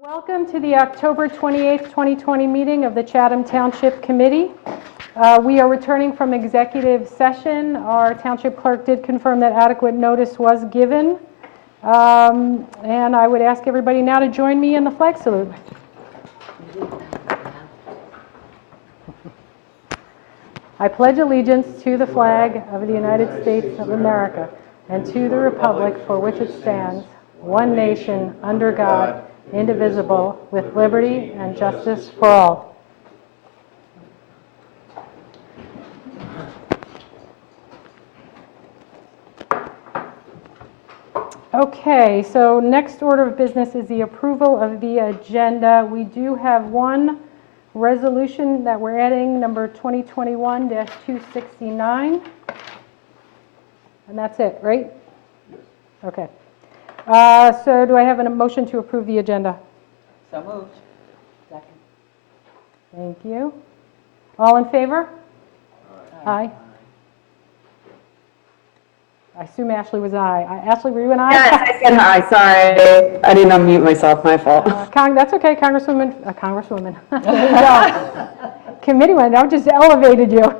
Welcome to the October 28th, 2020 meeting of the Chatham Township Committee. We are returning from executive session. Our township clerk did confirm that adequate notice was given. And I would ask everybody now to join me in the flag salute. I pledge allegiance to the flag of the United States of America and to the republic for which it stands, one nation, under God, indivisible, with liberty and justice for all. Okay, so next order of business is the approval of the agenda. We do have one resolution that we're adding, number 2021-269. And that's it, right? Okay. So do I have a motion to approve the agenda? So moved. Second. Thank you. All in favor? Aye. I assume Ashley was aye. Ashley, were you an aye? Yes, I said hi. Sorry, I didn't unmute myself. My fault. That's okay, Congresswoman. There you go. Committeewoman, I just elevated you.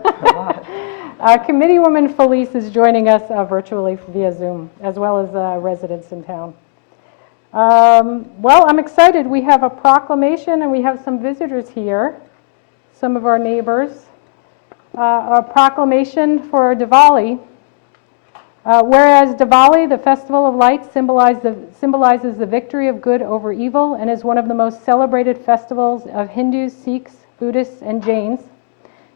Committeewoman Felice is joining us virtually via Zoom, as well as residents in town. Well, I'm excited. We have a proclamation and we have some visitors here, some of our neighbors. A proclamation for Diwali. Whereas Diwali, the Festival of Lights, symbolizes the victory of good over evil and is one of the most celebrated festivals of Hindus, Sikhs, Buddhists, and Jains.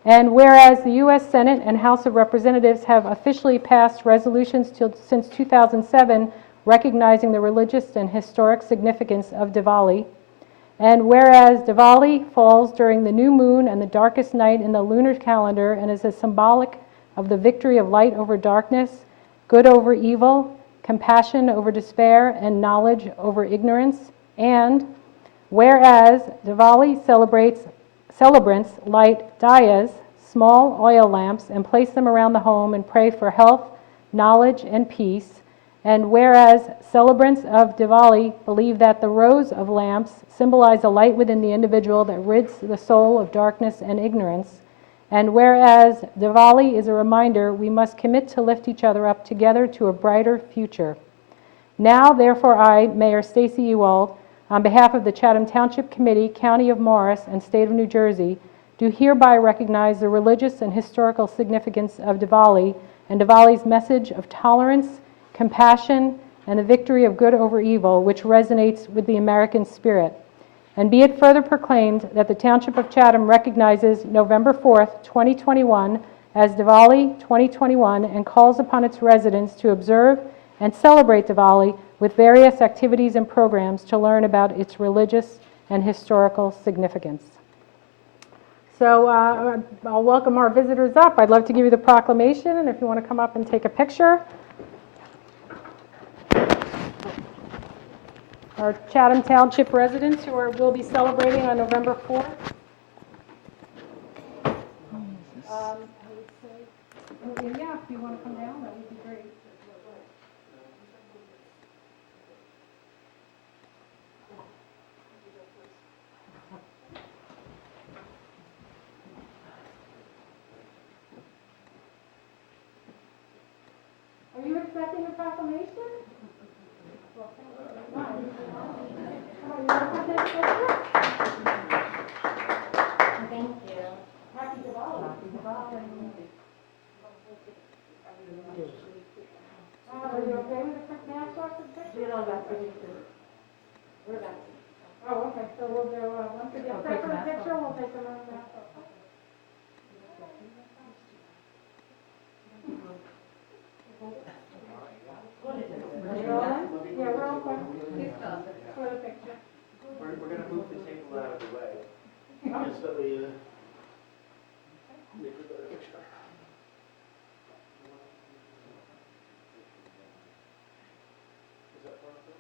And whereas the U.S. Senate and House of Representatives have officially passed resolutions since 2007 recognizing the religious and historic significance of Diwali. And whereas Diwali falls during the new moon and the darkest night in the lunar calendar and is a symbolic of the victory of light over darkness, good over evil, compassion over despair, and knowledge over ignorance. And whereas Diwali celebrants light diyas, small oil lamps, and place them around the home and pray for health, knowledge, and peace. And whereas celebrants of Diwali believe that the rows of lamps symbolize a light within the individual that rids the soul of darkness and ignorance. And whereas Diwali is a reminder we must commit to lift each other up together to a brighter future. Now, therefore, I, Mayor Stacy Ewald, on behalf of the Chatham Township Committee, County of Morris, and State of New Jersey, do hereby recognize the religious and historical significance of Diwali and Diwali's message of tolerance, compassion, and the victory of good over evil, which resonates with the American spirit. And be it further proclaimed that the Township of Chatham recognizes November 4th, 2021 as Diwali 2021 and calls upon its residents to observe and celebrate Diwali with various activities and programs to learn about its religious and historical significance. So I'll welcome our visitors up. I'd love to give you the proclamation, and if you want to come up and take a picture. Our Chatham Township residents who will be celebrating on November 4th. I would say, yeah, if you want to come down, that would be great. Are you accepting the proclamation? Thank you. Happy Diwali. Happy Diwali. Are you okay with the quick mask off the picture? You know, that's what we do. We're back. Oh, okay. So we'll do, once we get set for the picture, we'll take the mask off. Yeah, we're all fine. For the picture. We're going to move the table out of the way. Just so we make a better picture. Is that part of it?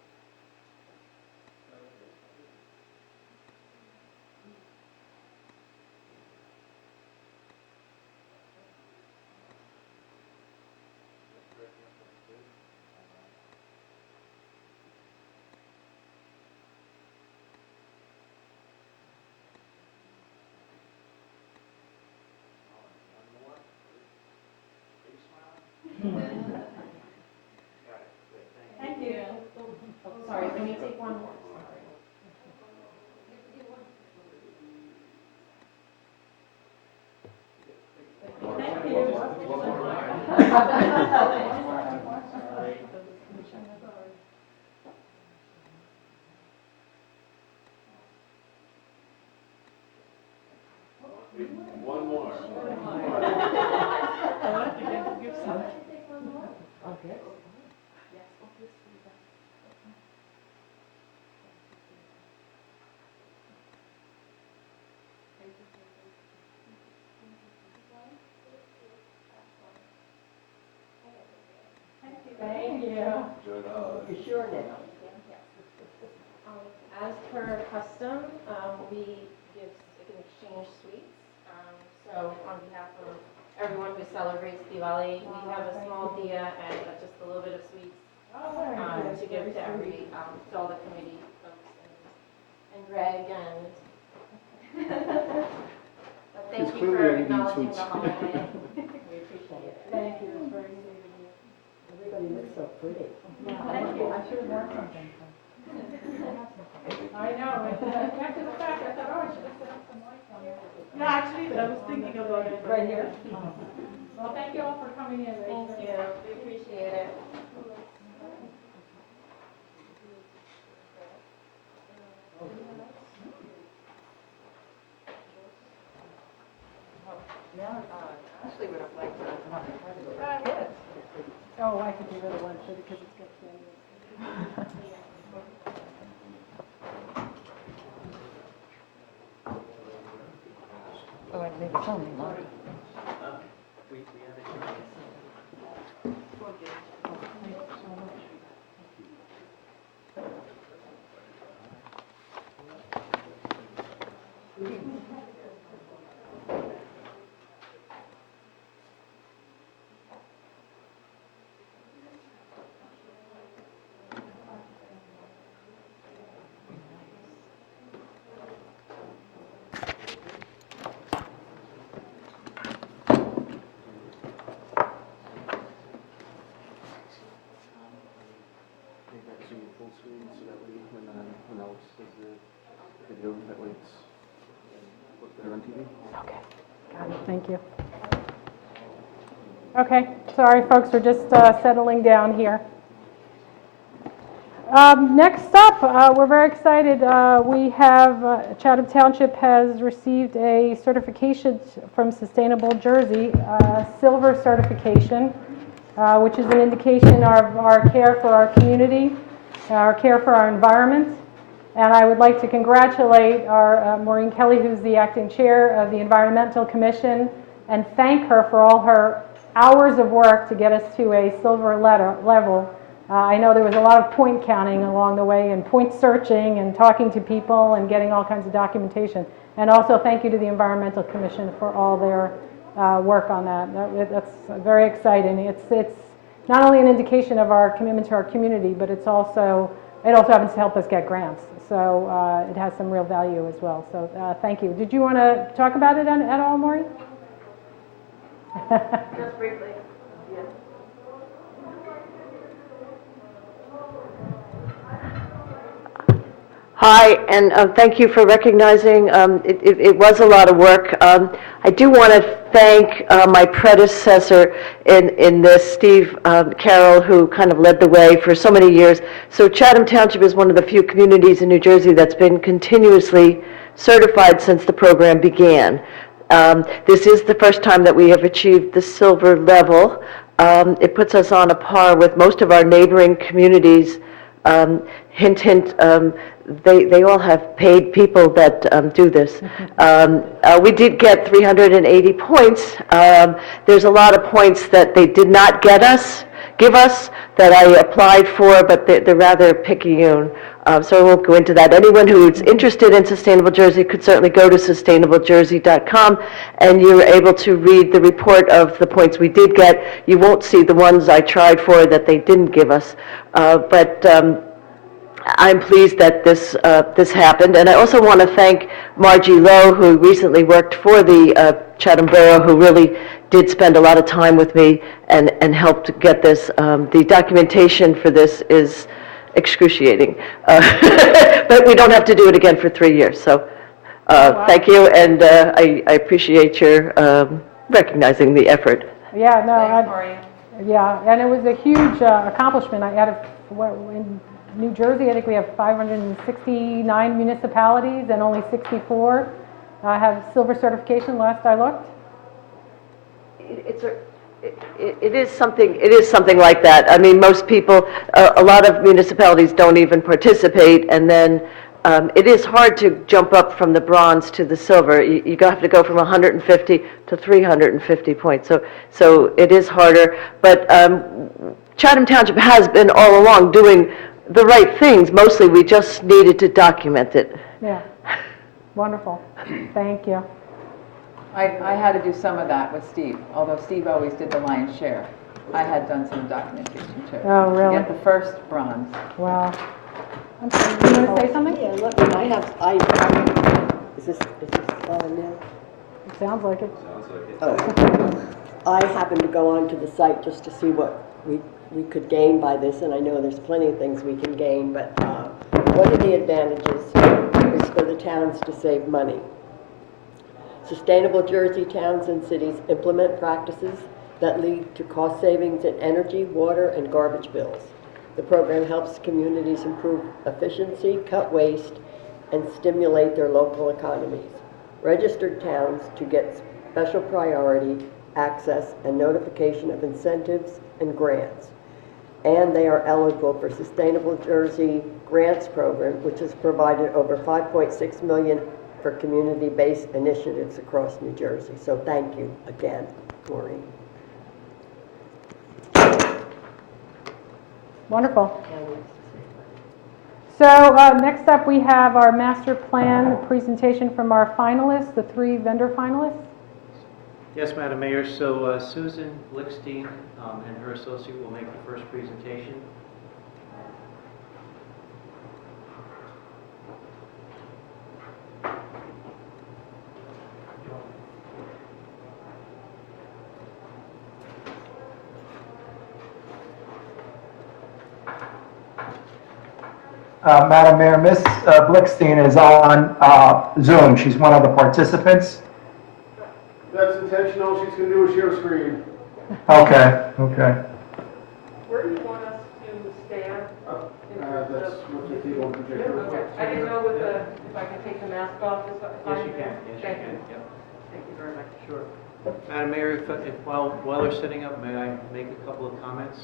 One more. Thank you. You sure did. As per custom, we can exchange sweets. So on behalf of everyone who celebrates Diwali, we have a small diya and just a little bit of sweets to give to to all the committee folks and Greg and. But thank It's you clearly for I need acknowledging sweets. the holiday. We appreciate it. Thank you, it's very sweet of you. Everybody looks so pretty. Thank you. I should have worn something. I know, after the fact, I thought, oh, I should have set up some lights on there. Yeah, actually, I was thinking about it. Right here. Well, thank you all for coming in. Thank you, we appreciate it. Now, Ashley would have liked to have a party with her kids. Oh, I could do that one, too, because it's got candy. Oh, I think it's only one. Make that Zoom full screen so that way when Alex does the video, that way it's better on TV. Got it, thank you. Okay, sorry, folks, we're just settling down here. Next up, we're very excited. We have Chatham Township has received a certification from Sustainable Jersey, silver certification, which is an indication of our care for our community, our care for our environment. And I would like to congratulate our Maureen Kelly, who's the acting chair of the Environmental Commission, and thank her for all her hours of work to get us to a silver level. I know there was a lot of point counting along the way and point searching and talking to people and getting all kinds of documentation. And also thank you to the Environmental Commission for all their work on that. That's very exciting. It's not only an indication of our commitment to our community, but it also happens to help us get grants. So it has some real value as well. So thank you. Did you want to talk about it at all, Maureen? Just briefly. Hi, and thank you for recognizing, it was a lot of work. I do want to thank my predecessor in this, Steve Carroll, who kind of led the way for so many years. So Chatham Township is one of the few communities in New Jersey that's been continuously certified since the program began. This is the first time that we have achieved the silver level. It puts us on a par with most of our neighboring communities. Hint, hint, they all have paid people that do this. We did get 380 points. There's a lot of points that they did not give us, that I applied for, but they're rather picayune. So I won't go into that. Anyone who's interested in Sustainable Jersey could certainly go to sustainablejersey.com, and you're able to read the report of the points we did get. You won't see the ones I tried for that they didn't give us. But I'm pleased that this happened. And I also want to thank Margie Lowe, who recently worked for the Chatham Borough, who really did spend a lot of time with me and helped get this. The documentation for this is excruciating. But we don't have to do it again for 3 years. So thank you, and I appreciate your recognizing the effort. Yeah, no, Thanks, Maureen. Yeah, and it was a huge accomplishment. In New Jersey, I think we have 569 municipalities, and only 64 have silver certification last I looked. It is something like that. I mean, most people, a lot of municipalities don't even participate, and then it is hard to jump up from the bronze to the silver. You have to go from 150 to 350 points, so it is harder. But Chatham Township has been all along doing the right things. Mostly, we just needed to document it. Yeah, wonderful. Thank you. I had to do some of that with Steve, although Steve always did the lion's share. I had done some documentation too. Oh, really? To get the first bronze. Wow. I'm sorry, you want to say something? Yeah, look, is this on now? It sounds like it. Oh. I happened to go onto the site just to see what we could gain by this, and I know there's plenty of things we can gain, but one of the advantages is for the towns to save money. Sustainable Jersey towns and cities implement practices that lead to cost savings in energy, water, and garbage bills. The program helps communities improve efficiency, cut waste, and stimulate their local economies. Registered towns to get special priority, access, and notification of incentives and grants. And they are eligible for Sustainable Jersey Grants Program, which has provided over $5.6 million for community-based initiatives across New Jersey. So thank you again, Maureen. Wonderful. So next up, we have our master plan presentation from our finalists, the 3 vendor finalists. Yes, Madam Mayor, so Susan Blickstein and her associate will make the first presentation. Madam Mayor, Ms. Blickstein is on Zoom. She's one of the participants. That's intentional. She's going to do a share screen. Okay. Where do you want us to stand? That's what the people in particular. Okay, I didn't know if I can take the mask off. Yes, you can. Yes, you Thank can. you. Yep. Thank you very much. Sure. Madam Mayor, while they're sitting up, may I make a couple of comments?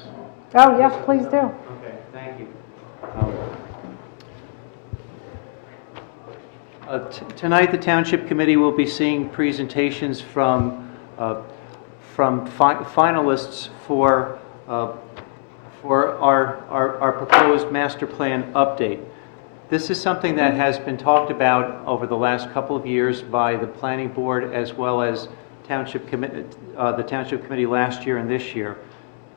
Oh, yes, please do. Okay, thank you. Tonight, the Township Committee will be seeing presentations from finalists for our proposed master plan update. This is something that has been talked about over the last couple of years by the Planning Board as well as the Township Committee last year and this year.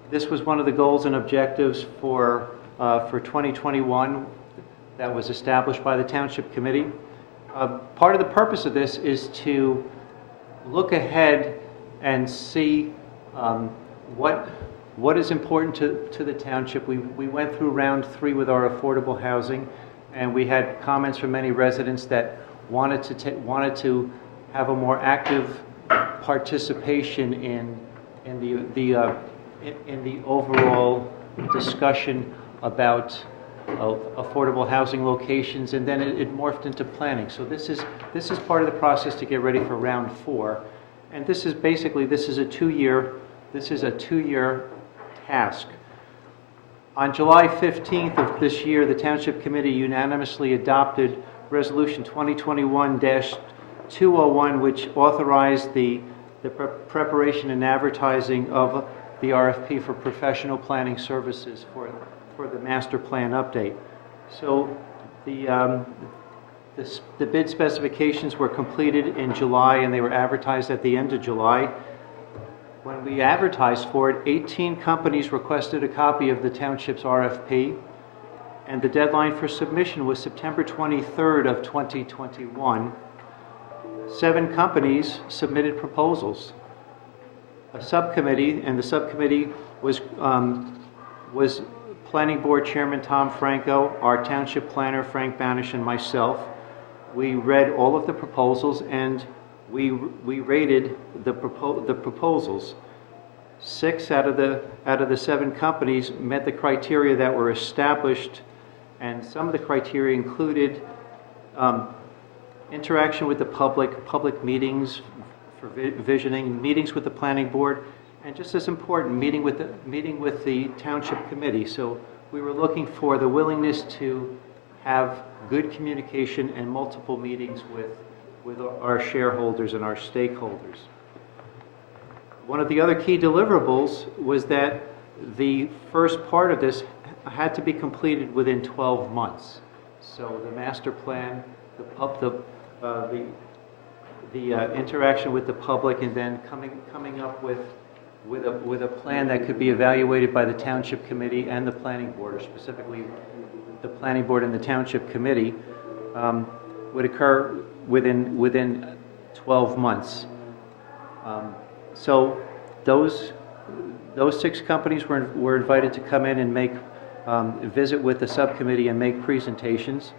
This was one of the goals and objectives for 2021 that was established by the Township Committee. Part of the purpose of this is to look ahead and see what is important to the township. We went through round 3 with our affordable housing, and we had comments from many residents that wanted to have a more active participation in the overall discussion about affordable housing locations, and then it morphed into planning. So this is part of the process to get ready for round 4, and this is a 2-year task. On July 15th of this year, the Township Committee unanimously adopted Resolution 2021-201, which authorized the preparation and advertising of the RFP for professional planning services for the master plan update. So the bid specifications were completed in July, and they were advertised at the end of July. When we advertised for it, 18 companies requested a copy of the township's RFP, and the deadline for submission was September 23rd of 2021. 7 companies submitted proposals. A subcommittee, and the subcommittee was Planning Board Chairman Tom Franco, our Township Planner Frank Banish, and myself. We read all of the proposals, and we rated the proposals. 6 out of the 7 companies met the criteria that were established, and some of the criteria included interaction with the public meetings for visioning, meetings with the planning board, and just as important, meeting with the township committee. So we were looking for the willingness to have good communication and multiple meetings with our shareholders and our stakeholders. One of the other key deliverables was that the first part of this had to be completed within 12 months. So the master plan, the interaction with the public, and then coming up with a plan that could be evaluated by the township committee and the planning board, or specifically the planning board and the township committee, would occur within 12 months. So those 6 companies were invited to come in and make visit with the subcommittee and make presentations.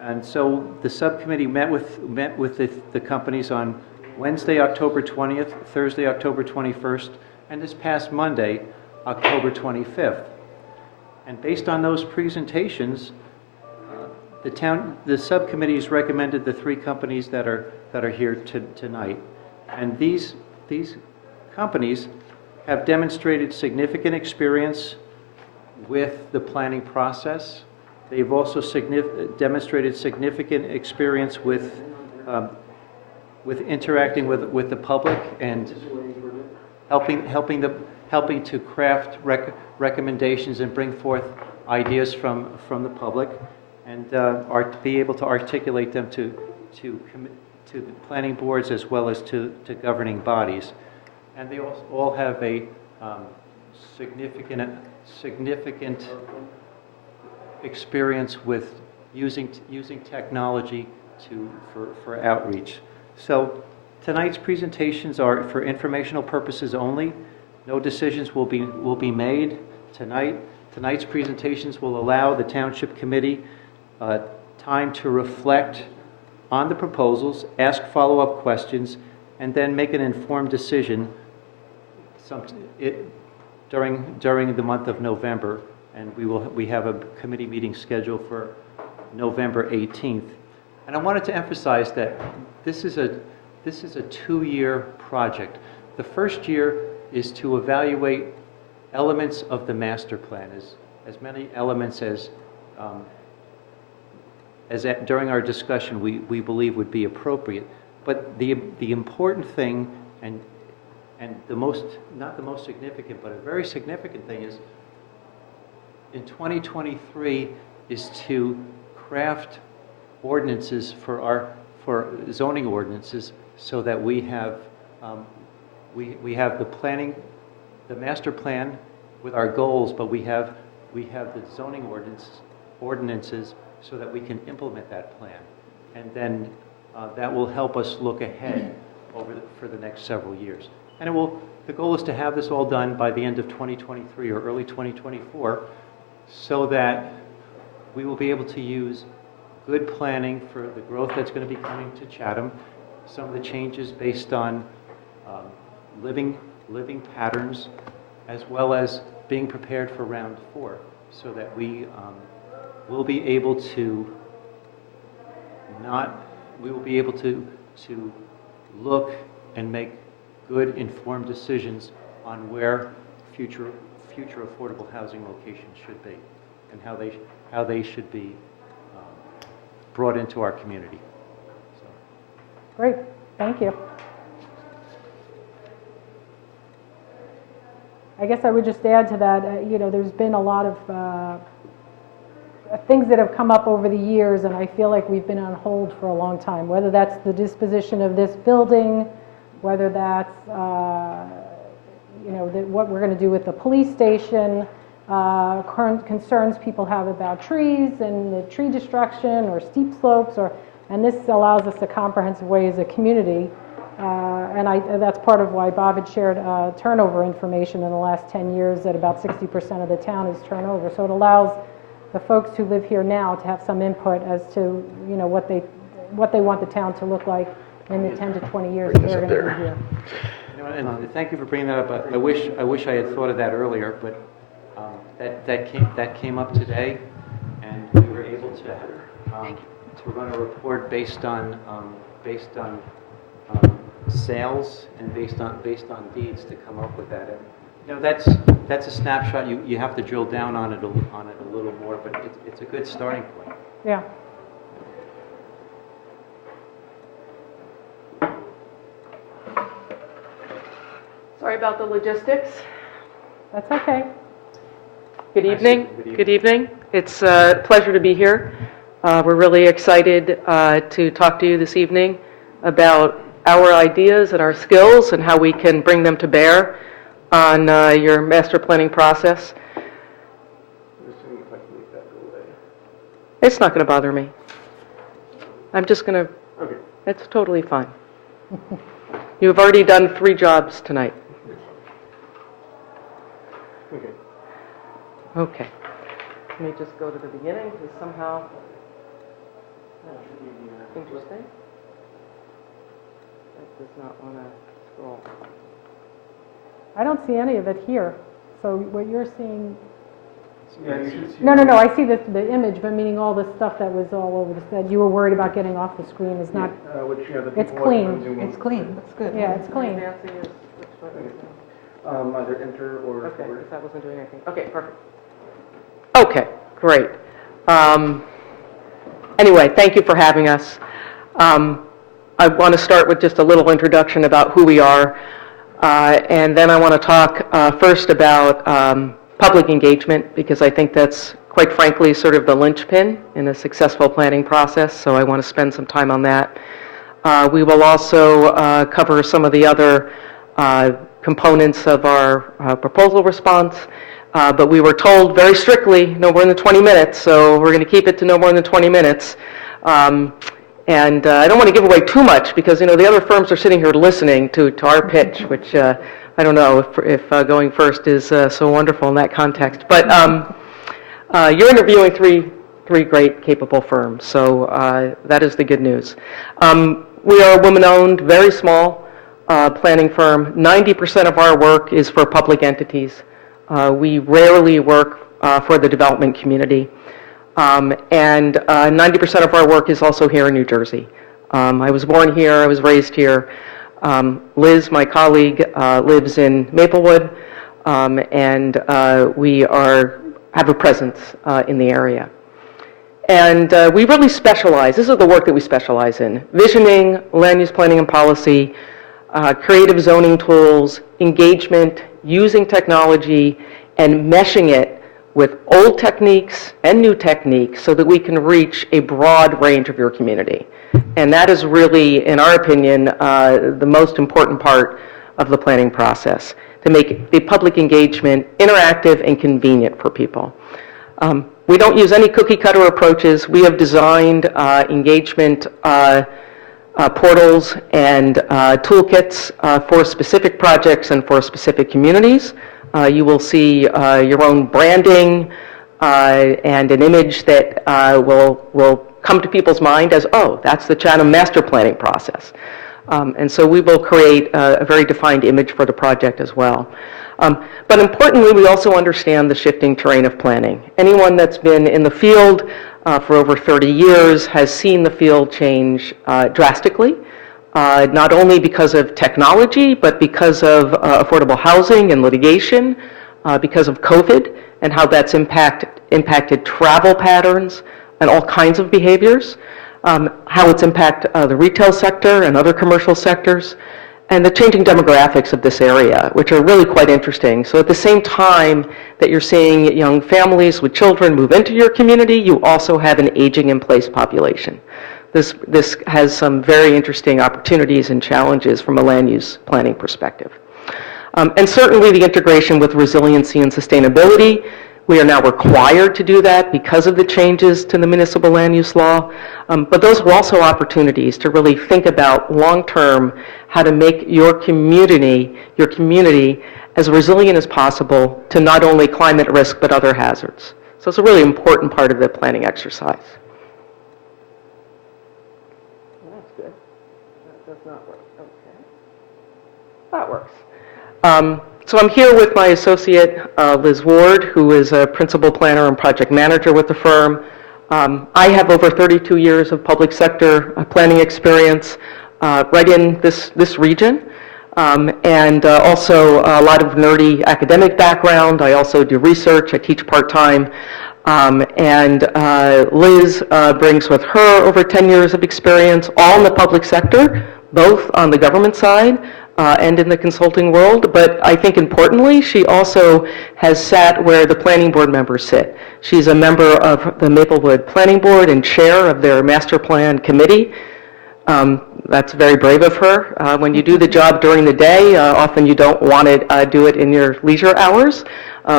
And so the subcommittee met with the companies on Wednesday, October 20th, Thursday, October 21st, and this past Monday, October 25th. And based on those presentations, the subcommittees recommended the 3 companies that are here tonight. And these companies have demonstrated significant experience with the planning process. They've also demonstrated significant experience with interacting with the public and helping to craft recommendations and bring forth ideas from the public, and be able to articulate them to the planning boards as well as to governing bodies. And they all have a significant experience with using technology for outreach. So tonight's presentations are for informational purposes only. No decisions will be made tonight. Tonight's presentations will allow the Township Committee time to reflect on the proposals, ask follow-up questions, and then make an informed decision during the month of November. And we have a committee meeting scheduled for November 18th. And I wanted to emphasize that this is a 2-year project. The first year is to evaluate elements of the master plan, as many elements as during our discussion we believe would be appropriate. But the important thing, and not the most significant, but a very significant thing, is in 2023 is to craft ordinances for zoning ordinances, so that we have the master plan with our goals, but we have the zoning ordinances so that we can implement that plan, and then that will help us look ahead for the next several years. And the goal is to have this all done by the end of 2023 or early 2024, so that we will be able to use good planning for the growth that's going to be coming to Chatham, some of the changes based on living patterns, as well as being prepared for round 4, so that we will be able to look and make good informed decisions on where future affordable housing locations should be, and how they should be brought into our community. So. Great, thank you. I guess I would just add to that, there's been a lot of things that have come up over the years, and I feel like we've been on hold for a long time, whether that's the disposition of this building, whether that's what we're going to do with the police station, current concerns people have about trees and the tree destruction or steep slopes, and this allows us a comprehensive way as a community. And that's part of why Bob had shared turnover information in the last 10 years, that about 60% of the town is turnover. So it allows the folks who live here now to have some input as to what they want the town to look like in the 10 to 20 years that they're going to be here. And thank you for bringing that up. I wish I had thought of that earlier, but that came up today, and we were able to run a report based on sales and based on deeds to come up with that. And, you know, that's a snapshot. You have to drill down on it a little more, but it's a good starting point. Yeah. Sorry about the logistics. That's okay. Good evening. Good evening. Good evening. It's a pleasure to be here. We're really excited to talk to you this evening about our ideas and our skills and how we can bring them to bear on your master planning process. It's not going to bother me. I'm just going to, Okay. it's totally fine. You've already done 3 jobs tonight. Okay. Okay. Let me just go to the beginning, because somehow, interesting. That does not want to scroll. I don't see any of it here. So what you're seeing, Yeah, you should see. no, I see the image, but meaning all the stuff that was all over the, that you were worried about getting off the screen is not, Which, the it's people clean. on Zoom will- It's clean, looks good. yeah, it's clean. Nancy is, which one is it? Either enter or Okay, forward. because that wasn't doing anything. Okay, perfect. Okay, great. Anyway, thank you for having us. I want to start with just a little introduction about who we are, and then I want to talk first about public engagement, because I think that's, quite frankly, sort of the linchpin in a successful planning process, so I want to spend some time on that. We will also cover some of the other components of our proposal response, but we were told very strictly no more than 20 minutes, so we're going to keep it to no more than 20 minutes. And I don't want to give away too much, because, the other firms are sitting here listening to our pitch, which I don't know if going first is so wonderful in that context. But you're interviewing three great, capable firms, so that is the good news. We are a woman-owned, very small planning firm. 90% of our work is for public entities. We rarely work for the development community. And 90% of our work is also here in New Jersey. I was born here, I was raised here. Liz, my colleague, lives in Maplewood, and we have a presence in the area. And we really specialize, this is the work that we specialize in: visioning, land use planning and policy, creative zoning tools, engagement, using technology, and meshing it with old techniques and new techniques so that we can reach a broad range of your community. And that is really, in our opinion, the most important part of the planning process, to make the public engagement interactive and convenient for people. We don't use any cookie-cutter approaches. We have designed engagement portals and toolkits for specific projects and for specific communities. You will see your own branding and an image that will come to people's mind as, oh, that's the Chatham master planning process. And so we will create a very defined image for the project as well. But importantly, we also understand the shifting terrain of planning. Anyone that's been in the field for over 30 years has seen the field change drastically. Not only because of technology, but because of affordable housing and litigation, because of COVID and how that's impacted travel patterns and all kinds of behaviors, how it's impacted the retail sector and other commercial sectors, and the changing demographics of this area, which are really quite interesting. So at the same time that you're seeing young families with children move into your community, you also have an aging in place population. This has some very interesting opportunities and challenges from a land use planning perspective. And certainly the integration with resiliency and sustainability. We are now required to do that because of the changes to the municipal land use law. But those are also opportunities to really think about long-term how to make your community as resilient as possible to not only climate risk but other hazards. So it's a really important part of the planning exercise. That's good. That does not work. Okay. That works. So I'm here with my associate, Liz Ward, who is a principal planner and project manager with the firm. I have over 32 years of public sector planning experience right in this region, and also a lot of nerdy academic background. I also do research. I teach part-time. And Liz brings with her over 10 years of experience, all in the public sector, both on the government side and in the consulting world. But I think importantly, she also has sat where the planning board members sit. She's a member of the Maplewood Planning Board and chair of their master plan committee. That's very brave of her. When you do the job during the day, often you don't want to do it in your leisure hours.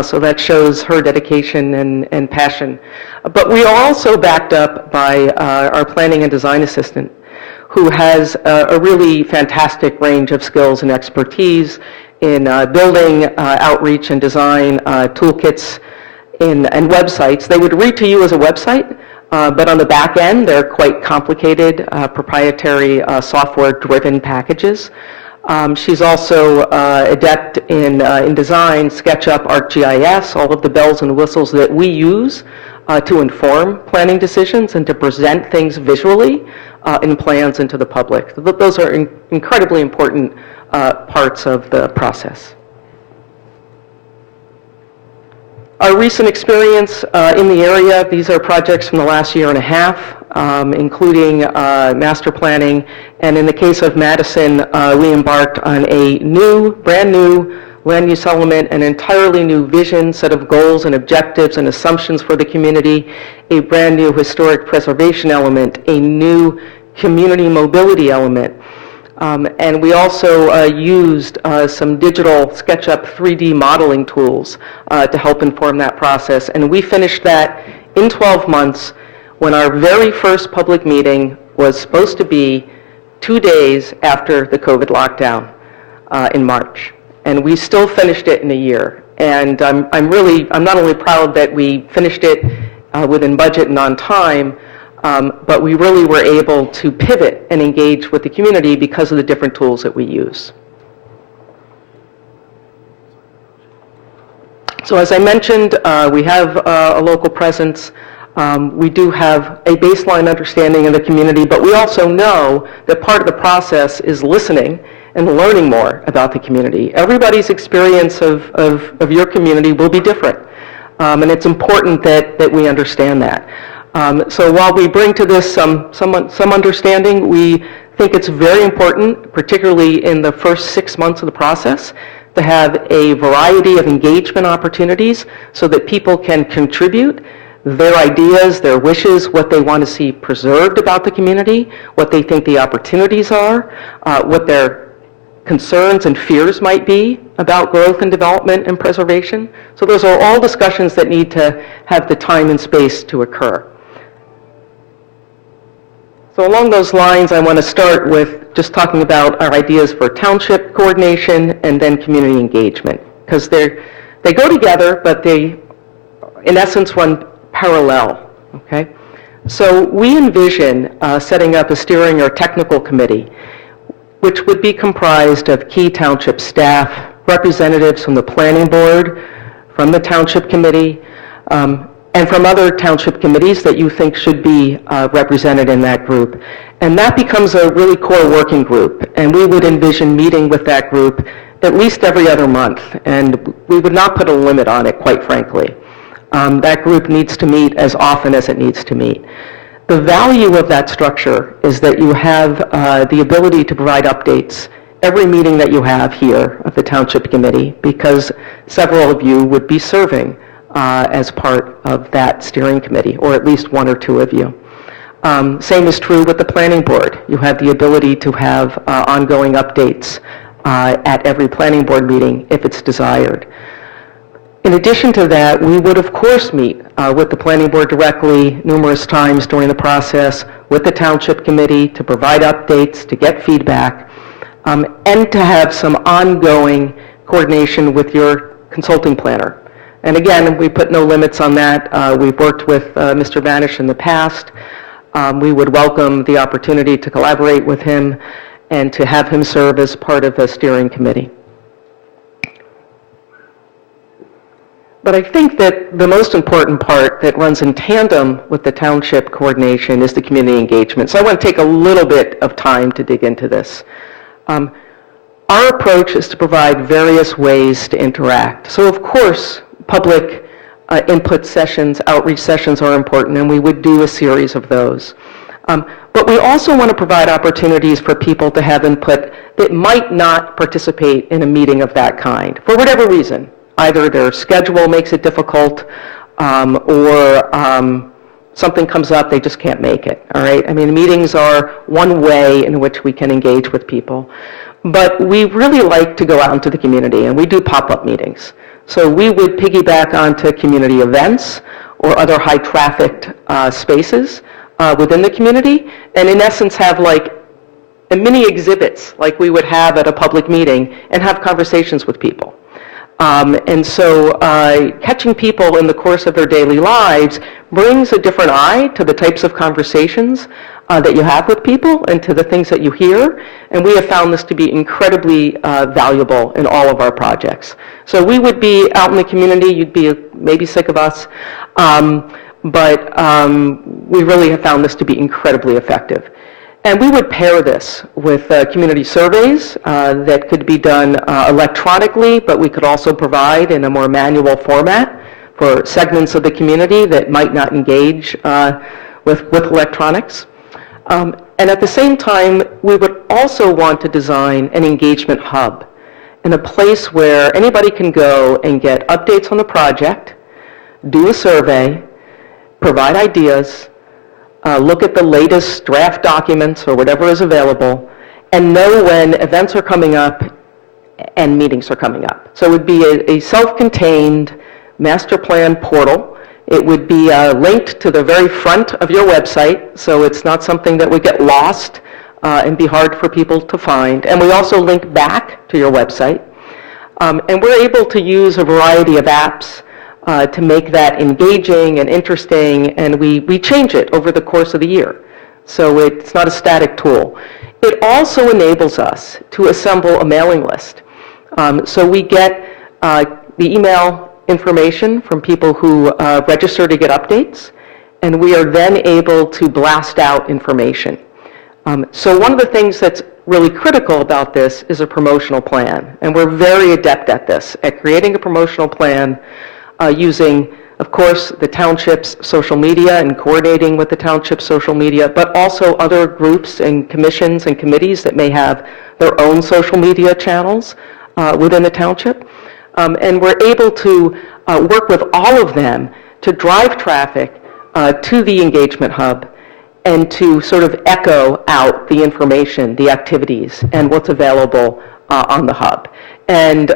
So that shows her dedication and passion. But we are also backed up by our planning and design assistant, who has a really fantastic range of skills and expertise in building outreach and design toolkits and websites. They would read to you as a website, but on the back end, they're quite complicated, proprietary software-driven packages. She's also adept in design, SketchUp, ArcGIS, all of the bells and whistles that we use to inform planning decisions and to present things visually in plans and to the public. Those are incredibly important parts of the process. Our recent experience in the area, these are projects from the last year and a half, including master planning. And in the case of Madison, we embarked on a brand new land use element, an entirely new vision, set of goals and objectives and assumptions for the community, a brand new historic preservation element, a new community mobility element. And we also used some digital SketchUp 3D modeling tools to help inform that process. And we finished that in 12 months when our very first public meeting was supposed to be 2 days after the COVID lockdown in March. And we still finished it in a year. And I'm not only proud that we finished it within budget and on time, but we really were able to pivot and engage with the community because of the different tools that we use. So as I mentioned, we have a local presence. We do have a baseline understanding of the community, but we also know that part of the process is listening and learning more about the community. Everybody's experience of your community will be different, and it's important that we understand that. So while we bring to this some understanding, we think it's very important, particularly in the first 6 months of the process, to have a variety of engagement opportunities so that people can contribute their ideas, their wishes, what they want to see preserved about the community, what they think the opportunities are, what their concerns and fears might be about growth and development and preservation. So those are all discussions that need to have the time and space to occur. So along those lines, I want to start with just talking about our ideas for township coordination and then community engagement, because they go together, but they, in essence, run parallel, okay? So we envision setting up a steering or technical committee, which would be comprised of key township staff, representatives from the planning board, from the township committee, and from other township committees that you think should be represented in that group. And that becomes a really core working group, and we would envision meeting with that group at least every other month, and we would not put a limit on it, quite frankly. That group needs to meet as often as it needs to meet. The value of that structure is that you have the ability to provide updates every meeting that you have here of the Township Committee, because several of you would be serving as part of that steering committee, or at least one or two of you. Same is true with the Planning Board. You have the ability to have ongoing updates at every Planning Board meeting if it's desired. In addition to that, we would of course meet with the Planning Board directly numerous times during the process, with the Township Committee to provide updates, to get feedback, and to have some ongoing coordination with your consulting planner. And again, we put no limits on that. We've worked with Mr. Banish in the past. We would welcome the opportunity to collaborate with him. and to have him serve as part of the steering committee. But I think that the most important part that runs in tandem with the township coordination is the community engagement. So I want to take a little bit of time to dig into this. Our approach is to provide various ways to interact. So of course, public input sessions, outreach sessions are important, and we would do a series of those. But we also want to provide opportunities for people to have input that might not participate in a meeting of that kind, for whatever reason. Either their schedule makes it difficult, or something comes up, they just can't make it, all right? I mean, meetings are one way in which we can engage with people. But we really like to go out into the community, and we do pop-up meetings. So we would piggyback onto community events or other high-trafficked spaces within the community, and in essence have like a mini exhibits like we would have at a public meeting and have conversations with people. And so catching people in the course of their daily lives brings a different eye to the types of conversations that you have with people and to the things that you hear. And we have found this to be incredibly valuable in all of our projects. So we would be out in the community, you'd be maybe sick of us, but we really have found this to be incredibly effective. And we would pair this with community surveys that could be done electronically, but we could also provide in a more manual format for segments of the community that might not engage with electronics. And at the same time, we would also want to design an engagement hub in a place where anybody can go and get updates on the project, do a survey, provide ideas, look at the latest draft documents or whatever is available, and know when events are coming up and meetings are coming up. So it would be a self-contained master plan portal. It would be linked to the very front of your website, so it's not something that would get lost and be hard for people to find. And we also link back to your website. And we're able to use a variety of apps to make that engaging and interesting, and we change it over the course of the year. So it's not a static tool. It also enables us to assemble a mailing list. So we get the email information from people who register to get updates, and we are then able to blast out information. So one of the things that's really critical about this is a promotional plan, and we're very adept at this, at creating a promotional plan using, of course, the township's social media and coordinating with the township's social media, but also other groups and commissions and committees that may have their own social media channels within the township. And we're able to work with all of them to drive traffic to the engagement hub and to sort of echo out the information, the activities, and what's available on the hub. And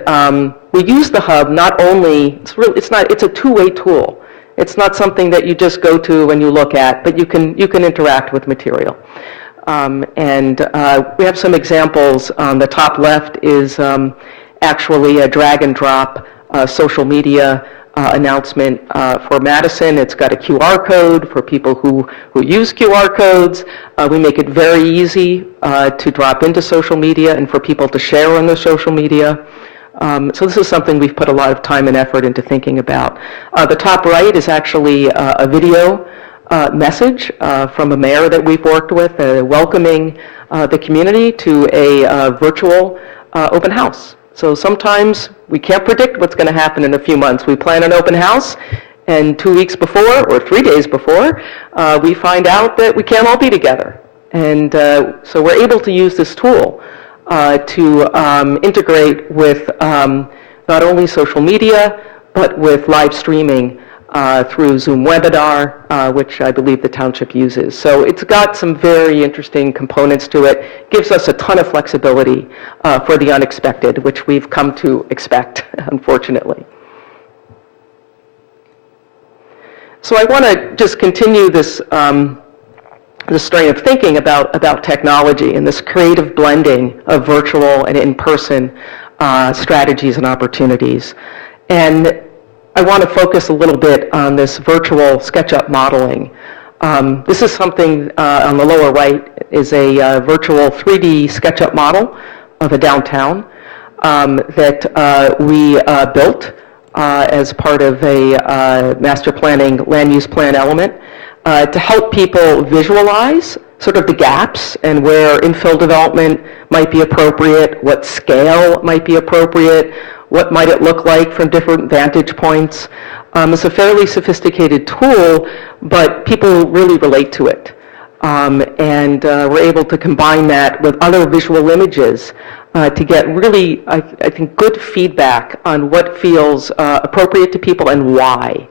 we use the hub not only, it's a two-way tool. It's not something that you just go to and you look at, but you can interact with material. And we have some examples. On the top left is actually a drag and drop social media announcement for Madison. It's got a QR code for people who use QR codes. We make it very easy to drop into social media and for people to share on their social media. So this is something we've put a lot of time and effort into thinking about. The top right is actually a video message from a mayor that we've worked with, welcoming the community to a virtual open house. So sometimes we can't predict what's going to happen in a few months. We plan an open house, and 2 weeks before or 3 days before, we find out that we can't all be together. And so we're able to use this tool to integrate with not only social media, but with live streaming through Zoom webinar, which I believe the township uses. So it's got some very interesting components to it. Gives us a ton of flexibility for the unexpected, which we've come to expect, unfortunately. So I want to just continue this the strain of thinking about technology and this creative blending of virtual and in-person strategies and opportunities. And I want to focus a little bit on this virtual SketchUp modeling. This is something on the lower right is a virtual 3D SketchUp model of a downtown that we built as part of a master planning land use plan element to help people visualize sort of the gaps and where infill development might be appropriate, what scale might be appropriate, what might it look like from different vantage points. It's a fairly sophisticated tool, but people really relate to it. And we're able to combine that with other visual images to get really, I think, good feedback on what feels appropriate to people and why.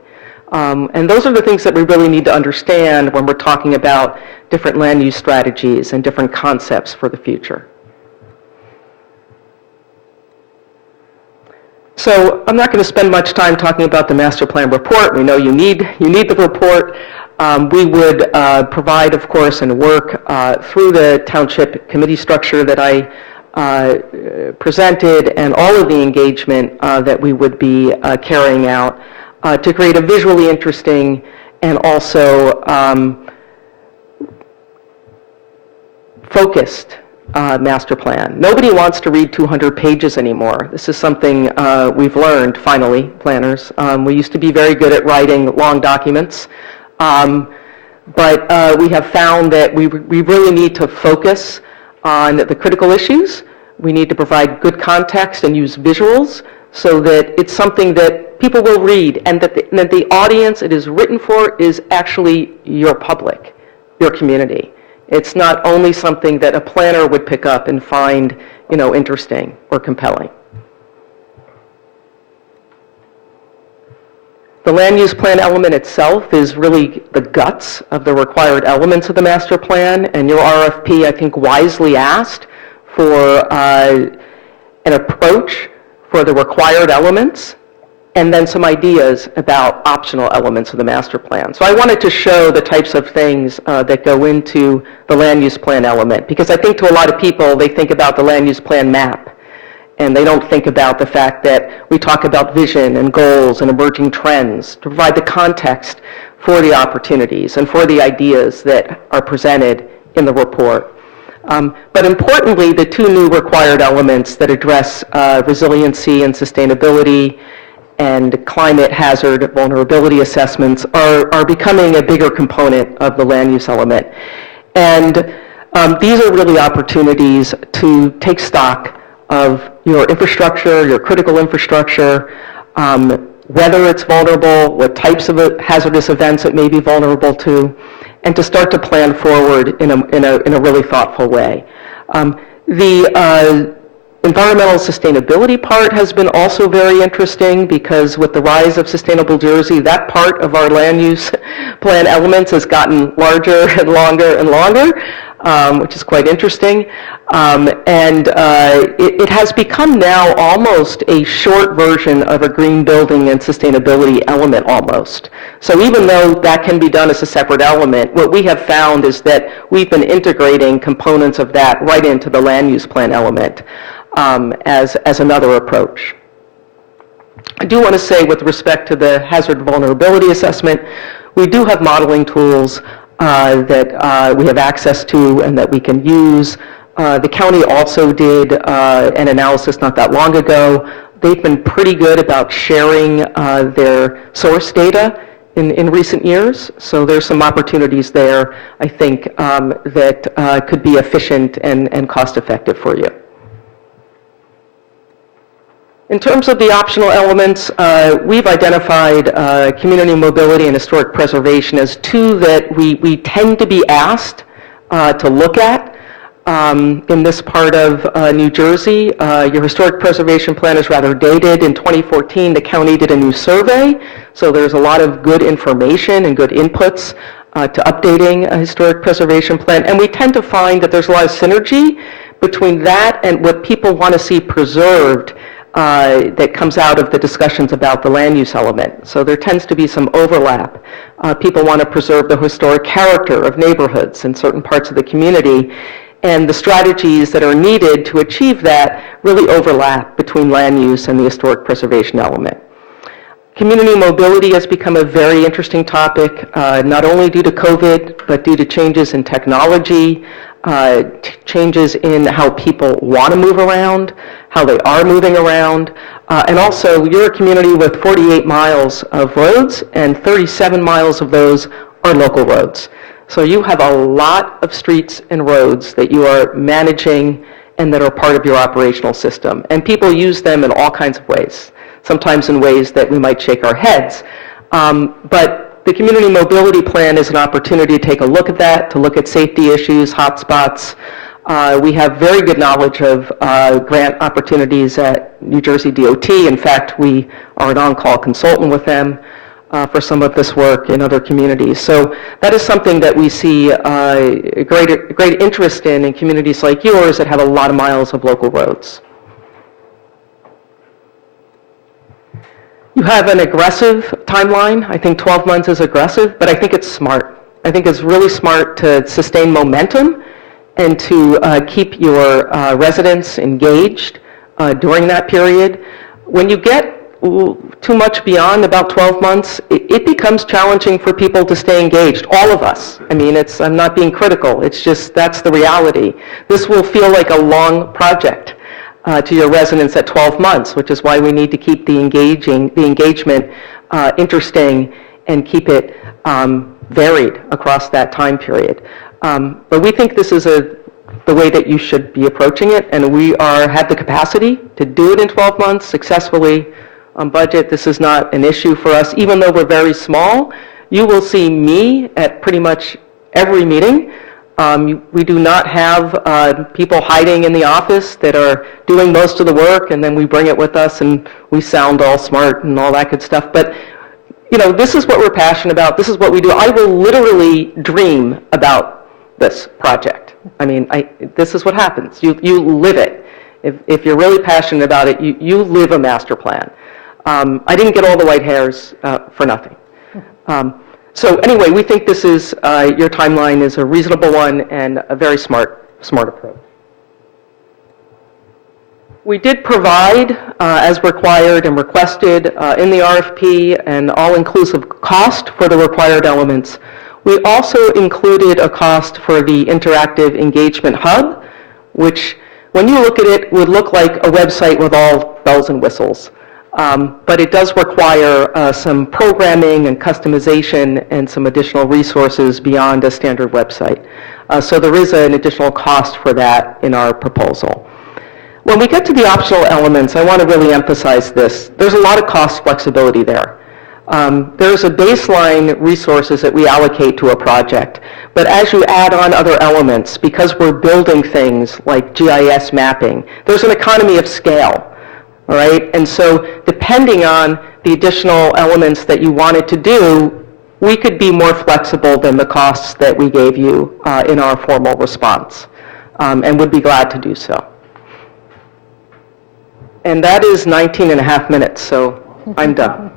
And those are the things that we really need to understand when we're talking about different land use strategies and different concepts for the future. So I'm not going to spend much time talking about the master plan report. We know you need the report. We would provide, of course, and work through the township committee structure that I presented and all of the engagement that we would be carrying out to create a visually interesting and also focused master plan. Nobody wants to read 200 pages anymore. This is something we've learned, finally, planners. We used to be very good at writing long documents, but we have found that we really need to focus on the critical issues. We need to provide good context and use visuals so that it's something that people will read and that the audience it is written for is actually your public, your community. It's not only something that a planner would pick up and find, interesting or compelling. The land use plan element itself is really the guts of the required elements of the master plan, and your RFP, I think, wisely asked for an approach for the required elements and then some ideas about optional elements of the master plan. So I wanted to show the types of things that go into the land use plan element, because I think to a lot of people, they think about the land use plan map, and they don't think about the fact that we talk about vision and goals and emerging trends to provide the context for the opportunities and for the ideas that are presented in the report. But importantly, the two new required elements that address resiliency and sustainability and climate hazard vulnerability assessments are becoming a bigger component of the land use element. And these are really opportunities to take stock of your infrastructure, your critical infrastructure, whether it's vulnerable, what types of hazardous events it may be vulnerable to, and to start to plan forward in a really thoughtful way. The environmental sustainability part has been also very interesting, because with the rise of Sustainable Jersey, that part of our land use plan elements has gotten larger and longer and longer, which is quite interesting. It has become now almost a short version of a green building and sustainability element almost. So even though that can be done as a separate element, what we have found is that we've been integrating components of that right into the land use plan element as another approach. I do want to say, with respect to the hazard vulnerability assessment, we do have modeling tools that we have access to and that we can use. The county also did an analysis not that long ago. They've been pretty good about sharing their source data in recent years, so there's some opportunities there, I think, that could be efficient and cost-effective for you. In terms of the optional elements, we've identified community mobility and historic preservation as two that we tend to be asked to look at in this part of New Jersey. Your historic preservation plan is rather dated. In 2014, the county did a new survey, so there's a lot of good information and good inputs to updating a historic preservation plan. And we tend to find that there's a lot of synergy between that and what people want to see preserved that comes out of the discussions about the land use element. So there tends to be some overlap. People want to preserve the historic character of neighborhoods in certain parts of the community, and the strategies that are needed to achieve that really overlap between land use and the historic preservation element. Community mobility has become a very interesting topic, not only due to COVID, but due to changes in technology changes in how people want to move around, how they are moving around, and also you're a community with 48 miles of roads, and 37 miles of those are local roads. So you have a lot of streets and roads that you are managing and that are part of your operational system. And people use them in all kinds of ways, sometimes in ways that we might shake our heads. But the community mobility plan is an opportunity to take a look at that, to look at safety issues, hotspots. We have very good knowledge of grant opportunities at New Jersey DOT. In fact, we are an on-call consultant with them for some of this work in other communities. So that is something that we see great interest in communities like yours that have a lot of miles of local roads. You have an aggressive timeline. I think 12 months is aggressive, but I think it's smart. I think it's really smart to sustain momentum and to keep your residents engaged during that period. When you get too much beyond about 12 months, it becomes challenging for people to stay engaged, all of us. I mean, I'm not being critical, it's just that's the reality. This will feel like a long project to your residents at 12 months, which is why we need to keep the engagement interesting and keep it varied across that time period. But we think this is the way that you should be approaching it, and we have the capacity to do it in 12 months successfully on budget. This is not an issue for us, even though we're very small. You will see me at pretty much every meeting. We do not have people hiding in the office that are doing most of the work, and then we bring it with us and we sound all smart and all that good stuff. But you know, this is what we're passionate about. This is what we do. I will literally dream about this project. I mean, this is what happens. You live it. If you're really passionate about it, you live a master plan. I didn't get all the white hairs for nothing. So anyway, we think this is, your timeline is a reasonable one and a very smart approach. We did provide, as required and requested in the RFP, an all-inclusive cost for the required elements. We also included a cost for the interactive engagement hub, which, when you look at it, would look like a website with all bells and whistles. But it does require some programming and customization and some additional resources beyond a standard website. So there is an additional cost for that in our proposal. When we get to the optional elements, I want to really emphasize this. There's a lot of cost flexibility there. There's a baseline resources that we allocate to a project, but as you add on other elements, because we're building things like GIS mapping, there's an economy of scale. All right, and so depending on the additional elements that you wanted to do, we could be more flexible than the costs that we gave you in our formal response, and would be glad to do so. And that is 19 and a half minutes, so I'm done.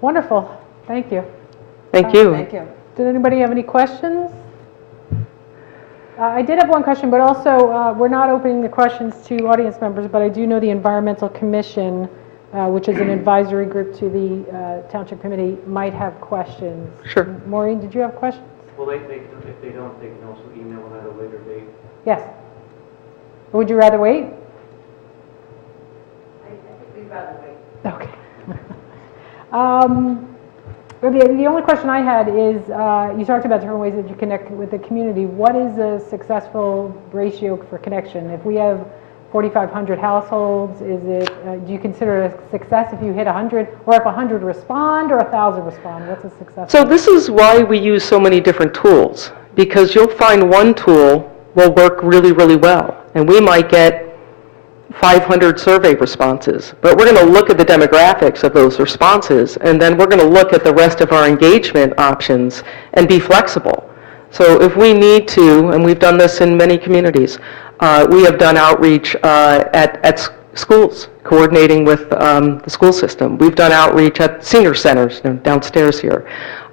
Wonderful. Thank you. Thank you. Thank you. Did anybody have any questions? I did have one question, but also we're not opening the questions to audience members, but I do know the Environmental Commission, which is an advisory group to the Township Committee, might have questions. Sure. Maureen, did you have questions? Well, if they don't, they can also email them at a later date. Yes. Or would you rather wait? I think we'd rather wait. Okay. The only question I had is, you talked about different ways that you connect with the community. What is a successful ratio for connection? If we have 4,500 households, is it, do you consider it a success if you hit 100, or if 100 respond or 1,000 respond? What's a success? So this is why we use so many different tools, because you'll find one tool will work really, really well, and we might get 500 survey responses, but we're going to look at the demographics of those responses, and then we're going to look at the rest of our engagement options and be flexible. So if we need to, and we've done this in many communities, we have done outreach at schools, coordinating with the school system. We've done outreach at senior centers downstairs here.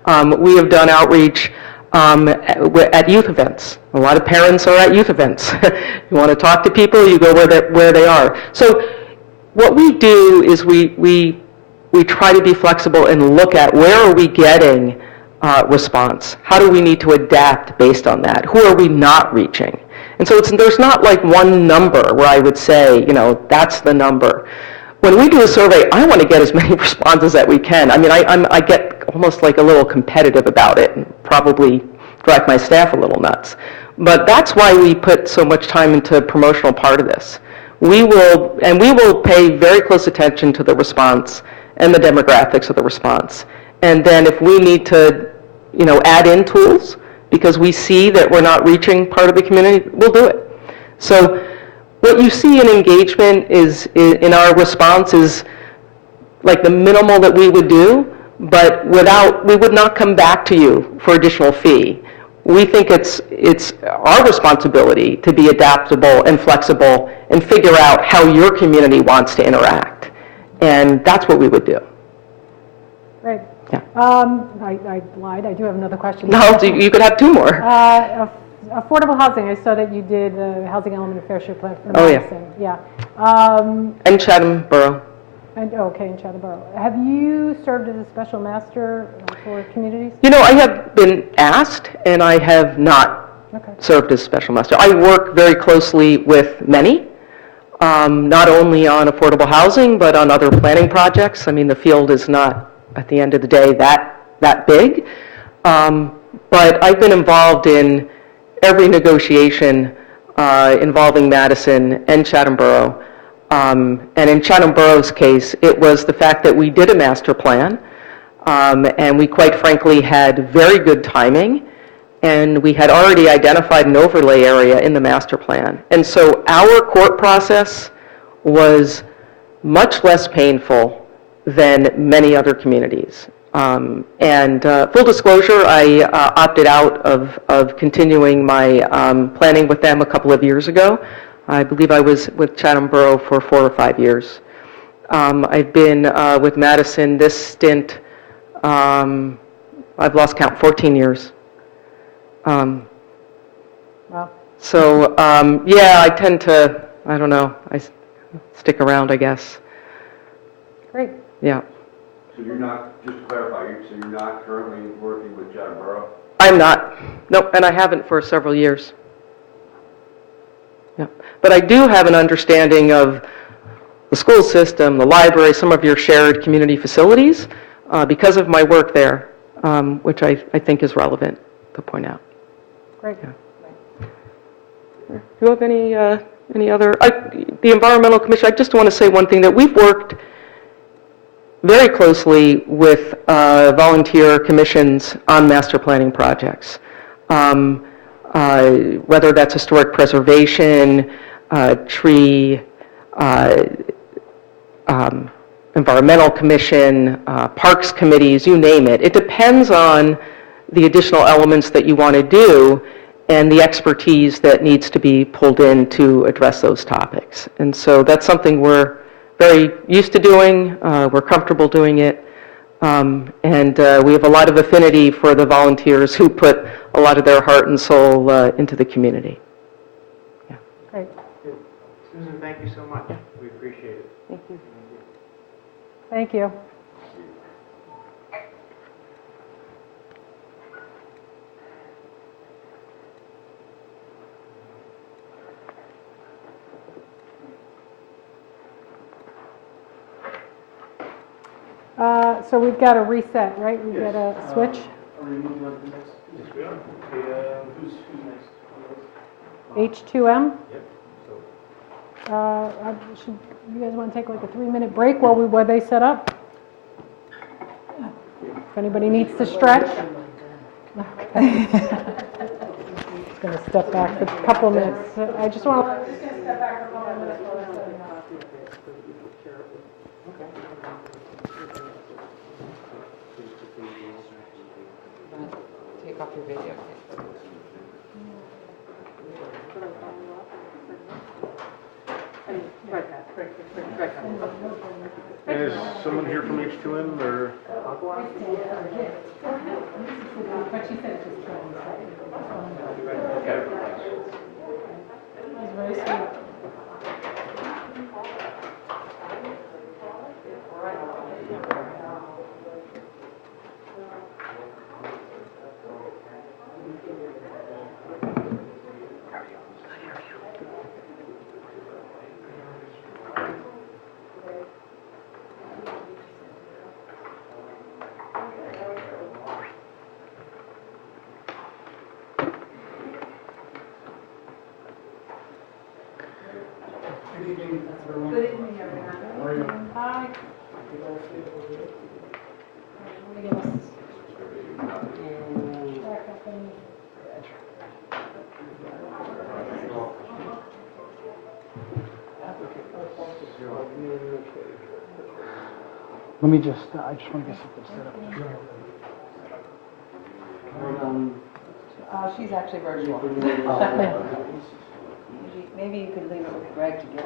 We have done outreach at youth events. A lot of parents are at youth events. You want to talk to people, you go where they are. So what we do is we try to be flexible and look at where are we getting response? How do we need to adapt based on that? Who are we not reaching? And so there's not like one number where I would say, that's the number. When we do a survey, I want to get as many responses that we can. I mean, I get almost like a little competitive about it and probably drive my staff a little nuts. But that's why we put so much time into the promotional part of this. We will pay very close attention to the response and the demographics of the response. And then if we need to, add in tools because we see that we're not reaching part of the community, we'll do it. So what you see in engagement is, in our response, is like the minimal that we would do, but we would not come back to you for additional fee. We think it's our responsibility to be adaptable and flexible and figure out how your community wants to interact. And that's what we would do. Great. Yeah. I lied, I do have another question. No, you could have two more. Affordable housing, I saw that you did the housing element of fair share plan for Oh, yeah. Madison. Yeah. And Chatham Borough. Okay, in Chatham Borough. Have you served as a special master for communities? I have been asked, and I have not served as special master. I work very closely with many, not only on affordable housing, but on other planning projects. I mean, the field is not, at the end of the day, that big. But I've been involved in every negotiation involving Madison and Chatham Borough. And in Chatham Borough's case, it was the fact that we did a master plan, and we quite frankly had very good timing, and we had already identified an overlay area in the master plan. And so our court process was much less painful than many other communities. And full disclosure, I opted out of continuing my planning with them a couple of years ago. I believe I was with Chatham Borough for 4 or 5 years. I've been with Madison this stint, I've lost count, 14 years. Wow. So, yeah, I tend to, I don't know, I stick around, I guess. Great. Yeah. So you're not, just to clarify, so you're not currently working with Chatham Borough? I'm not. Nope, and I haven't for several years. Yeah. But I do have an understanding of the school system, the library, some of your shared community facilities, because of my work there, which I think is relevant to point out. Great. Yeah. Do you have any other? The Environmental Commission, I just want to say one thing, that we've worked very closely with volunteer commissions on master planning projects. Whether that's historic preservation, tree, environmental commission, parks committees, you name it. It depends on the additional elements that you want to do and the expertise that needs to be pulled in to address those topics. And so that's something we're very used to doing. We're comfortable doing it. And we have a lot of affinity for the volunteers who put a lot of their heart and soul into the community. Yeah. Great. Susan, thank you so much. We appreciate it. Thank you. Thank you. So we've got a reset, right? We've got a switch. Are we moving on to the next? Yes, we are. Okay, who's next? H2M. Yep. You guys want to take like a 3-minute break while they set up? If anybody needs to stretch. Okay. Just going to step back for a couple minutes. I just want to. Just going to step back for a couple of minutes while they're setting up. Take off your video. And is someone here from H2M or? But she said just Okay. It was very sweet. Let me just, I just want to get something set up. She's actually virtual. Maybe you could leave it with Greg to get it.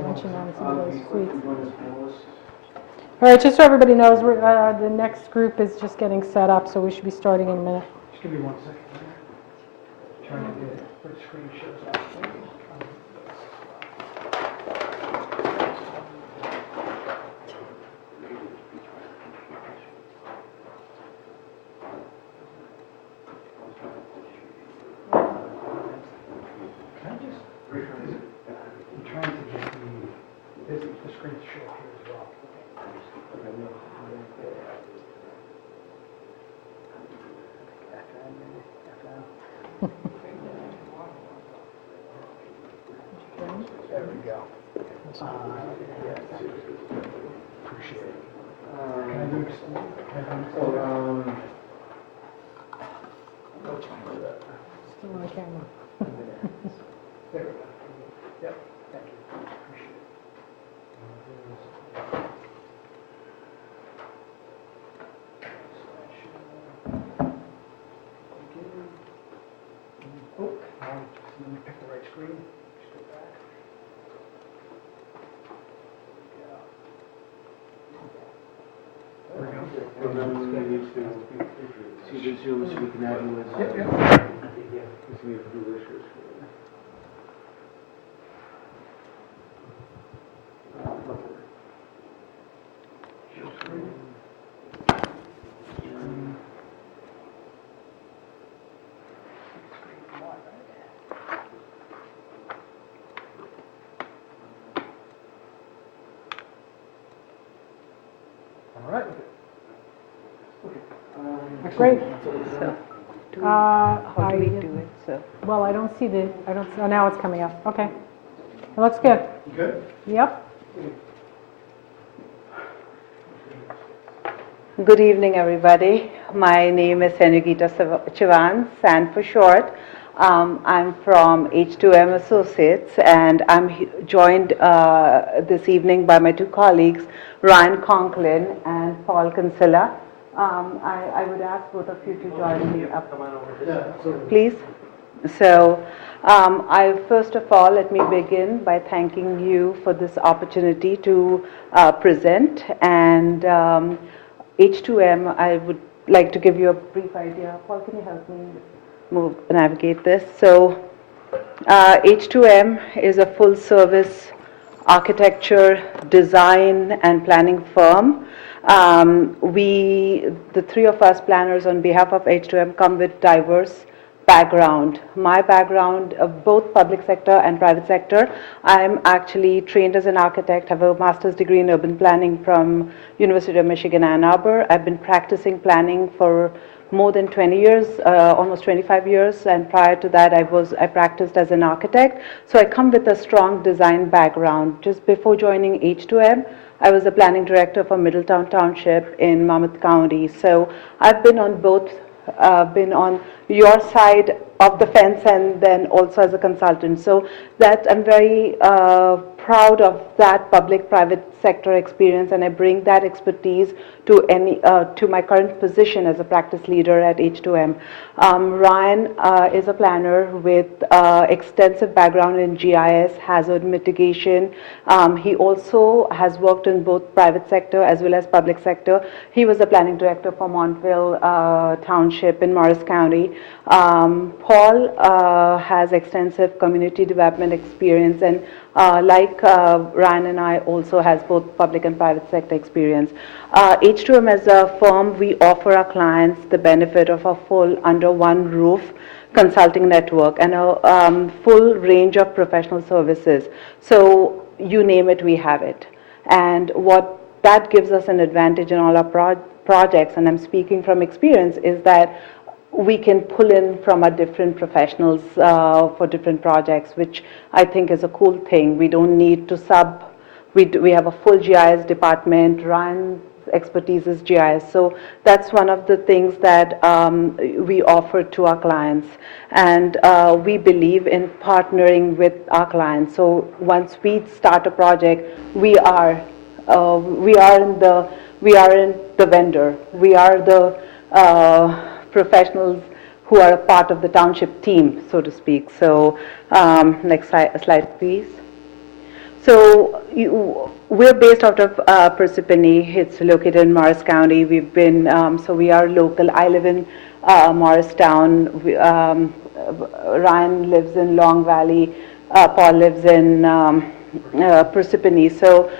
Munching on some of those sweets. All right, just so everybody knows, the next group is just getting set up, so we should be starting in a minute. Just give me 1 second. Trying to get it, what screen shows up. I'm trying to get the screen to show up here as well. There we go. Yeah, thank you. Appreciate it. Can I do it? Still on camera. There we go. Yep, thank you. Appreciate it. Oh, now, let me pick the right screen. Just go back. There we go. See the Zoom so we can add you as. Yep, yep. All right. Great. How do we I- do it, so? Well, I don't see oh, now it's coming up. Okay. It looks good. Good? Yep. Good evening, everybody. My name is Senugita Chivan, SAN for short. I'm from H2M Associates, and I'm joined this evening by my two colleagues, Ryan Conklin and Paul Kinsella. I would ask both of you to join me up, please. So, I first of all, let me begin by thanking you for this opportunity to present. And H2M, I would like to give you a brief idea. Paul, can you help me navigate this? So, H2M is a full-service architecture, design, and planning firm. The three of us planners on behalf of H2M come with diverse background. My background, both public sector and private sector. I'm actually trained as an architect, have a master's degree in urban planning from University of Michigan, Ann Arbor. I've been practicing planning for more than 20 years, almost 25 years, and prior to that I practiced as an architect. So I come with a strong design background. Just before joining H2M, I was the planning director for Middletown Township in Monmouth County. So I've been on both, been on your side of the fence and then also as a consultant. So that I'm very proud of that public-private sector experience, and I bring that expertise to my current position as a practice leader at H2M. Ryan is a planner with extensive background in GIS, hazard mitigation. He also has worked in both private sector as well as public sector. He was the planning director for Montville Township in Morris County. Paul has extensive community development experience, and like Ryan and I also has both public and private sector experience. H2M as a firm, we offer our clients the benefit of a full under one roof consulting network and a full range of professional services. So you name it, we have it. And what that gives us an advantage in all our projects, and I'm speaking from experience, is that we can pull in from our different professionals for different projects, which I think is a cool thing. We don't need to we have a full GIS department. Ryan's expertise is GIS. So that's one of the things that we offer to our clients. And we believe in partnering with our clients. So once we start a project, we are in the vendor. We are the professionals who are a part of the township team, so to speak. So next slide, please. So we're based out of Parsippany. It's located in Morris County. We've been, so we are local. I live in Morristown. Ryan lives in Long Valley. Paul lives in Parsippany. So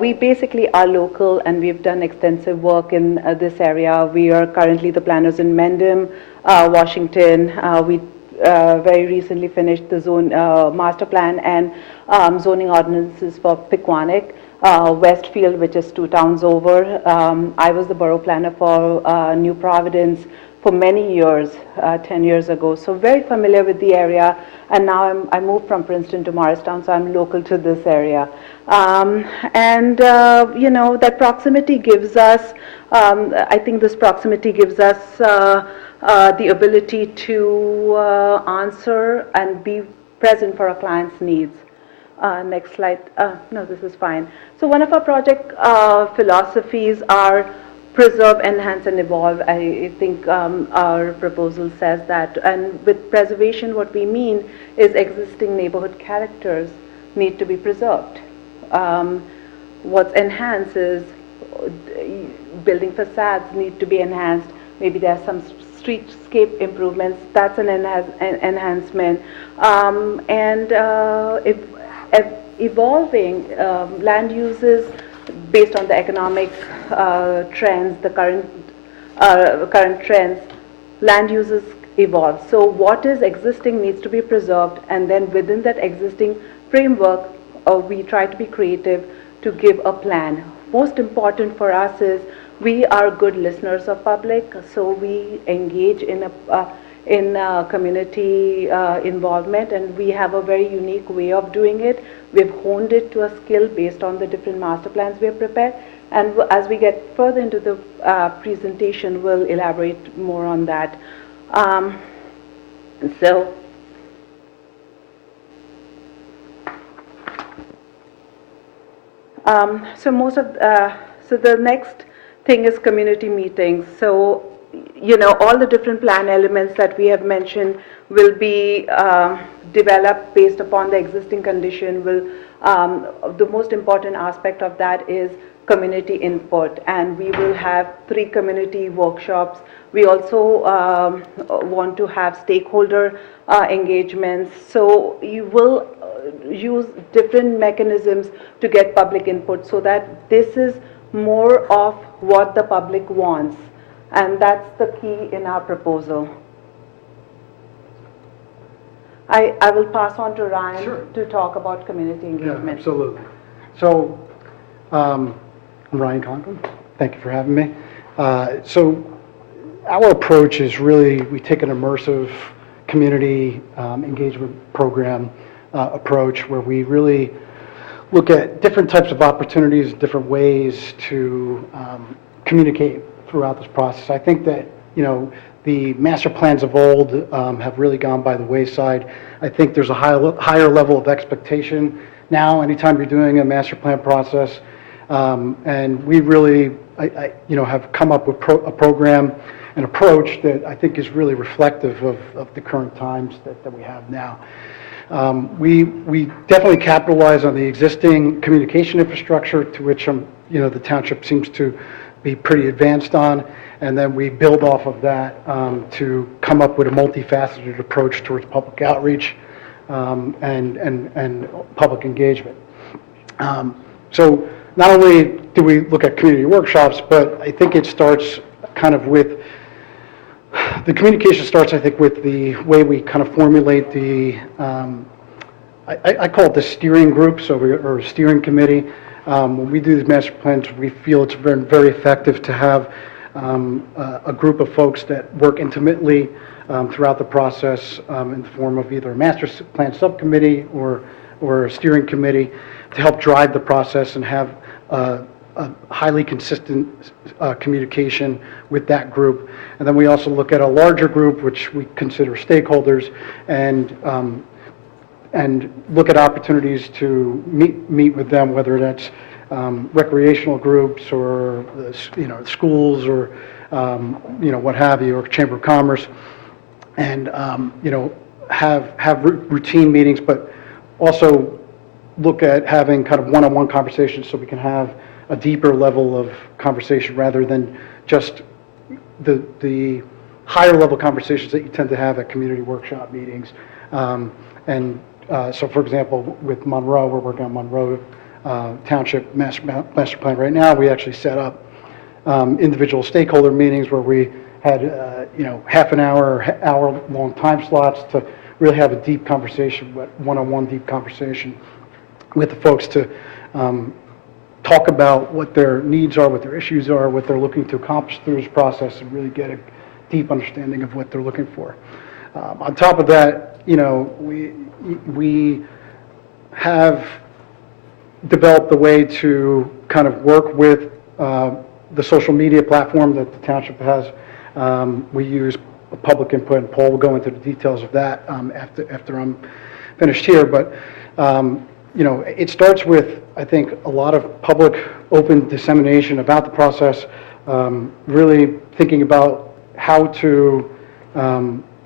we basically are local, and we've done extensive work in this area. We are currently the planners in Mendham, Washington. We very recently finished the zone master plan and zoning ordinances for Pequannock, Westfield, which is 2 towns over. I was the borough planner for New Providence for many years, 10 years ago. So very familiar with the area. And now I moved from Princeton to Morristown, so I'm local to this area. You know, that proximity gives us, I think this proximity gives us the ability to answer and be present for our clients' needs. Next slide. No, this is fine. So one of our project philosophies are preserve, enhance, and evolve. I think our proposal says that. And with preservation, what we mean is existing neighborhood characters need to be preserved. What's enhanced is building facades need to be enhanced. Maybe there are some streetscape improvements. That's an enhancement. Evolving land uses based on the economic trends, the current trends, land uses evolve. So what is existing needs to be preserved, and then within that existing framework, we try to be creative to give a plan. Most important for us is we are good listeners of public, so we engage in community involvement, and we have a very unique way of doing it. We've honed it to a skill based on the different master plans we have prepared, and as we get further into the presentation, we'll elaborate more on that. So the next thing is community meetings. So, you know, all the different plan elements that we have mentioned will be developed based upon the existing condition. The most important aspect of that is community input, and we will have 3 community workshops. We also want to have stakeholder engagements. So you will use different mechanisms to get public input so that this is more of what the public wants. And that's the key in our proposal. I will pass on to Ryan to talk about community engagement. Yeah, absolutely. So, I'm Ryan Conklin. Thank you for having me. So, our approach is really, we take an immersive community engagement program approach where we really look at different types of opportunities, different ways to communicate throughout this process. I think that, you know, the master plans of old have really gone by the wayside. I think there's a higher level of expectation now anytime you're doing a master plan process. And we really, you know, have come up with a program, an approach that I think is really reflective of the current times that we have now. We definitely capitalize on the existing communication infrastructure, to which you know, the township seems to be pretty advanced on, and then we build off of that to come up with a multifaceted approach towards public outreach and public engagement. So not only do we look at community workshops, but I think it starts kind of with, the communication starts, I think, with the way we kind of formulate the, I call it the steering group, or steering committee. When we do these master plans, we feel it's very, very effective to have a group of folks that work intimately throughout the process in the form of either a master plan subcommittee or a steering committee to help drive the process and have a a highly consistent communication with that group. And then we also look at a larger group, which we consider stakeholders, and look at opportunities to meet with them, whether that's recreational groups or schools or what have you, or Chamber of Commerce, and have routine meetings, but also look at having kind of one-on-one conversations so we can have a deeper level of conversation rather than just the higher level conversations that you tend to have at community workshop meetings. So for example, with Monroe, we're working on Monroe Township master plan right now. We actually set up individual stakeholder meetings where we had half an hour or hour-long time slots to really have a deep conversation, one-on-one deep conversation with the folks to talk about what their needs are, what their issues are, what they're looking to accomplish through this process, and really get a deep understanding of what they're looking for. On top of that, we have developed a way to kind of work with the social media platform that the township has. We use public input, and Paul will go into the details of that after I'm finished here. But it starts with, I think, a lot of public open dissemination about the process, really thinking about how to,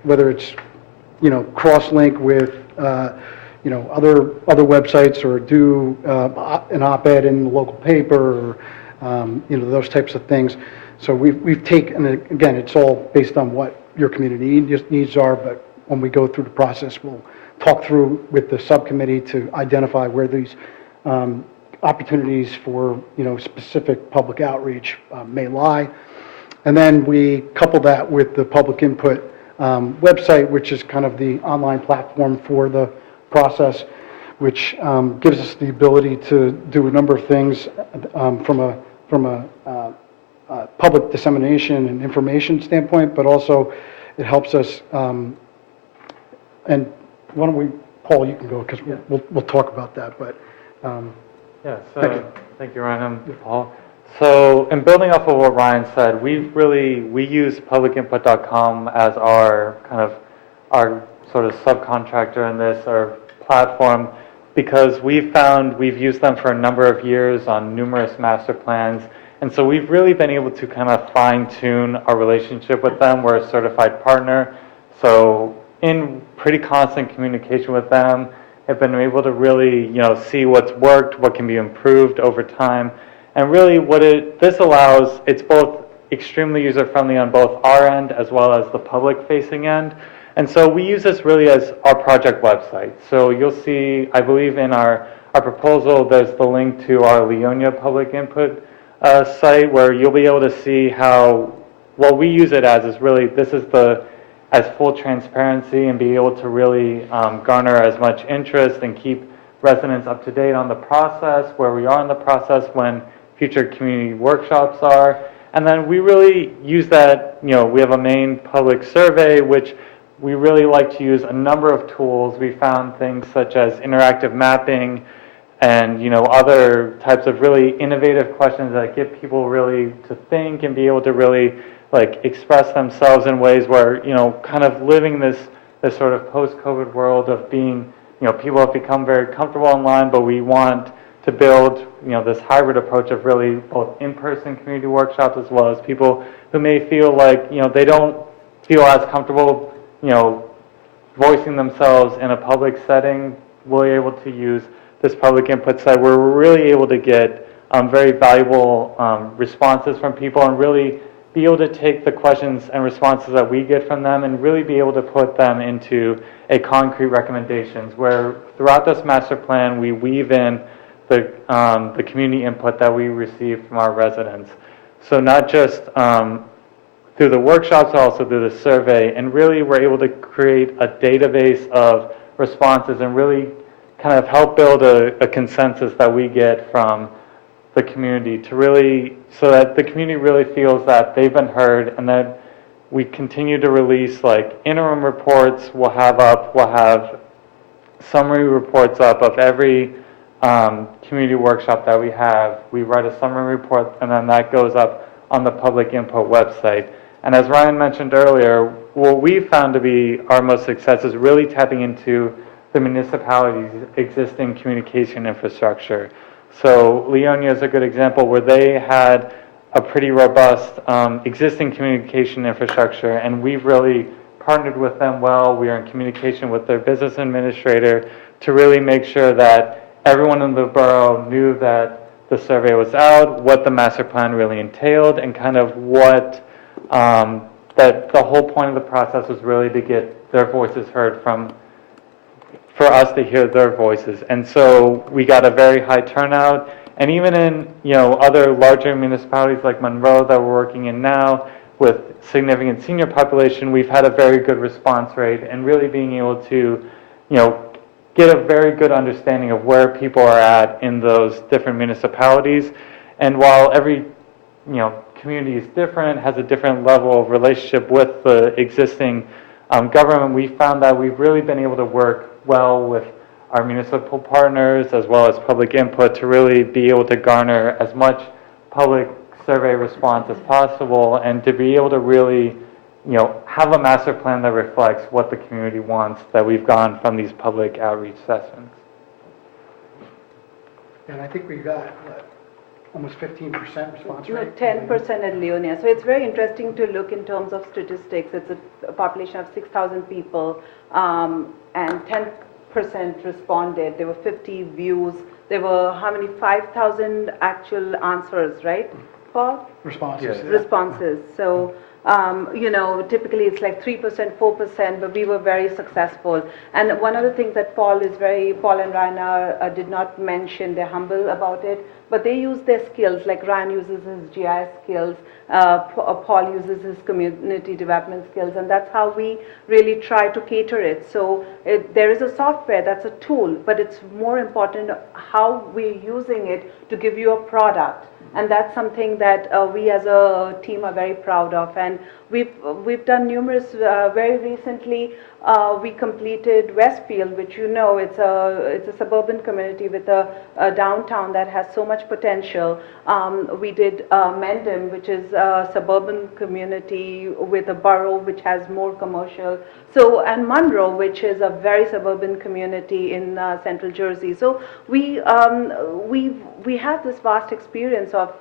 whether it's cross-link with other websites, or do an op-ed in the local paper, or those types of things. So we've taken, and again, it's all based on what your community needs are, but when we go through the process, we'll talk through with the subcommittee to identify where these opportunities for specific public outreach may lie. And then we couple that with the public input website, which is kind of the online platform for the process, which gives us the ability to do a number of things from a public dissemination and information standpoint, but also it helps us. And why don't we, Paul, you can go, because we'll talk about that. But yes, thank you, Ryan. I'm Paul. So, in building off of what Ryan said, we use publicinput.com as our sort of subcontractor in this, our platform, because we've used them for a number of years on numerous master plans, and so we've really been able to kind of fine-tune our relationship with them. We're a certified partner, so in pretty constant communication with them, have been able to really see what's worked, what can be improved over time. And really this allows, it's both extremely user-friendly on both our end as well as the public-facing end. And so we use this really as our project website. So you'll see, I believe in our proposal, there's the link to our Leonia public input site, where you'll be able to see how, what we use it as is really, this is as full transparency, and be able to really garner as much interest and keep residents up to date on the process, where we are in the process, when future community workshops are. And then we really use that, we have a main public survey, which we really like to use a number of tools. We found things such as interactive mapping and, other types of really innovative questions that get people really to think and be able to really express themselves in ways where, kind of living this sort of post-COVID world of being, people have become very comfortable online, but we want to build, this hybrid approach of really both in-person community workshops as well as people who may feel like, they don't feel as comfortable, voicing themselves in a public setting. We're able to use this public input site where we're really able to get very valuable responses from people, and really be able to take the questions and responses that we get from them and really be able to put them into a concrete recommendations, where throughout this master plan we weave in the community input that we receive from our residents. So not just through the workshops, but also through the survey, and really we're able to create a database of responses and really kind of help build a consensus that we get from the community, to really, so that the community really feels that they've been heard, and that we continue to release interim reports. We'll have summary reports up of every community workshop that we have. We write a summary report, and then that goes up on the public input website. And as Ryan mentioned earlier, what we found to be our most success is really tapping into the municipality's existing communication infrastructure. So Leonia is a good example where they had a pretty robust existing communication infrastructure, and we've really partnered with them well. We are in communication with their business administrator to really make sure that everyone in the borough knew that the survey was out, what the master plan really entailed, and kind of what that the whole point of the process was really to get their voices heard for us to hear their voices. And so we got a very high turnout. And even in, other larger municipalities like Monroe that we're working in now with significant senior population, we've had a very good response rate and really being able to, get a very good understanding of where people are at in those different municipalities. And while every, community is different, has a different level of relationship with the existing government, we found that we've really been able to work well with our municipal partners as well as public input to really be able to garner as much public survey response as possible and to be able to really, have a master plan that reflects what the community wants that we've gone from these public outreach sessions. And I think we got, almost 15% response No, rate? 10% at Leonia. So it's very interesting to look in terms of statistics. It's a population of 6,000 people, and 10% responded. There were 50 views. There were how many? 5,000 actual answers, right, Paul? Responses. Yes. Responses. So, typically it's like 3%, 4%, but we were very successful. And one of the things that Paul and Ryan did not mention, they're humble about it, but they use their skills, like Ryan uses his GIS skills, Paul uses his community development skills, and that's how we really try to cater it. So there is a software, that's a tool, but it's more important how we're using it to give you a product. And that's something that we as a team are very proud of. And we've done numerous, very recently, we completed Westfield, which it's a suburban community with a downtown that has so much potential. We did Mendham, which is a suburban community with a borough which has more commercial. So, and Monroe, which is a very suburban community in central Jersey. So we have this vast experience of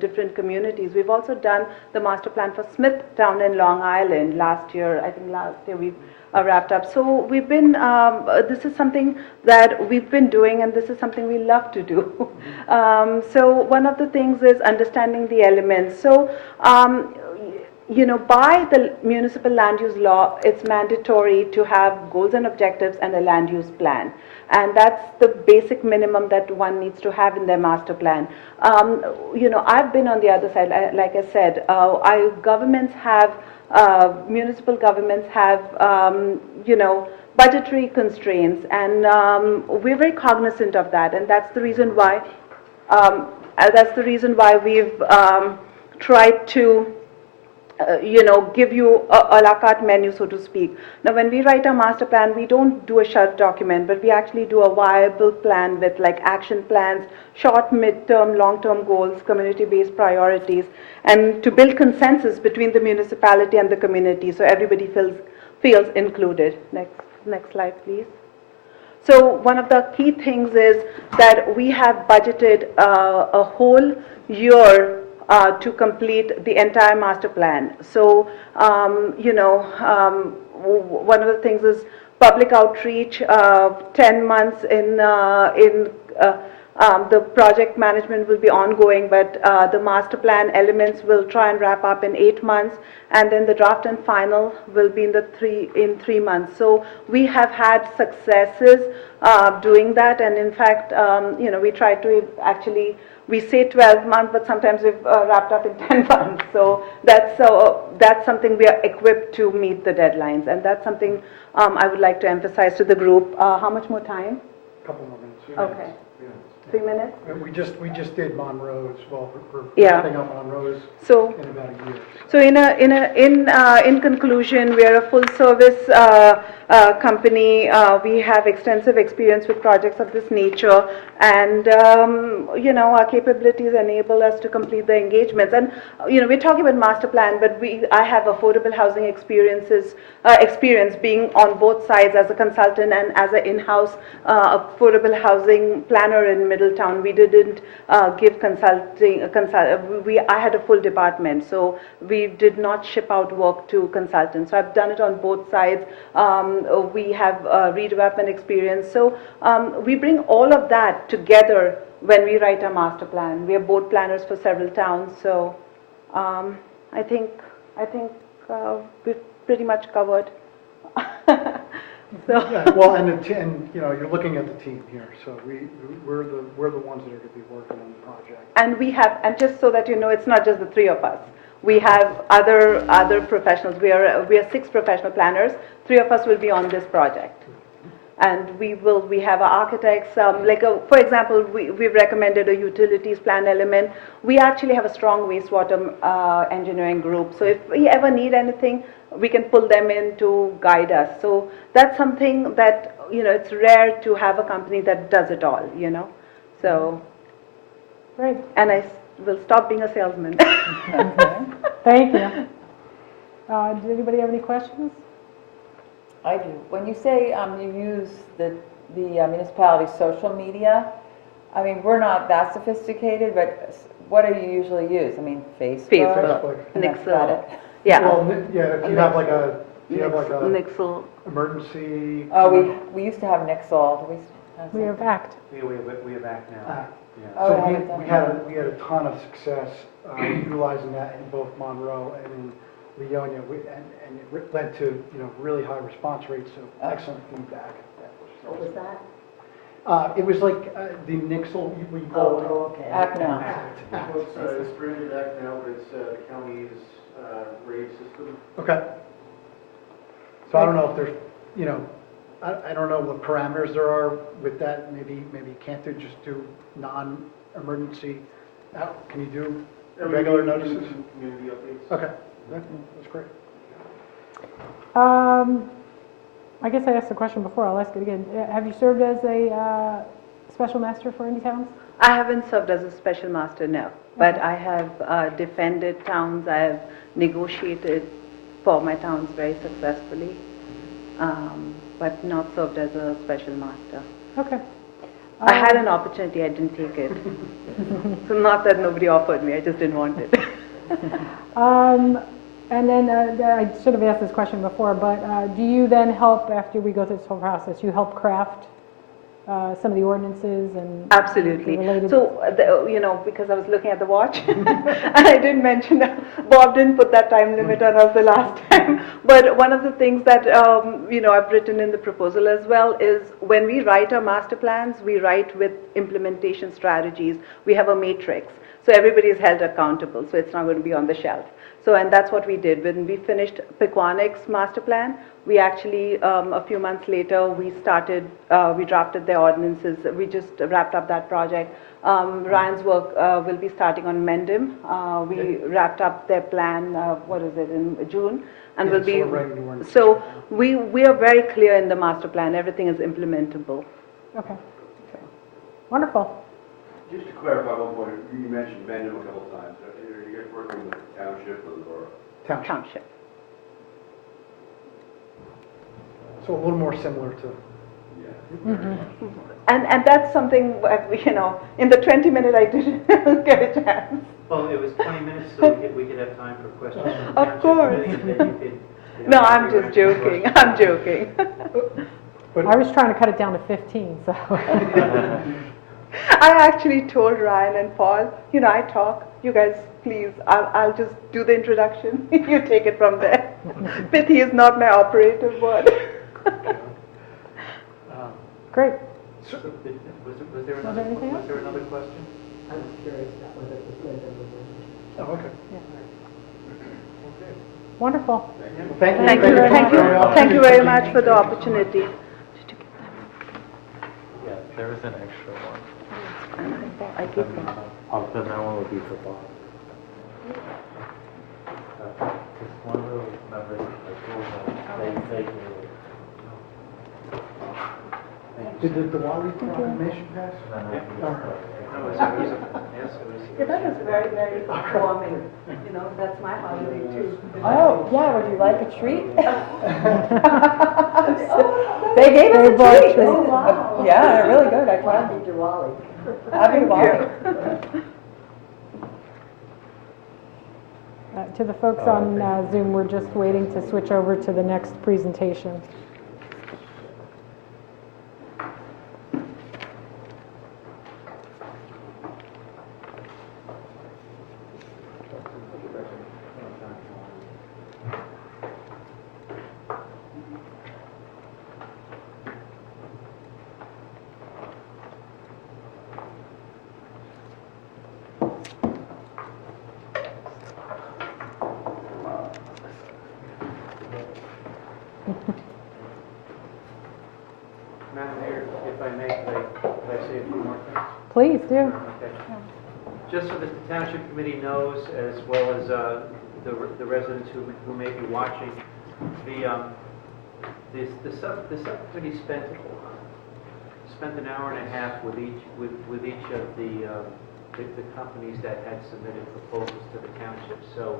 different communities. We've also done the master plan for Smithtown in Long Island last year. I think last year we wrapped up. So we've been, this is something that we've been doing, and this is something we love to do. So one of the things is understanding the elements. So, by the municipal land use law, it's mandatory to have goals and objectives and a land use plan. And that's the basic minimum that one needs to have in their master plan. I've been on the other side, like I said, municipal governments have, budgetary constraints, and we're very cognizant of that, and that's the reason why we've tried to give you a la carte menu, so to speak. Now, when we write a master plan, we don't do a short document, but we actually do a viable plan with like action plans, short, mid-term, long-term goals, community-based priorities, and to build consensus between the municipality and the community so everybody feels included. Next slide, please. So one of the key things is that we have budgeted a whole year to complete the entire master plan. So, one of the things is public outreach, 10 months the project management will be ongoing, but the master plan elements will try and wrap up in 8 months, and then the draft and final will be in 3 months. So we have had successes doing that, and in fact, we try to actually, we say 12 months, but sometimes we've wrapped up in 10 months. So that's something we are equipped to meet the deadlines, and that's something I would like to emphasize to the group. How much more time? Couple more minutes. Okay. 3 minutes? We just did Monroe's, well, we're Yeah. wrapping up Monroe's So, in about a year. so in conclusion, we are a full-service company. We have extensive experience with projects of this nature, and our capabilities enable us to complete the engagements. And we're talking about master plan, but I have affordable housing experience being on both sides as a consultant and as an in-house affordable housing planner in Middletown. We didn't give consulting. I had a full department, so we did not ship out work to consultants. So I've done it on both sides. We have redevelopment experience. So we bring all of that together when we write our master plan. We are board planners for several towns. So I think we've pretty much covered. So. Yeah, well, and you're looking at the team here, so we're the ones that are going to be working on the project. And just so that you know, it's not just the three of us. We have other professionals. We are 6 professional planners. 3 of us will be on this project. And we have our architects, for example, we've recommended a utilities plan element. We actually have a strong wastewater engineering group. So if we ever need anything, we can pull them in to guide us. So that's something that, it's rare to have a company that does it all, So. Great. And I will stop being a salesman. Thank you. Does anybody have any questions? I do. When you say you use the municipality's social media, I mean, we're not that sophisticated, but what do you usually use? I mean, Facebook? Facebook. And that's about it? Yeah. Well, if you have like a Nixel. emergency. Oh, we used to have Nixle. We have ACT. We have ACT now. Yeah. Oh, So I haven't done we had a ton of success utilizing that in both Monroe and in Leonia, and it led to really high response rates, so excellent feedback. What was that? It was like the Nixle, we call it. Oh, okay. ACT now. Act. It's branded Act now, but it's the county's grade system. Okay. So I don't know if there's, I don't know what parameters there are with that. Maybe you can't just do non-emergency. Can you do regular notices? Community updates. Okay, that's great. I guess I asked the question before, I'll ask it again. Have you served as a special master for any towns? I haven't served as a special master, no. But I have defended towns. I have negotiated for my towns very successfully, but not served as a special master. Okay. I had an opportunity, I didn't take it. So not that nobody offered me, I just didn't want it. And then I should have asked this question before, but do you then help, after we go through this whole process, you help craft some of the ordinances and Absolutely. related? So, because I was looking at the watch, and I didn't mention that Bob didn't put that time limit on us the last time. But one of the things that, I've written in the proposal as well is when we write our master plans, we write with implementation strategies. We have a matrix. So everybody is held accountable, so it's not going to be on the shelf. So, and that's what we did. When we finished Pequannock's master plan, we actually, a few months later, we drafted their ordinances. We just wrapped up that project. Ryan's work will be starting on Mendham. We wrapped up their plan, in June? And Yeah, will be, so we're writing the ordinances so right now. we are very clear in the master plan. Everything is implementable. Okay. Wonderful. Just to clarify one point, you mentioned Mendham a couple of times. Are you guys working with the township or the borough? Township. So a little more similar to. Yeah. And that's something, in the 20 minutes I didn't get a chance. Well, it was 20 minutes, so we could have time for questions. from the Of township course. committee, and then you could, No, I'm answer just joking. questions. I'm joking. I was trying to cut it down to 15, so. I actually told Ryan and Paul, I talk. You guys, please, I'll just do the introduction. You take it from there. Pithy is not my operative word. Great. So, was there Was there anything else? was there another question? I was curious about whether it was Linda or Oh, okay. Wonderful. Well, thank you. Thank you, for thank you, the opportunity. thank you very much for the opportunity. Yeah, there was an extra one. I give them. Oh, then that one would be for Bob. Just one of those members, I told them, they knew. Did the Diwali proclamation pass? Yeah, that was very, very warming. You know, that's my holiday too. Oh, yeah, would you like a treat? They gave us a brought treat. treats. Oh, wow. Yeah, they're really good, I tried. Happy Diwali. Happy Diwali. To the folks on Zoom, we're just waiting to switch over to the next presentation. Madam Mayor, if I may, could I say a few more things? Please do. Okay. Just so that the Township Committee knows, as well as the residents who may be watching, the subcommittee spent an hour and a half with each of the companies that had submitted proposals to the township. So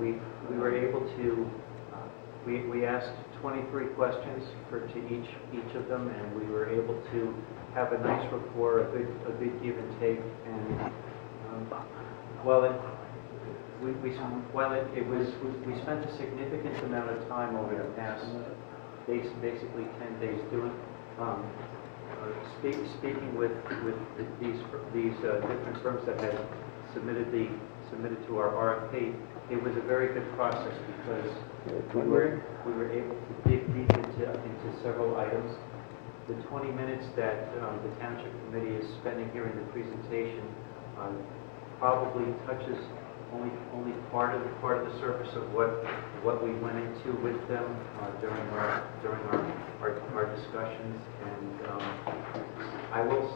we were able to we asked 23 questions to each of them, and we were able to have a nice rapport, a good give and take. And we spent a significant amount of time over the past basically 10 days doing speaking with these different firms that had submitted to our RFP. It was a very good process because we were able to dig deep into several items. The 20 minutes that the Township Committee is spending here in the presentation probably touches only part of the surface of what we went into with them during our discussions. And I will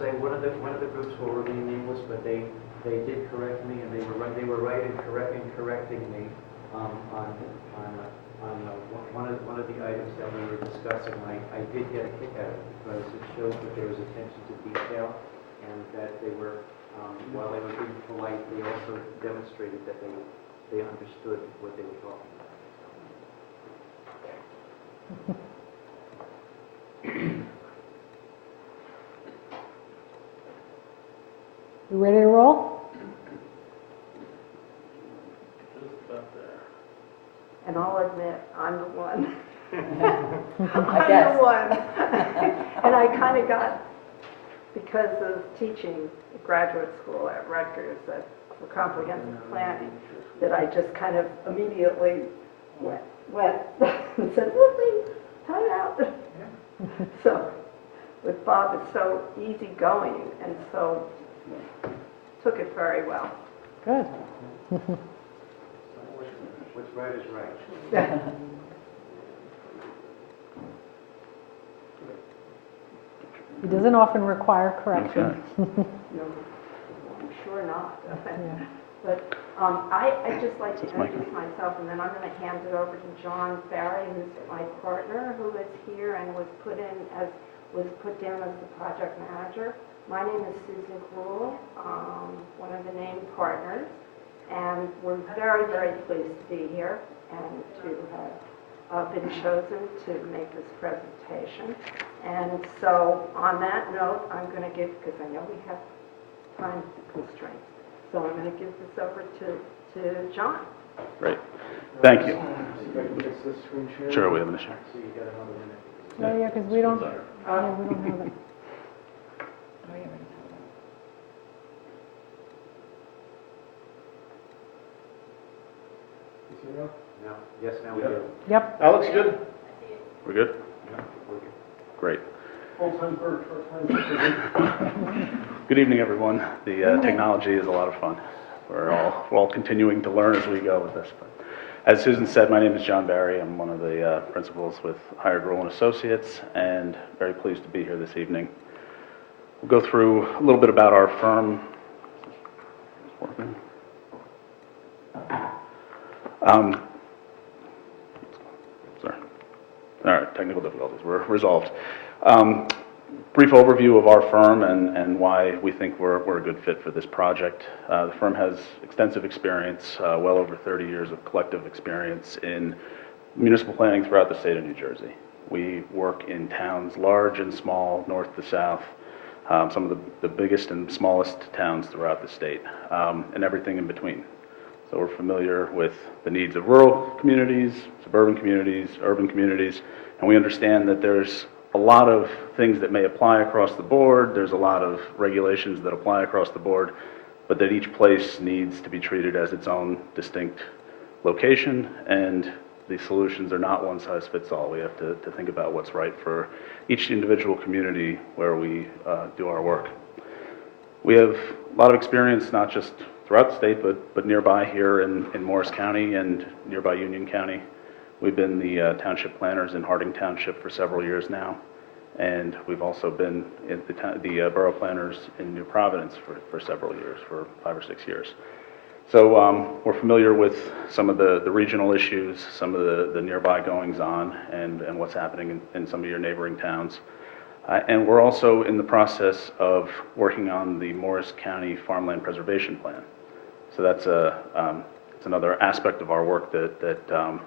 say one of the groups will remain nameless, but they did correct me, and they were right in correcting me on one of the items that we were discussing. I did get a kick out of it because it shows that there was attention to detail, and that they were, while they were being polite, they also demonstrated that they understood what they were talking about. You ready to roll? And I'll admit, I'm the one. I guess. I'm the one. And I kind of got, because of teaching at graduate school at Rutgers for comprehensive planning, that I just kind of immediately went and said, whoopee, time out. So with Bob, it's so easygoing, and so took it very well. Good. What's right is right. It doesn't often require correction. No, I'm sure not. But I'd just like to introduce myself, and then I'm going to hand it over to John Barry, who's my partner, who is here and was put down as the project manager. My name is Susan Gruhl, one of the named partners, and we're very, very pleased to be here and to have been chosen to make this presentation. And so on that note, I'm going to give, because I know we have time constraints, so I'm going to give this over to John. Great. Thank you. Sure, we have an issue. Oh, yeah, because we don't have it. Now we do. Yep. Alex, good? We're good? Great. Full-time clerk, part-time. Good evening, everyone. The technology is a lot of fun. We're all continuing to learn as we go with this. But as Susan said, my name is John Barry. I'm one of the principals with Higher Gruhl & Associates, and very pleased to be here this evening. We'll go through a little bit about our firm. Sorry. All right, technical difficulties were resolved. Brief overview of our firm and why we think we're a good fit for this project. The firm has extensive experience, well over 30 years of collective experience in municipal planning throughout the state of New Jersey. We work in towns large and small, north to south, some of the biggest and smallest towns throughout the state, and everything in between. So we're familiar with the needs of rural communities, suburban communities, urban communities, and we understand that there's a lot of things that may apply across the board, there's a lot of regulations that apply across the board, but that each place needs to be treated as its own distinct location, and the solutions are not one size fits all. We have to think about what's right for each individual community where we do our work. We have a lot of experience, not just throughout the state, but nearby here in Morris County and nearby Union County. We've been the township planners in Harding Township for several years now, and we've also been in the borough planners in New Providence for several years, for 5 or 6 years. So we're familiar with some of the regional issues, some of the nearby goings-on, and what's happening in some of your neighboring towns. And we're also in the process of working on the Morris County Farmland Preservation Plan. So that's it's another aspect of our work that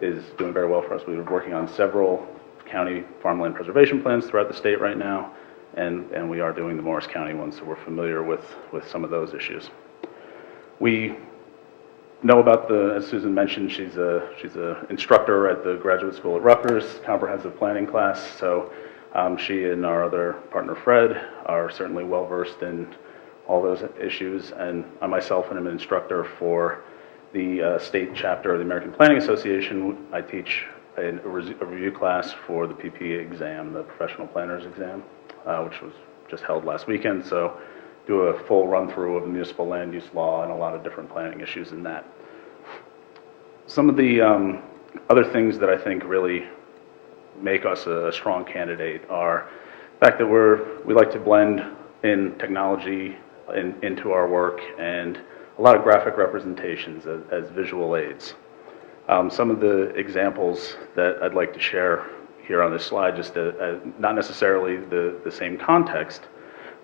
is doing very well for us. We've been working on several county farmland preservation plans throughout the state right now, and we are doing the Morris County one, so we're familiar with some of those issues. We know about as Susan mentioned, she's a instructor at the graduate school at Rutgers, comprehensive planning class, so she and our other partner Fred are certainly well versed in all those issues, and I myself am an instructor for the state chapter of the American Planning Association. I teach a review class for the PP exam, the professional planner's exam, which was just held last weekend, so do a full run-through of the municipal land use law and a lot of different planning issues in that. Some of the other things that I think really make us a strong candidate are the fact that we like to blend in technology into our work and a lot of graphic representations as visual aids. Some of the examples that I'd like to share here on this slide, just not necessarily the same context,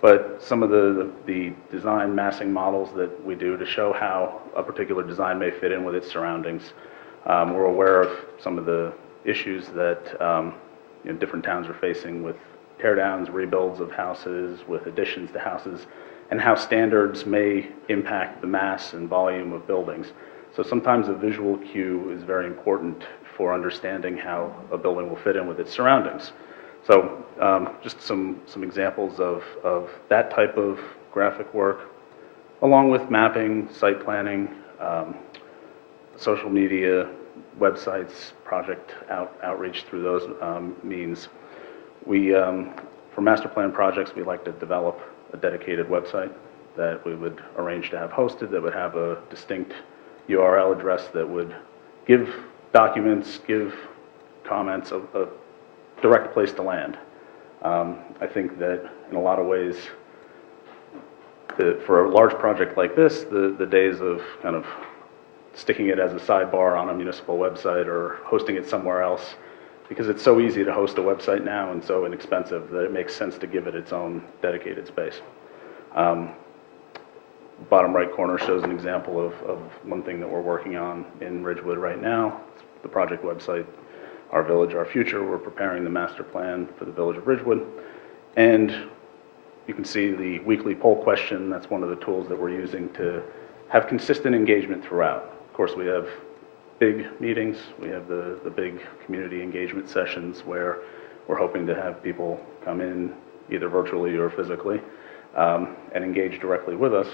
but some of the design massing models that we do to show how a particular design may fit in with its surroundings. We're aware of some of the issues that different towns are facing with tear-downs, rebuilds of houses, with additions to houses, and how standards may impact the mass and volume of buildings. So sometimes a visual cue is very important for understanding how a building will fit in with its surroundings. So just some examples of that type of graphic work, along with mapping, site planning, social media, websites, project outreach through those means. For master plan projects, we like to develop a dedicated website that we would arrange to have hosted, that would have a distinct URL address that would give documents, give comments, a direct place to land. I think that in a lot of ways, for a large project like this, the days of kind of sticking it as a sidebar on a municipal website or hosting it somewhere else, because it's so easy to host a website now and so inexpensive that it makes sense to give it its own dedicated space. Bottom right corner shows an example of one thing that we're working on in Ridgewood right now. It's the project website, Our Village, Our Future. We're preparing the master plan for the Village of Ridgewood. And you can see the weekly poll question. That's one of the tools that we're using to have consistent engagement throughout. Of course, we have big meetings. We have the big community engagement sessions where we're hoping to have people come in either virtually or physically and engage directly with us.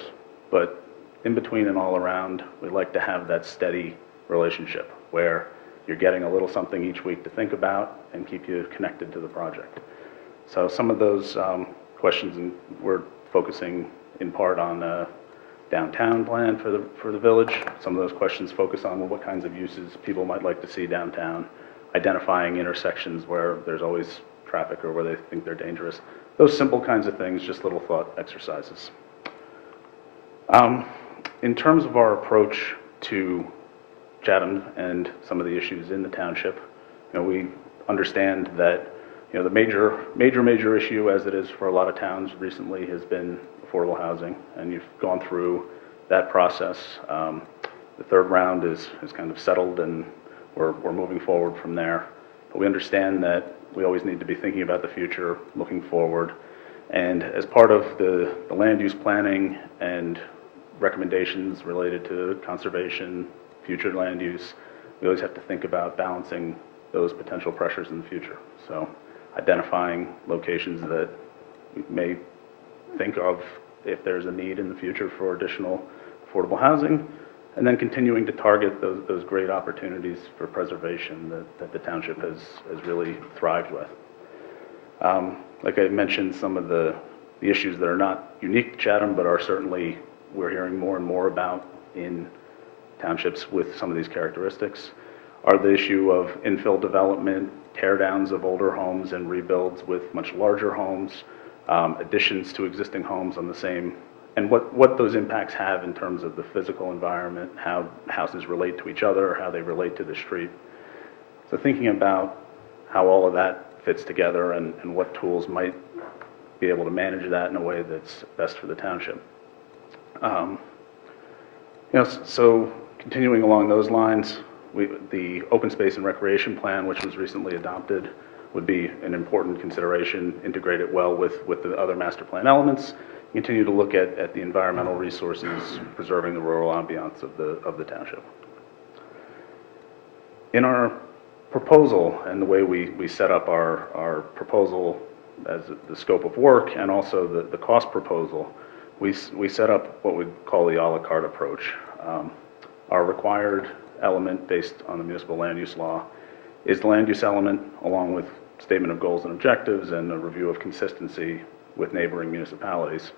But in between and all around, we like to have that steady relationship where you're getting a little something each week to think about and keep you connected to the project. So some of those questions, we're focusing in part on a downtown plan for the village. Some of those questions focus on what kinds of uses people might like to see downtown, identifying intersections where there's always traffic or where they think they're dangerous. those simple kinds of things, just little thought exercises. In terms of our approach to Chatham and some of the issues in the township, we understand that the major issue, as it is for a lot of towns recently, has been affordable housing, and you've gone through that process. The third round is kind of settled, and we're moving forward from there. But we understand that we always need to be thinking about the future, looking forward, and as part of the land use planning and recommendations related to conservation, future land use, we always have to think about balancing those potential pressures in the future. So identifying locations that we may think of if there's a need in the future for additional affordable housing, and then continuing to target those great opportunities for preservation that the township has really thrived with. Like I mentioned, some of the issues that are not unique to Chatham, but are certainly we're hearing more and more about in townships with some of these characteristics, are the issue of infill development, tear downs of older homes and rebuilds with much larger homes, additions to existing homes on the same, and what those impacts have in terms of the physical environment, how houses relate to each other, how they relate to the street. So thinking about how all of that fits together and what tools might be able to manage that in a way that's best for the township. So continuing along those lines, the open space and recreation plan, which was recently adopted, would be an important consideration, integrate it well with the other master plan elements, continue to look at the environmental resources, preserving the rural ambiance of the township. In our proposal and the way we set up our proposal as the scope of work and also the cost proposal, we set up what we call the a la carte approach. Our required element based on the municipal land use law is the land use element, along with statement of goals and objectives and a review of consistency with neighboring municipalities.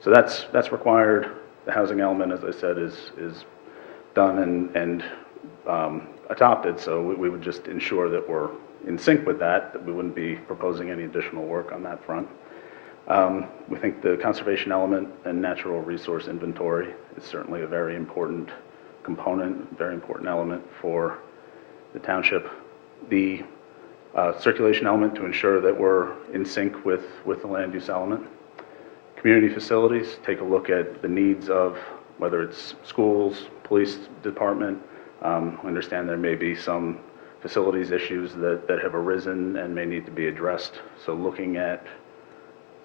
So that's required. The housing element, as I said, is done and adopted, so we would just ensure that we're in sync with that we wouldn't be proposing any additional work on that front. We think the conservation element and natural resource inventory is certainly a very important component, very important element for the township. The circulation element to ensure that we're in sync with the land use element. Community facilities, take a look at the needs of whether it's schools, police department. Understand there may be some facilities issues that have arisen and may need to be addressed. So looking at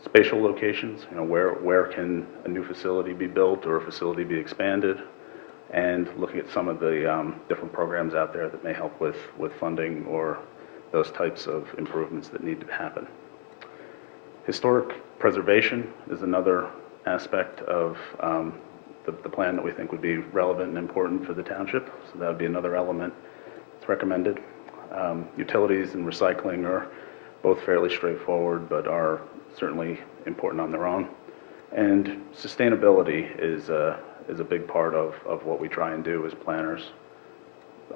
spatial locations, where can a new facility be built or a facility be expanded, and looking at some of the different programs out there that may help with funding or those types of improvements that need to happen. Historic preservation is another aspect of the plan that we think would be relevant and important for the township, so that would be another element that's recommended. Utilities and recycling are both fairly straightforward, but are certainly important on their own. And sustainability is a big part of what we try and do as planners.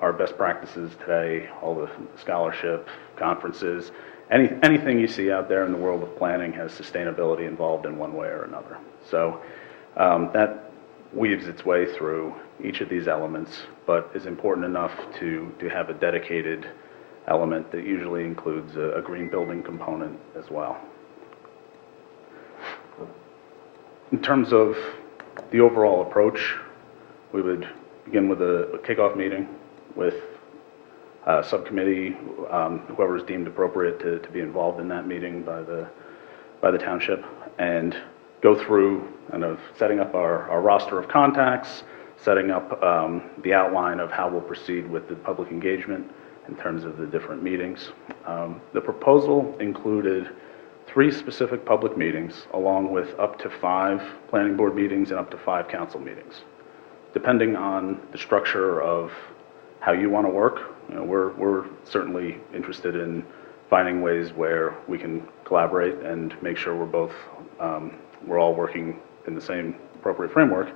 Our best practices today, all the scholarship, conferences, anything you see out there in the world of planning has sustainability involved in one way or another. So that weaves its way through each of these elements, but is important enough to have a dedicated element that usually includes a green building component as well. In terms of the overall approach, we would begin with a kickoff meeting with a subcommittee, whoever is deemed appropriate to be involved in that meeting by the township, and go through kind of setting up our roster of contacts, setting up the outline of how we'll proceed with the public engagement in terms of the different meetings. The proposal included 3 specific public meetings, along with up to 5 planning board meetings and up to 5 council meetings. Depending on the structure of how you want to work, we're certainly interested in finding ways where we can collaborate and make sure we're all working in the same appropriate framework.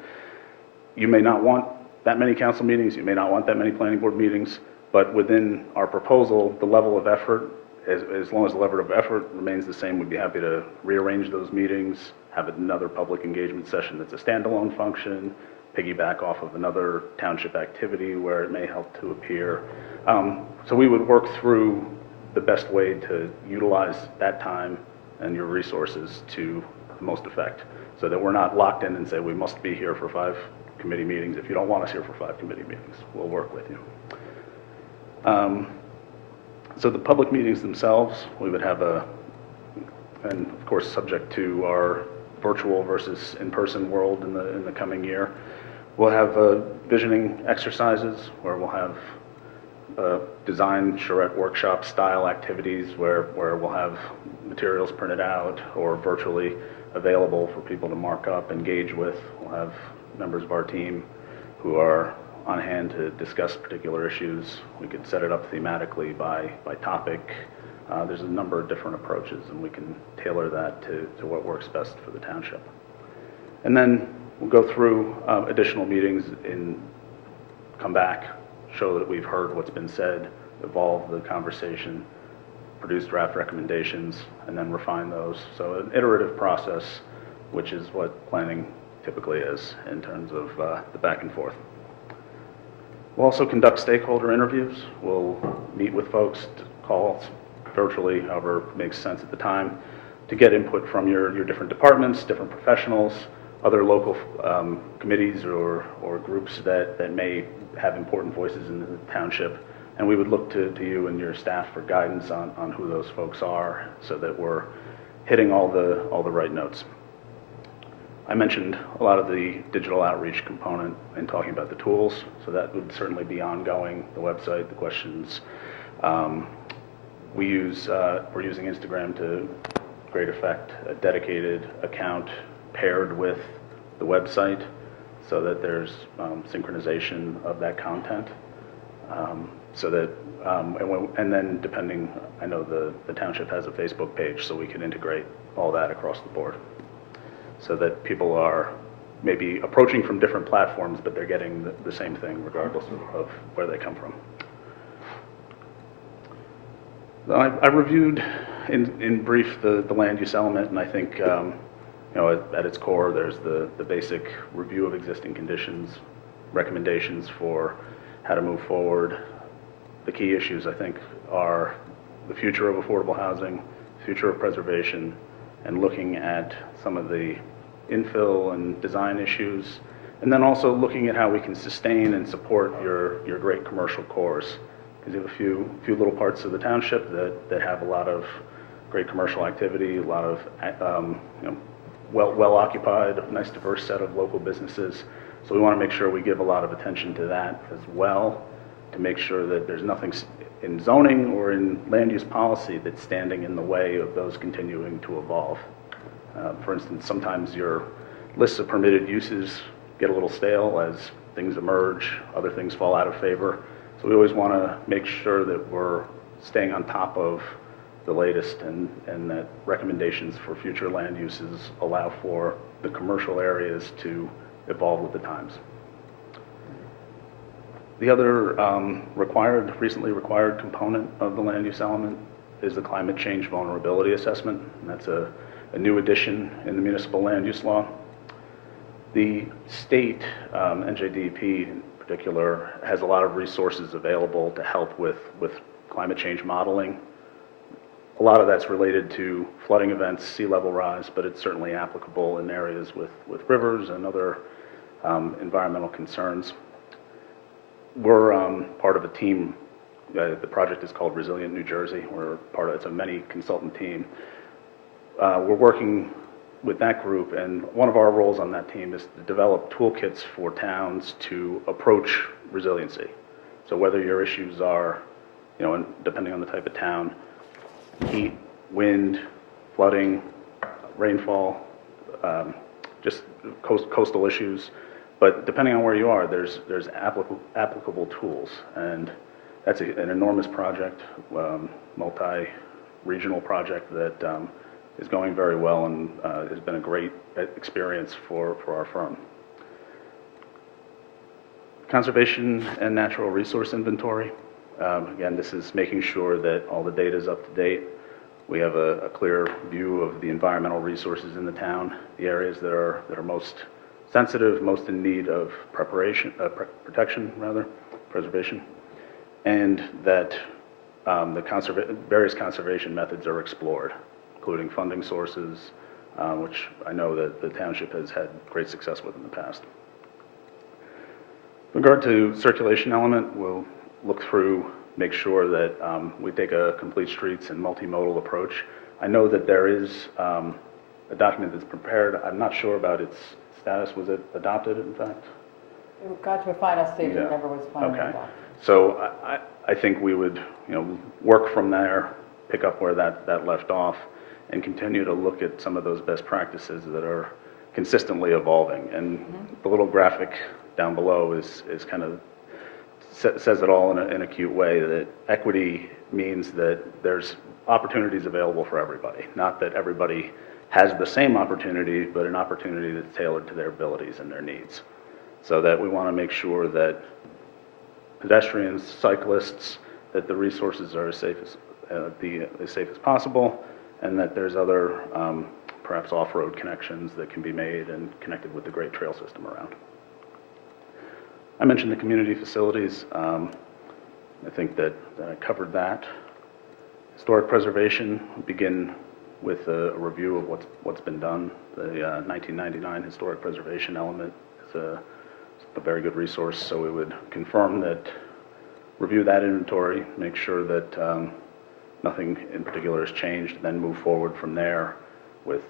You may not want that many council meetings, you may not want that many planning board meetings, but within our proposal, the level of effort as long as the level of effort remains the same, we'd be happy to rearrange those meetings, have another public engagement session that's a standalone function, piggyback off of another township activity where it may help to appear. So we would work through the best way to utilize that time and your resources to the most effect, so that we're not locked in and say we must be here for 5 committee meetings. If you don't want us here for 5 committee meetings, we'll work with you. So the public meetings themselves, we would have and of course subject to our virtual versus in-person world in the coming year, we'll have visioning exercises where we'll have design charrette workshop style activities where we'll have materials printed out or virtually available for people to mark up, engage with. We'll have members of our team who are on hand to discuss particular issues. We could set it up thematically by topic. There's a number of different approaches, and we can tailor that to what works best for the township. And then we'll go through additional meetings and come back, show that we've heard what's been said, evolve the conversation, produce draft recommendations, and then refine those. So an iterative process, which is what planning typically is in terms of the back and forth. We'll also conduct stakeholder interviews. We'll meet with folks, calls virtually, however makes sense at the time, to get input from your different departments, different professionals, other local committees or groups that may have important voices in the township. And we would look to you and your staff for guidance on who those folks are, so that we're hitting all the right notes. I mentioned a lot of the digital outreach component in talking about the tools, so that would certainly be ongoing, the website, the questions. We're using Instagram to great effect, a dedicated account paired with the website so that there's synchronization of that content. So that, and then depending, I know the township has a Facebook page, so we can integrate all that across the board, so that people are maybe approaching from different platforms, but they're getting the same thing regardless of where they come from. I reviewed in brief the land use element, and I think at its core there's the basic review of existing conditions, recommendations for how to move forward. The key issues, I think, are the future of affordable housing, future of preservation, and looking at some of the infill and design issues, and then also looking at how we can sustain and support your great commercial cores. Because you have a few little parts of the township that have a lot of great commercial activity, a lot of well occupied, a nice diverse set of local businesses. So we want to make sure we give a lot of attention to that as well, to make sure that there's nothing in zoning or in land use policy that's standing in the way of those continuing to evolve. For instance, sometimes your lists of permitted uses get a little stale as things emerge, other things fall out of favor. So we always want to make sure that we're staying on top of the latest, and that recommendations for future land uses allow for the commercial areas to evolve with the times. The other recently required component of the land use element is the climate change vulnerability assessment, and that's a new addition in the municipal land use law. The state, NJDEP in particular, has a lot of resources available to help with climate change modeling. A lot of that's related to flooding events, sea level rise, but it's certainly applicable in areas with rivers and other environmental concerns. We're part of a team. The project is called Resilient New Jersey. It's a many consultant team. We're working with that group, and one of our roles on that team is to develop toolkits for towns to approach resiliency. So whether your issues are, and depending on the type of town, heat, wind, flooding, rainfall, just coastal issues, but depending on where you are, there's applicable tools, and that's an enormous project, multi-regional project that is going very well and has been a great experience for our firm. Conservation and natural resource inventory. Again, this is making sure that all the data is up to date. We have a clear view of the environmental resources in the town, the areas that are most sensitive, most in need of protection, preservation, and that the various conservation methods are explored, including funding sources, which I know that the township has had great success with in the past. With regard to circulation element, we'll look through, make sure that we take a complete streets and multimodal approach. I know that there is a document that's prepared. I'm not sure about its status. Was it adopted, in fact? It got to a final stage, Yeah. it never was finally Okay. adopted. So I think we would, work from there, pick up where that left off, and continue to look at some of those best practices that are consistently evolving. And the little graphic down below is kind of says it all in a cute way, that equity means that there's opportunities available for everybody, not that everybody has the same opportunity, but an opportunity that's tailored to their abilities and their needs. So that we want to make sure that pedestrians, cyclists, that the resources are as safe as possible, and that there's other perhaps off-road connections that can be made and connected with the great trail system around. I mentioned the community facilities. I think that I covered that. Historic preservation, begin with a review of what's been done. The 1999 historic preservation element is a very good resource, so we would confirm that, review that inventory, make sure that nothing in particular has changed, then move forward from there with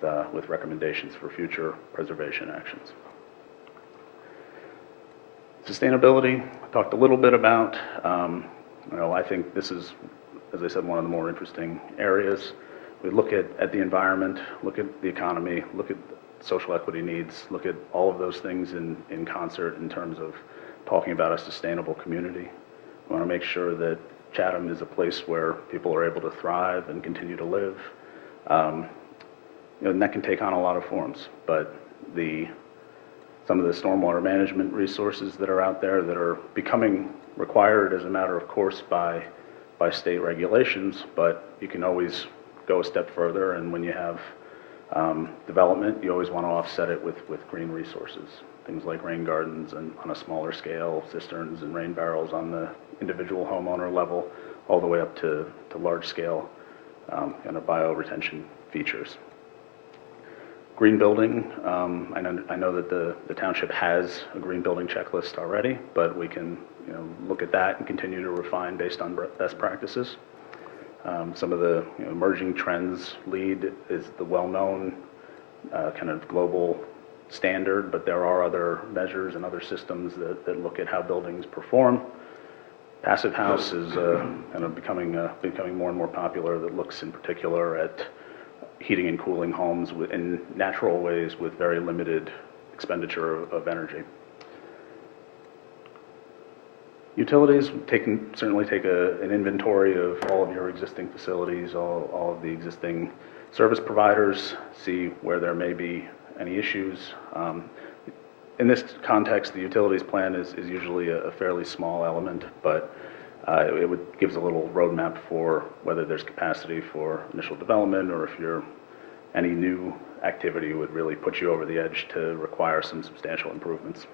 recommendations for future preservation actions. Sustainability, I talked a little bit about. I think this is, as I said, one of the more interesting areas. We look at the environment, look at the economy, look at social equity needs, look at all of those things in concert in terms of talking about a sustainable community. We want to make sure that Chatham is a place where people are able to thrive and continue to live. And that can take on a lot of forms, but some of the stormwater management resources that are out there that are becoming required as a matter of course by state regulations, but you can always go a step further, and when you have development, you always want to offset it with green resources. Things like rain gardens and on a smaller scale, cisterns and rain barrels on the individual homeowner level, all the way up to large scale kind of bioretention features. Green building, I know that the township has a green building checklist already, but we can look at that and continue to refine based on best practices. Some of the emerging trends, LEED is the well-known kind of global standard, but there are other measures and other systems that look at how buildings perform. Passive house is kind of becoming more and more popular, that looks in particular at heating and cooling homes in natural ways with very limited expenditure of energy. Utilities, certainly take an inventory of all of your existing facilities, all of the existing service providers, see where there may be any issues. In this context, the utilities plan is usually a fairly small element, but it gives a little roadmap for whether there's capacity for initial development, or if any new activity would really put you over the edge to require some substantial improvements.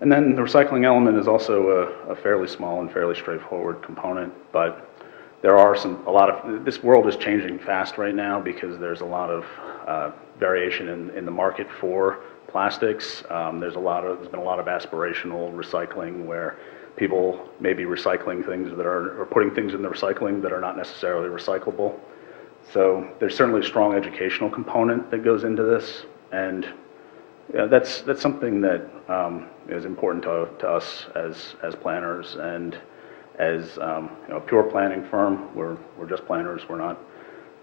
And then the recycling element is also a fairly small and fairly straightforward component, but there are this world is changing fast right now because there's a lot of variation in the market for plastics. There's been a lot of aspirational recycling where people may be recycling things or putting things in the recycling that are not necessarily recyclable. So there's certainly a strong educational component that goes into this, and that's something that is important to us as planners, and as a pure planning firm. We're just planners. We're not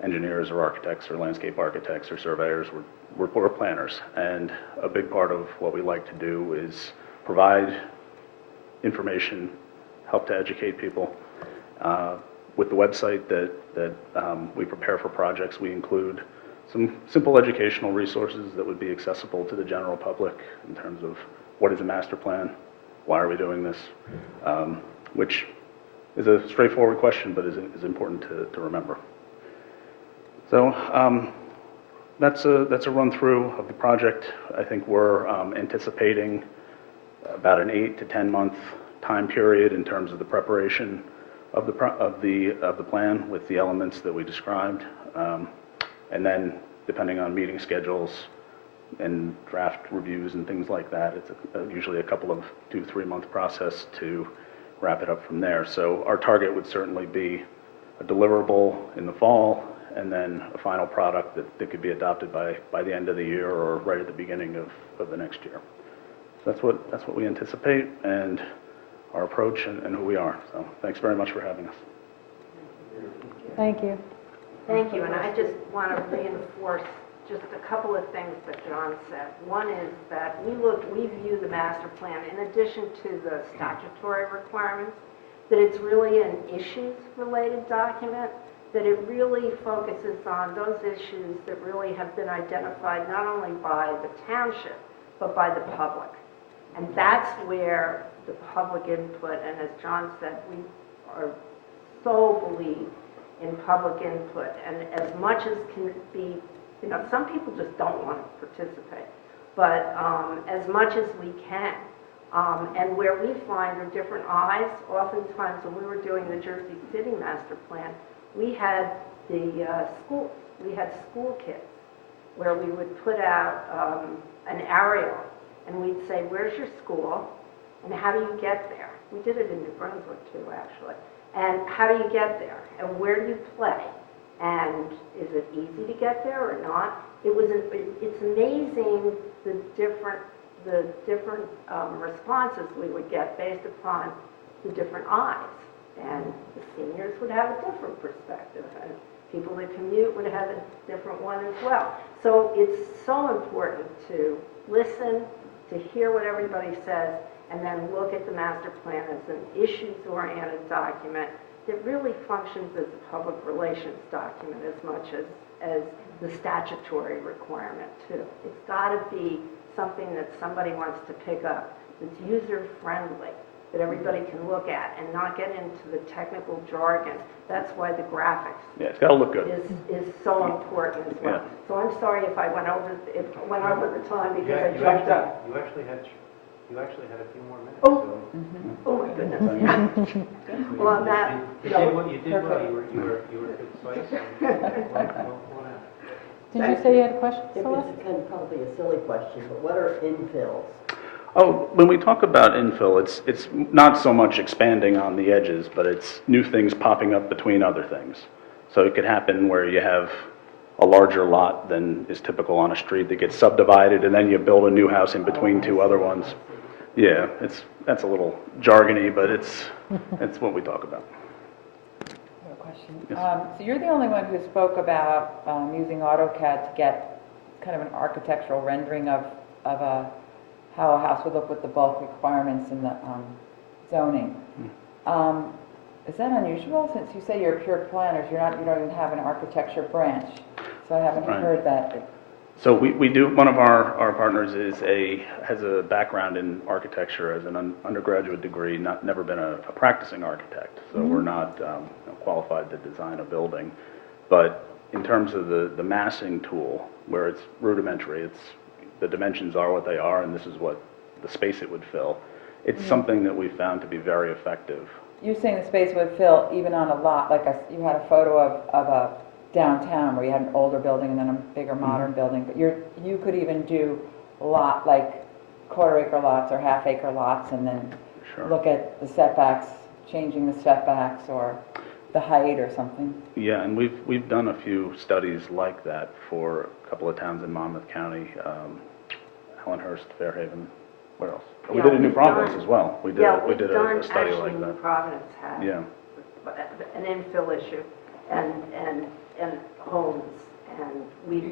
engineers or architects or landscape architects or surveyors. We're planners, and a big part of what we like to do is provide information, help to educate people. With the website that we prepare for projects, we include some simple educational resources that would be accessible to the general public in terms of what is a master plan, why are we doing this, which is a straightforward question, but is important to remember. So that's a run-through of the project. I think we're anticipating about an 8 to 10 month time period in terms of the preparation of the plan with the elements that we described. And then, depending on meeting schedules and draft reviews and things like that, it's usually a couple of 2 to 3 month process to wrap it up from there. So our target would certainly be a deliverable in the fall, and then a final product that could be adopted by the end of the year or right at the beginning of the next year. So that's what we anticipate, and our approach and who we are. So thanks very much for having us. Thank you. Thank you, and I just want to reinforce just a couple of things that John said. One is that we view the master plan, in addition to the statutory requirements, that it's really an issues-related document, that it really focuses on those issues that really have been identified not only by the township, but by the public. And that's where the public input, and as John said, we are so believe in public input, and as much as can be, some people just don't want to participate, but as much as we can. And where we find are different eyes, oftentimes when we were doing the Jersey City master plan, we had the schools, we had school kids, where we would put out an aerial, and we'd say, where's your school, and how do you get there? We did it in New Brunswick too, actually. And how do you get there? And where do you play? And is it easy to get there or not? It's amazing the different responses we would get based upon the different eyes. And the seniors would have a different perspective, and people that commute would have a different one as well. So it's so important to listen, to hear what everybody says, and then look at the master plan as an issues-oriented document that really functions as a public relations document as much as the statutory requirement too. It's got to be something that somebody wants to pick up, that's user-friendly, that everybody can look at and not get into the technical jargon. That's why the graphics It's got to look good. is so important as well. Yeah. So I'm sorry if I went over the time because I jumped up. You actually had a few more minutes. Oh. So. Oh my goodness. Well, on that. You did well. You were concise. Did you say you had a question, It's Celeste? kind of probably a silly question, but what are infills? Oh, when we talk about infill, it's not so much expanding on the edges, but it's new things popping up between other things. So it could happen where you have a larger lot than is typical on a street that gets subdivided, and then you build a new house in between two other ones. Yeah, that's a little jargony, but it's what we talk about. I have a question. Yes. So you're the only one who spoke about using AutoCAD to get kind of an architectural rendering of how a house would look with the bulk requirements and the zoning. Is that unusual? Since you say you're pure planners, you don't even have an architecture branch. So I haven't Right. heard that. So we do, one of our partners has a background in architecture as an undergraduate degree, never been a practicing architect. So we're not qualified to design a building. But in terms of the massing tool, where it's rudimentary, the dimensions are what they are, and this is what the space it would fill. It's something that we found to be very effective. You're saying the space would fill even on a lot, like you had a photo of a downtown where you had an older building and then a bigger modern building, but you could even do a lot like quarter-acre lots or half-acre lots, and then look at the setbacks, changing the setbacks or the height or something. Yeah, and we've done a few studies like that for a couple of towns in Monmouth County, Allenhurst, Fairhaven, where else? We did it in New Providence as well. We did a study like that. New Providence had Yeah. an infill issue and homes, and we've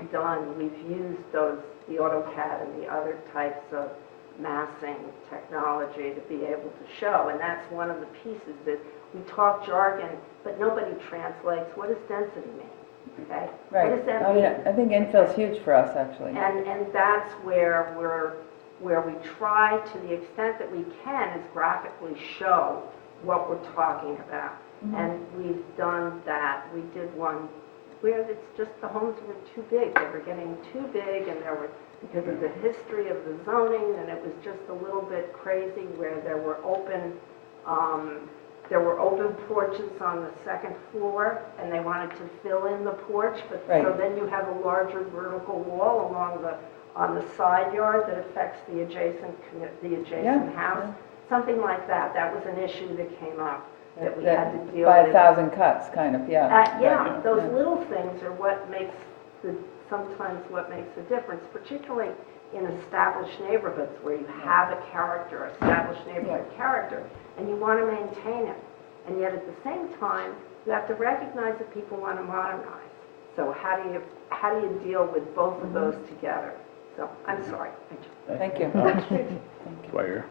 used the AutoCAD and the other types of massing technology to be able to show, and that's one of the pieces that we talk jargon, but nobody translates. What does density mean? Okay? Right. What does that I mean? mean, I think infill's huge for us, actually. And that's where we try, to the extent that we can, is graphically show what we're talking about. And we've done that. We did one where it's just the homes were too big. They were getting too big, and there were, because of the history of the zoning, and it was just a little bit crazy where there were open porches on the second floor, and they wanted to fill in the porch, but so Right. then you have a larger vertical wall on the side yard that affects the adjacent Yeah. house. Something like that. That was an issue that came up that we had to deal By with. 1,000 cuts, kind of, yeah. Yeah, Right. those Yeah. little things are what makes sometimes what makes the difference, particularly in established neighborhoods where you have a character, established neighborhood character, and you want to maintain it. And yet at the same time, you have to recognize that people want to modernize. So how do you deal with both of those together? So, I'm sorry. Thank you. That's why you're here.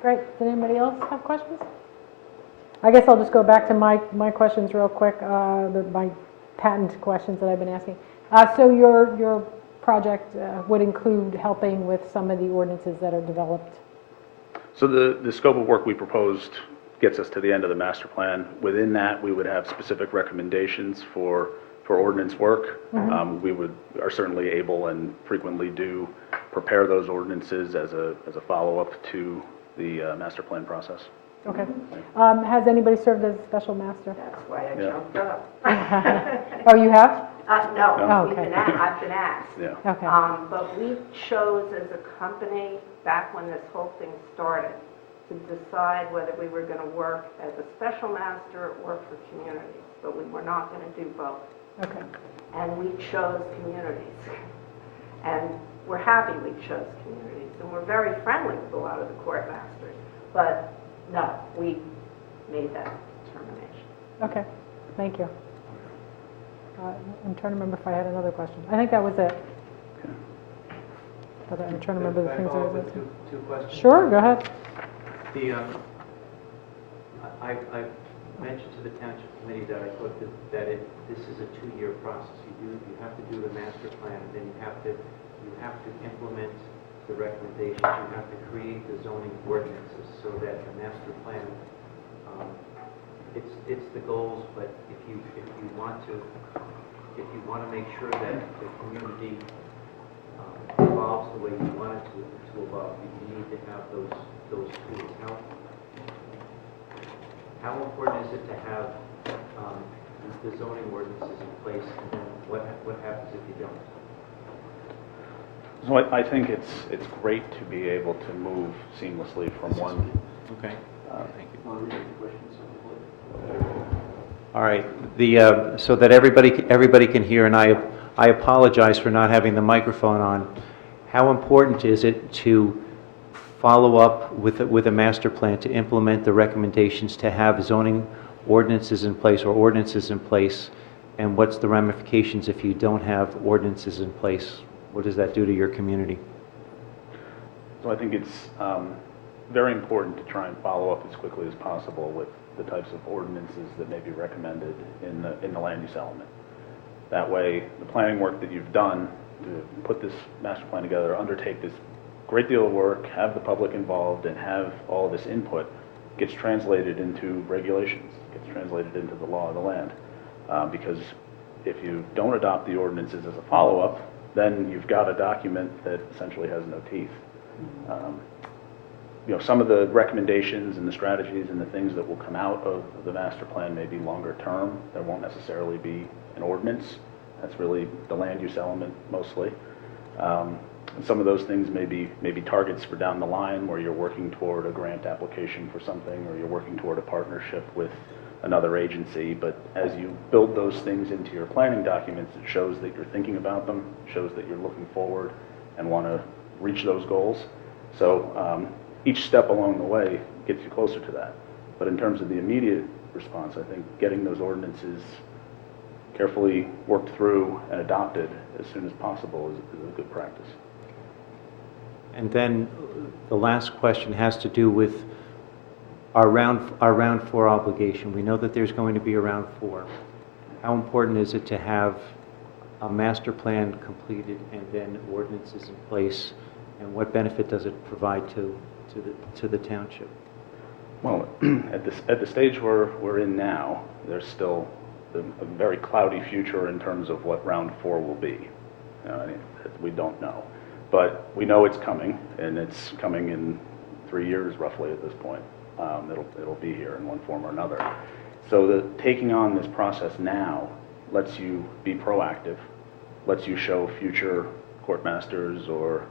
Great. Did anybody else have questions? I guess I'll just go back to my questions real quick, my patent questions that I've been asking. So your project would include helping with some of the ordinances that are developed? So the scope of work we proposed gets us to the end of the master plan. Within that, we would have specific recommendations for ordinance work. We are certainly able and frequently do prepare those ordinances as a follow-up to the master plan process. Okay. Has anybody served as a special master? That's why I Yeah. jumped up. Oh, you have? No, Oh, okay. I've been asked. Yeah. Okay. But we chose as a company, back when this whole thing started, to decide whether we were going to work as a special master or for communities, but we were not going to do both. Okay. And we chose communities. And we're happy we chose communities, and we're very friendly with a lot of the court masters. But no, we made that determination. Okay. Thank you. I'm trying to remember if I had another question. I think that was it. But I'm trying to remember the things I was asking. Two questions. Sure, go ahead. I mentioned to the Township Committee that I thought that this is a 2-year process. You have to do the master plan, and then you have to implement the recommendations. You have to create the zoning ordinances so that the master plan, it's the goals, but if you want to make sure that the community evolves the way you want it to evolve, you need to have those tools. How important is it to have the zoning ordinances in place, and then what happens if you don't? So I think it's great to be able to move seamlessly from one. Okay. Thank you. All right, so that everybody can hear, and I apologize for not having the microphone on. How important is it to follow up with a master plan to implement the recommendations, to have zoning ordinances in place or ordinances in place, and what's the ramifications if you don't have ordinances in place? What does that do to your community? So I think it's very important to try and follow up as quickly as possible with the types of ordinances that may be recommended in the land use element. That way, the planning work that you've done to put this master plan together, undertake this great deal of work, have the public involved, and have all this input gets translated into regulations, gets translated into the law of the land. Because if you don't adopt the ordinances as a follow-up, then you've got a document that essentially has no teeth. Some of the recommendations and the strategies and the things that will come out of the master plan may be longer term. There won't necessarily be an ordinance. That's really the land use element mostly. And some of those things may be targets for down the line where you're working toward a grant application for something, or you're working toward a partnership with another agency. But as you build those things into your planning documents, it shows that you're thinking about them, shows that you're looking forward and want to reach those goals. So each step along the way gets you closer to that. But in terms of the immediate response, I think getting those ordinances carefully worked through and adopted as soon as possible is a good practice. And then the last question has to do with our round 4 obligation. We know that there's going to be a round 4. How important is it to have a master plan completed and then ordinances in place, and what benefit does it provide to the township? Well, at the stage we're in now, there's still a very cloudy future in terms of what round 4 will be. We don't know. But we know it's coming, and it's coming in 3 years roughly at this point. It'll be here in one form or another. So taking on this process now lets you be proactive, lets you show future courtmasters or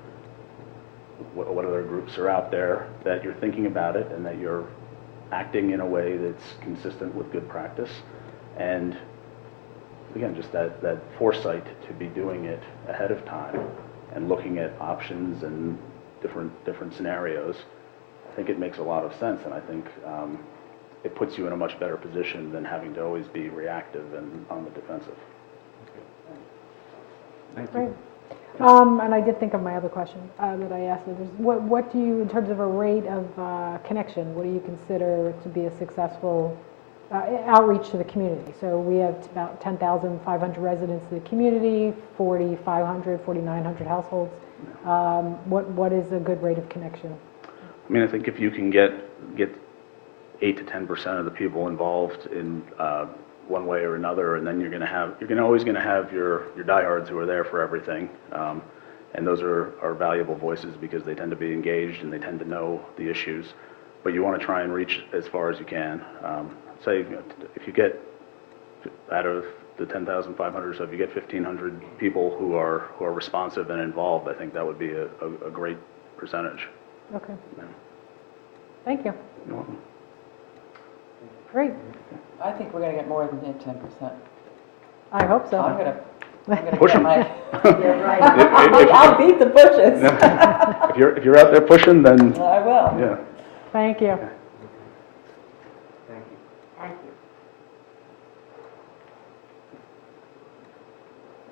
what other groups are out there that you're thinking about it and that you're acting in a way that's consistent with good practice. And again, just that foresight to be doing it ahead of time and looking at options and different scenarios, I think it makes a lot of sense, and I think it puts you in a much better position than having to always be reactive and on the defensive. Thank Great. you. And I did think of my other question that I asked. What do you, in terms of a rate of connection, what do you consider to be a successful outreach to the community? So we have about 10,500 residents in the community, 4,500, 4,900 households. What is a good rate of connection? I mean, I think if you can get 8 to 10% of the people involved in one way or another, and then you're always going to have your diehards who are there for everything, and those are valuable voices because they tend to be engaged and they tend to know the issues. But you want to try and reach as far as you can. Say if you get out of the 10,500, so if you get 1,500 people who are responsive and involved, I think that would be a great percentage. Okay. Yeah. Thank you. You're welcome. Great. I think we're gonna get more than 10%. I hope so. I'm gonna Push get 'em. my, Yeah, right. I'll beat the bushes. If you're out there pushing, then I will. yeah. Thank you. Thank you. Thank you.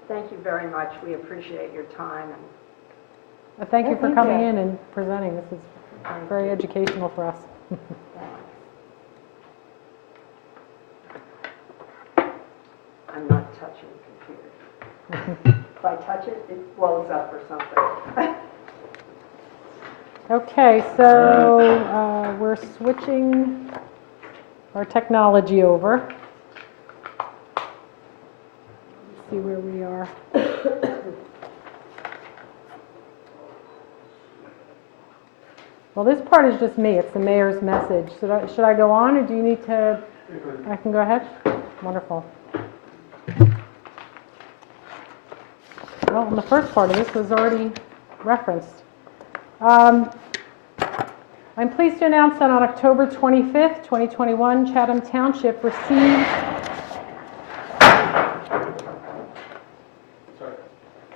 Thank you very much. We appreciate your time and Thank you for thank coming you. in and presenting. This is very educational for us. I'm not touching the computer. If I touch it, it blows up or something. Okay, so we're switching our technology over. Let's see where we are. Well, this part is just me. It's the mayor's message. Should I go on, or do you need to? I can go ahead? Wonderful. Well, the first part of this was already referenced. I'm pleased to announce that on October 25th, 2021, Chatham Township received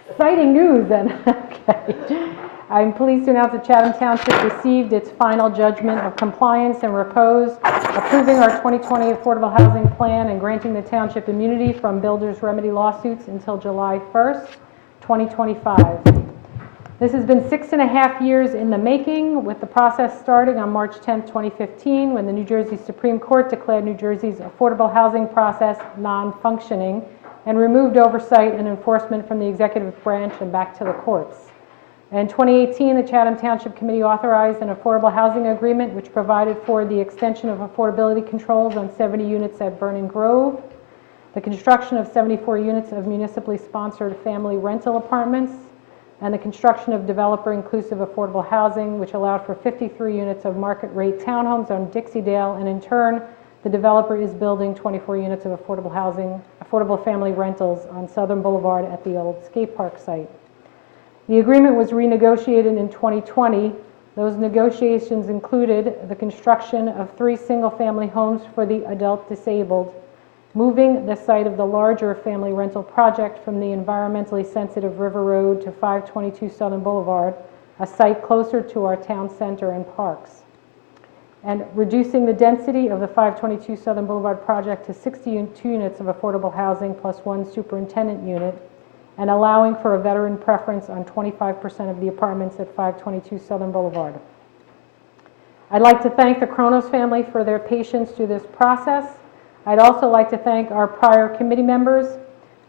exciting news, and okay. I'm pleased to announce that Chatham Township received its final judgment of compliance and repose, approving our 2020 Affordable Housing Plan and granting the township immunity from builders' remedy lawsuits until July 1st, 2025. This has been 6.5 years in the making, with the process starting on March 10, 2015, when the New Jersey Supreme Court declared New Jersey's affordable housing process non-functioning and removed oversight and enforcement from the executive branch and back to the courts. In 2018, the Chatham Township Committee authorized an affordable housing agreement which provided for the extension of affordability controls on 70 units at Vernon Grove, the construction of 74 units of municipally sponsored family rental apartments, and the construction of developer-inclusive affordable housing, which allowed for 53 units of market-rate townhomes on Dixie-Dale, and in turn, the developer is building 24 units of affordable housing, affordable family rentals on Southern Boulevard at the old skate park site. The agreement was renegotiated in 2020. Those negotiations included the construction of 3 single-family homes for the adult disabled, moving the site of the larger family rental project from the environmentally sensitive River Road to 522 Southern Boulevard, a site closer to our town center and parks, and reducing the density of the 522 Southern Boulevard project to 62 units of affordable housing plus 1 superintendent unit, and allowing for a veteran preference on 25% of the apartments at 522 Southern Boulevard. I'd like to thank the Kronos family for their patience through this process. I'd also like to thank our prior committee members,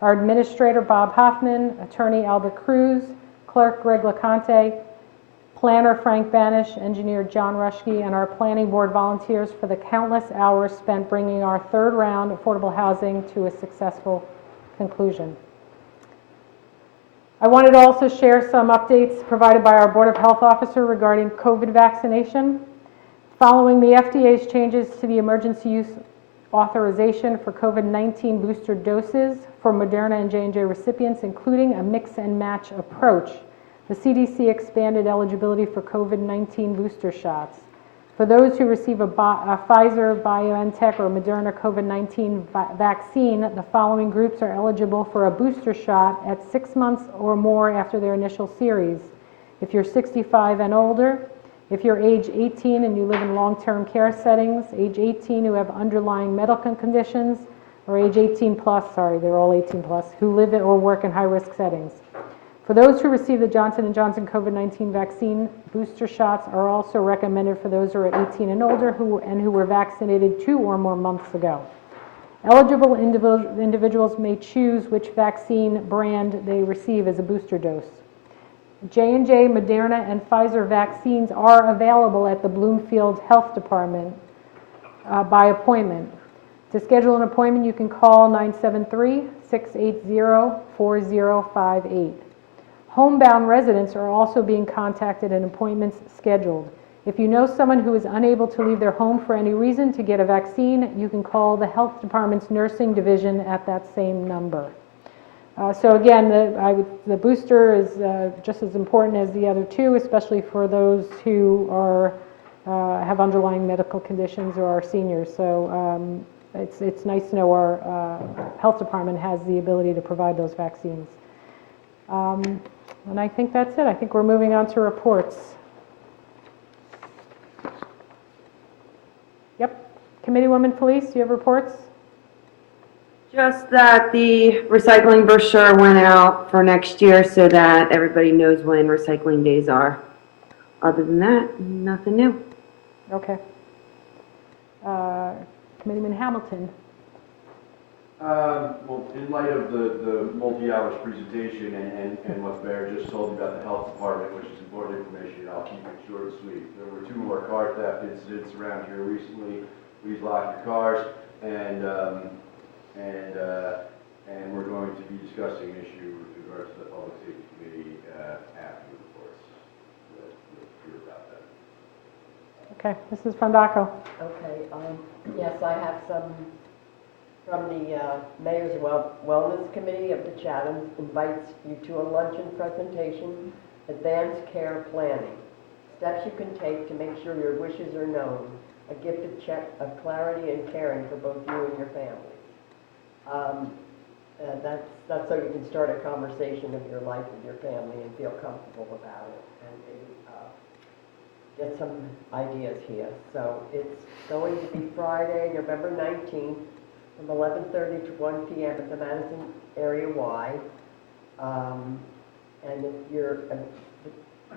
our administrator, Bob Hoffman, attorney Albert Cruz, clerk Greg LeConte, planner Frank Banish, engineer John Rushke, and our planning board volunteers for the countless hours spent bringing our third round affordable housing to a successful conclusion. I wanted to also share some updates provided by our Board of Health officer regarding COVID vaccination. Following the FDA's changes to the emergency use authorization for COVID-19 booster doses for Moderna and J&J recipients, including a mix and match approach, the CDC expanded eligibility for COVID-19 booster shots. For those who receive a Pfizer, BioNTech, or Moderna COVID-19 vaccine, the following groups are eligible for a booster shot at 6 months or more after their initial series. If you're 65 and older, if you're age 18 and you live in long-term care settings, age 18 who have underlying medical conditions, or age 18 plus, sorry, they're all 18 plus, who live or work in high-risk settings. For those who receive the Johnson & Johnson COVID-19 vaccine, booster shots are also recommended for those who are 18 and older who were vaccinated 2 or more months ago. Eligible individuals may choose which vaccine brand they receive as a booster dose. J&J, Moderna, and Pfizer vaccines are available at the Bloomfield Health Department by appointment. To schedule an appointment, you can call 973-680-4058. Homebound residents are also being contacted and appointments scheduled. If you know someone who is unable to leave their home for any reason to get a vaccine, you can call the health department's nursing division at that same number. So again, the booster is just as important as the other two, especially for those who have underlying medical conditions or are seniors. So it's nice to know our health department has the ability to provide those vaccines. And I think that's it. I think we're moving on to reports. Yep. Committeewoman Felice, do you have reports? Just that the recycling brochure went out for next year so that everybody knows when recycling days are. Other than that, nothing new. Okay. Committeeman Hamilton. Well, in light of the multi-hours presentation and what Bear just told me about the health department, which is important information, I'll keep it short and sweet. There were 2 more car theft incidents around here recently. Please lock your cars, and we're going to be discussing an issue with regards to the Public Safety Committee after the reports. You'll hear about that. Okay, Mrs. Fondaco. Okay, yes, I have some from the Mayor's Wellness Committee of the Chathams invites you to a luncheon presentation, Advanced Care Planning, steps you can take to make sure your wishes are known, a gifted check of clarity and caring for both you and your family. That's so you can start a conversation of your life with your family and feel comfortable about it and maybe get some ideas here. So it's going to be Friday, November 19th, from 11:30 to 1 p.m. at the Madison Area Y. And if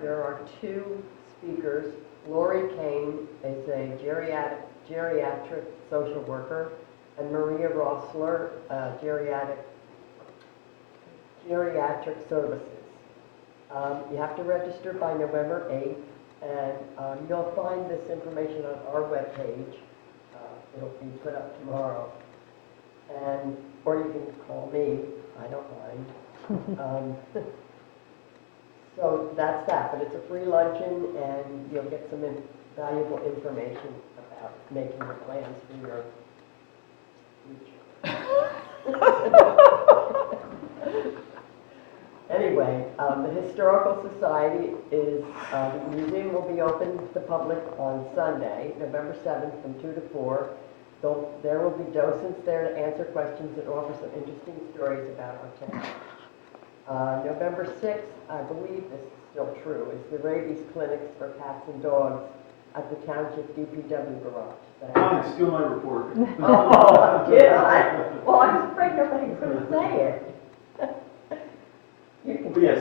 there are 2 speakers. Lori Kane is a geriatric social worker, and Maria Rossler, geriatric services. You have to register by November 8th, and you'll find this information on our webpage. It'll be put up tomorrow. Or you can call me, I don't mind. So that's that, but it's a free luncheon and you'll get some valuable information about making your plans for your future. Anyway, the Historical Society is, the museum will be open to the public on Sunday, November 7th from 2 to 4. There will be docents there to answer questions and offer some interesting stories about our town. November 6th, I believe this is still true, is the rabies clinics for cats and dogs at the Township DPW garage. Fine, steal my report. Oh, yeah. Well, I was afraid nobody was going to say it. Yes.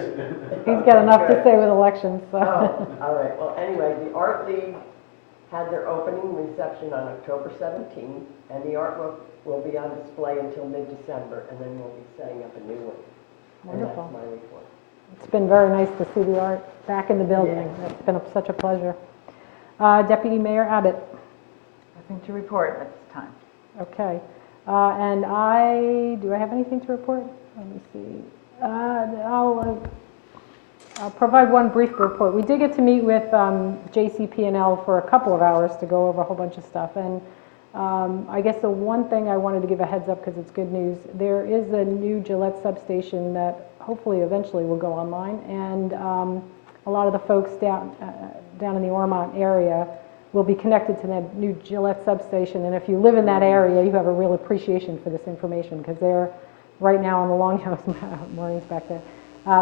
He's got enough to say with elections, so. Oh, all right. Well, anyway, the Art League had their opening reception on October 17th, and the artwork will be on display until mid-December, and then we'll be setting up a new one. Wonderful. And that's my report. It's been very nice to see the art back in the building. It's been such a pleasure. Deputy Mayor Abbott. Nothing to report at this time. Okay. And do I have anything to report? Let me see. I'll provide one brief report. We did get to meet with JCP&L for a couple of hours to go over a whole bunch of stuff. And I guess the one thing I wanted to give a heads up, because it's good news, there is a new Gillette substation that hopefully eventually will go online. And a lot of the folks down in the Ormont area will be connected to that new Gillette substation. And if you live in that area, you have a real appreciation for this information, because they're right now on the Long Hill, Maureen's back there,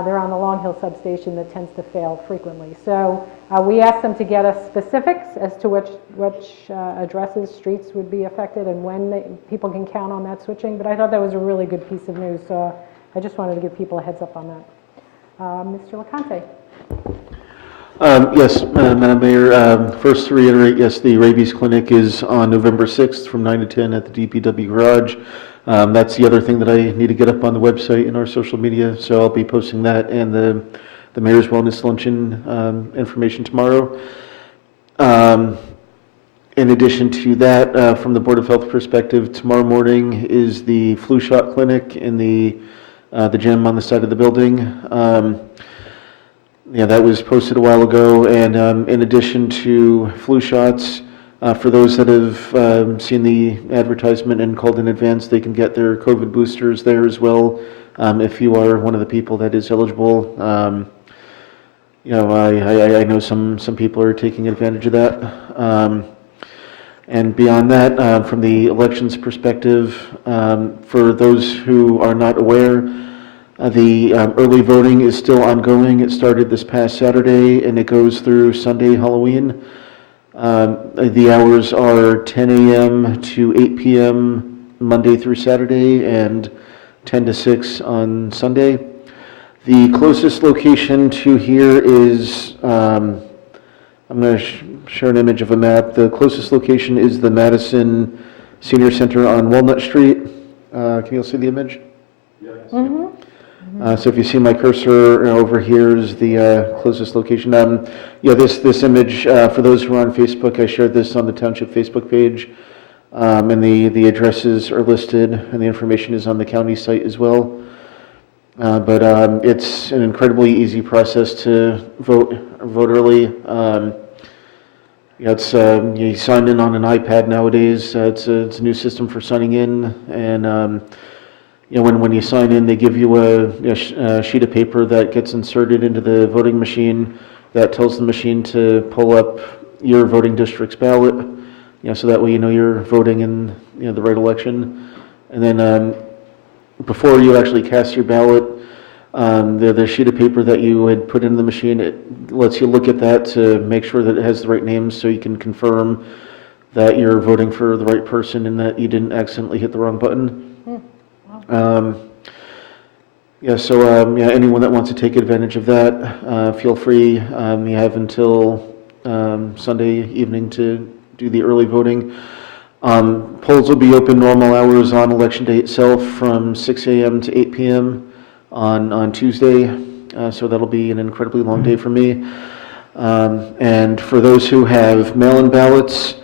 they're on the Long Hill substation that tends to fail frequently. So we asked them to get us specifics as to which addresses, streets would be affected and when people can count on that switching. But I thought that was a really good piece of news, so I just wanted to give people a heads up on that. Mr. LeConte. Yes, Madam Mayor, first to reiterate, yes, the rabies clinic is on November 6th from 9 to 10 at the DPW garage. That's the other thing that I need to get up on the website and our social media, so I'll be posting that and the Mayor's Wellness Luncheon information tomorrow. In addition to that, from the Board of Health perspective, tomorrow morning is the flu shot clinic in the gym on the side of the building. Yeah, that was posted a while ago, and in addition to flu shots, for those that have seen the advertisement and called in advance, they can get their COVID boosters there as well, if you are one of the people that is eligible. You know, I know some people are taking advantage of that. And beyond that, from the elections perspective, for those who are not aware, the early voting is still ongoing. It started this past Saturday and it goes through Sunday, Halloween. The hours are 10 a.m. to 8 p.m. Monday through Saturday and 10 to 6 on Sunday. The closest location to here is, I'm going to share an image of a map. The closest location is the Madison Senior Center on Walnut Street. Can you see the image? Yeah. Mm-hmm. So if you see my cursor over here is the closest location. Yeah, this image, for those who are on Facebook, I shared this on the Township Facebook page, and the addresses are listed, and the information is on the county site as well. But it's an incredibly easy process to vote early. Yeah, it's you sign in on an iPad nowadays. It's a new system for signing in, and you know, when you sign in, they give you a sheet of paper that gets inserted into the voting machine that tells the machine to pull up your voting district's ballot, you know, so that way you know you're voting in, you know, the right election. And then before you actually cast your ballot, the sheet of paper that you had put in the machine, it lets you look at that to make sure that it has the right names, so you can confirm that you're voting for the right person and that you didn't accidentally hit the wrong button. Yeah, so yeah, anyone that wants to take advantage of that, feel free. You have until Sunday evening to do the early voting. Polls will be open normal hours on election day itself from 6 a.m. to 8 p.m. on Tuesday, so that'll be an incredibly long day for me. And for those who have mail-in ballots,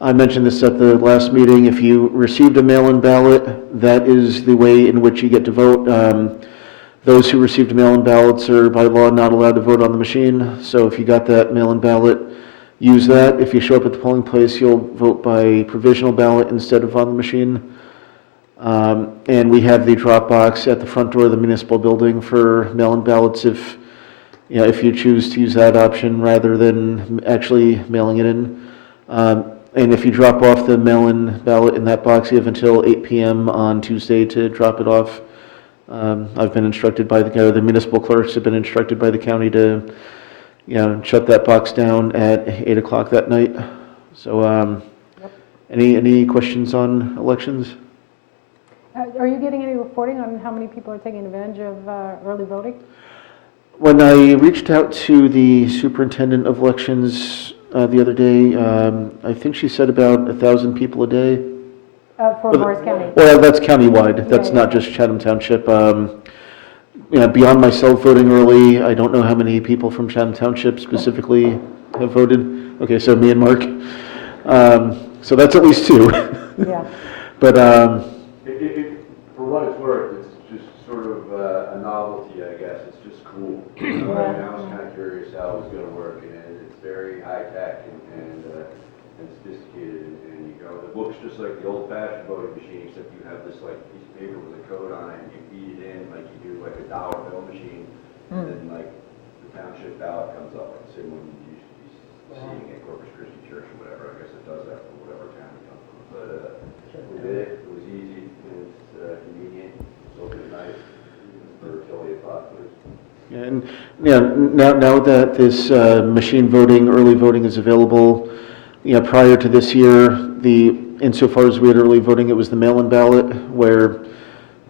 I mentioned this at the last meeting. If you received a mail-in ballot, that is the way in which you get to vote. Those who received mail-in ballots are by law not allowed to vote on the machine. So if you got that mail-in ballot, use that. If you show up at the polling place, you'll vote by provisional ballot instead of on the machine. And we have the drop box at the front door of the municipal building for mail-in ballots if you choose to use that option rather than actually mailing it in. And if you drop off the mail-in ballot in that box, you have until 8 p.m. on Tuesday to drop it off. I've been instructed by the municipal clerks have been instructed by the county to, shut that box down at 8 o'clock that night. So, any questions on elections? Are you getting any reporting on how many people are taking advantage of early voting? When I reached out to the superintendent of elections the other day, I think she said about 1,000 people a day. For Morris County? Well, that's countywide. That's Yeah, not yeah. just Chatham Township. beyond myself voting early, I don't know how many people from Chatham Township specifically have voted. Okay, so me and Mark. So that's at least two. Yeah. But, For what it's worth, it's just sort of a novelty, I guess. It's just cool. You know, and I was kind of curious how it was going to work, and it's very high tech and sophisticated. And you go, it looks just like the old-fashioned voting machine, except you have this like piece of paper with a code on it, and you feed it in like you do like a dollar bill machine, and then like the township ballot comes up, like the same one you used to be seeing at Corpus Christi Church or whatever. I guess it does that for whatever town you come from. But we did it. It was easy. And it's convenient. It's open at night for affiliate populars. yeah, and now that this machine voting, early voting is available, prior to this year, insofar as we had early voting, it was the mail-in ballot, where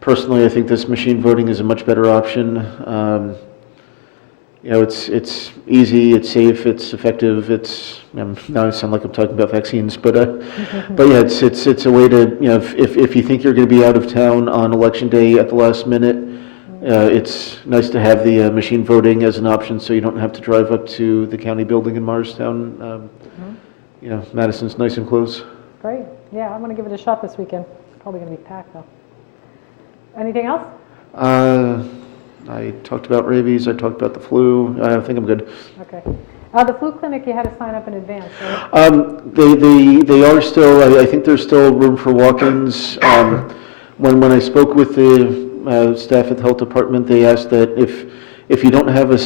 personally I think this machine voting is a much better option. It's easy, it's safe, it's effective. Now I sound like I'm talking about vaccines, but yeah, it's a way to, if you think you're going to be out of town on election day at the last minute, it's nice to have the machine voting as an option, so you don't have to drive up to the county building in Morristown. Madison's nice and close. Great. Yeah, I'm going to give it a shot this weekend. Probably going to be packed though. Anything else? I talked about rabies, I talked about the flu, I think I'm good. Okay. The flu clinic, you had to sign up in advance, right? They are still, I think there's still room for walk-ins. When I spoke with the staff at the health department, they asked that if you don't have a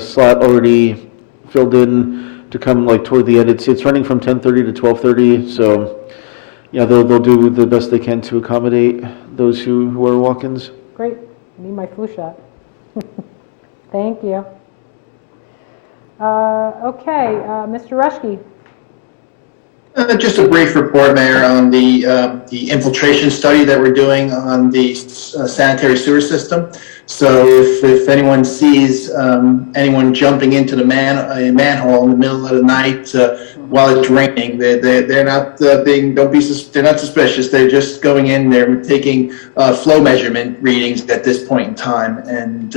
slot already filled in to come like toward the end, it's running from 10:30 to 12:30, so yeah, they'll do the best they can to accommodate those who are walk-ins. Great. I need my flu shot. Thank you. Okay, Mr. Rushke. Just a brief report, Mayor, on the infiltration study that we're doing on the sanitary sewer system. So if anyone sees anyone jumping into a manhole in the middle of the night while it's raining, they're not they're not suspicious. They're just going in there taking flow measurement readings at this point in time and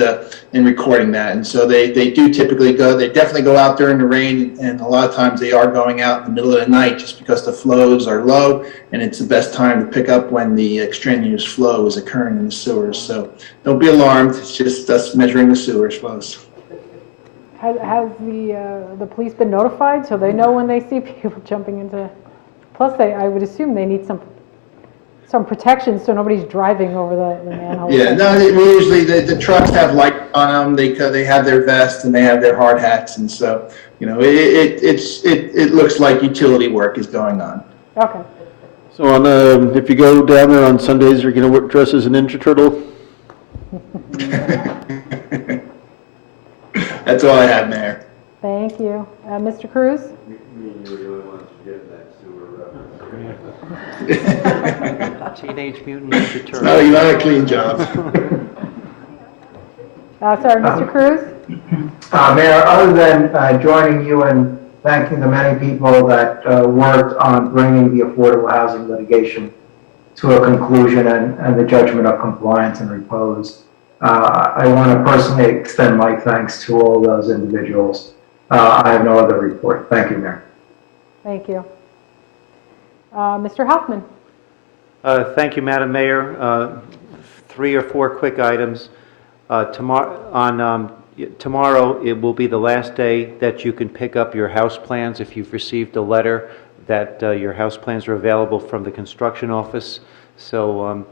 recording that. And so they do typically go. They definitely go out during the rain, and a lot of times they are going out in the middle of the night just because the flows are low, and it's the best time to pick up when the extraneous flow is occurring in the sewers. So don't be alarmed. It's just us measuring the sewer flows. Has the police been notified so they know when they see people jumping into? Plus, I would assume they need some protection so nobody's driving over the manhole. Yeah, no, usually the trucks have lights on them. They have their vests and they have their hard hats, and so it looks like utility work is going on. Okay. So if you go down there on Sundays, you're going to dress as a Ninja Turtle? That's all I have, Mayor. Thank you. Mr. Cruz? Me and you were the only ones who get that sewer reference. Teenage Mutant Ninja Turtles. No, you not a clean job. Sorry, Mr. Cruz? Mayor, other than joining you in thanking the many people that worked on bringing the affordable housing litigation to a conclusion and the judgment of compliance and repose, I want to personally extend my thanks to all those individuals. I have no other report. Thank you, Mayor. Thank you. Mr. Hoffman? Thank you, Madam Mayor. 3 or 4 quick items. Tomorrow, it will be the last day that you can pick up your house plans if you've received a letter that your house plans are available from the construction office. So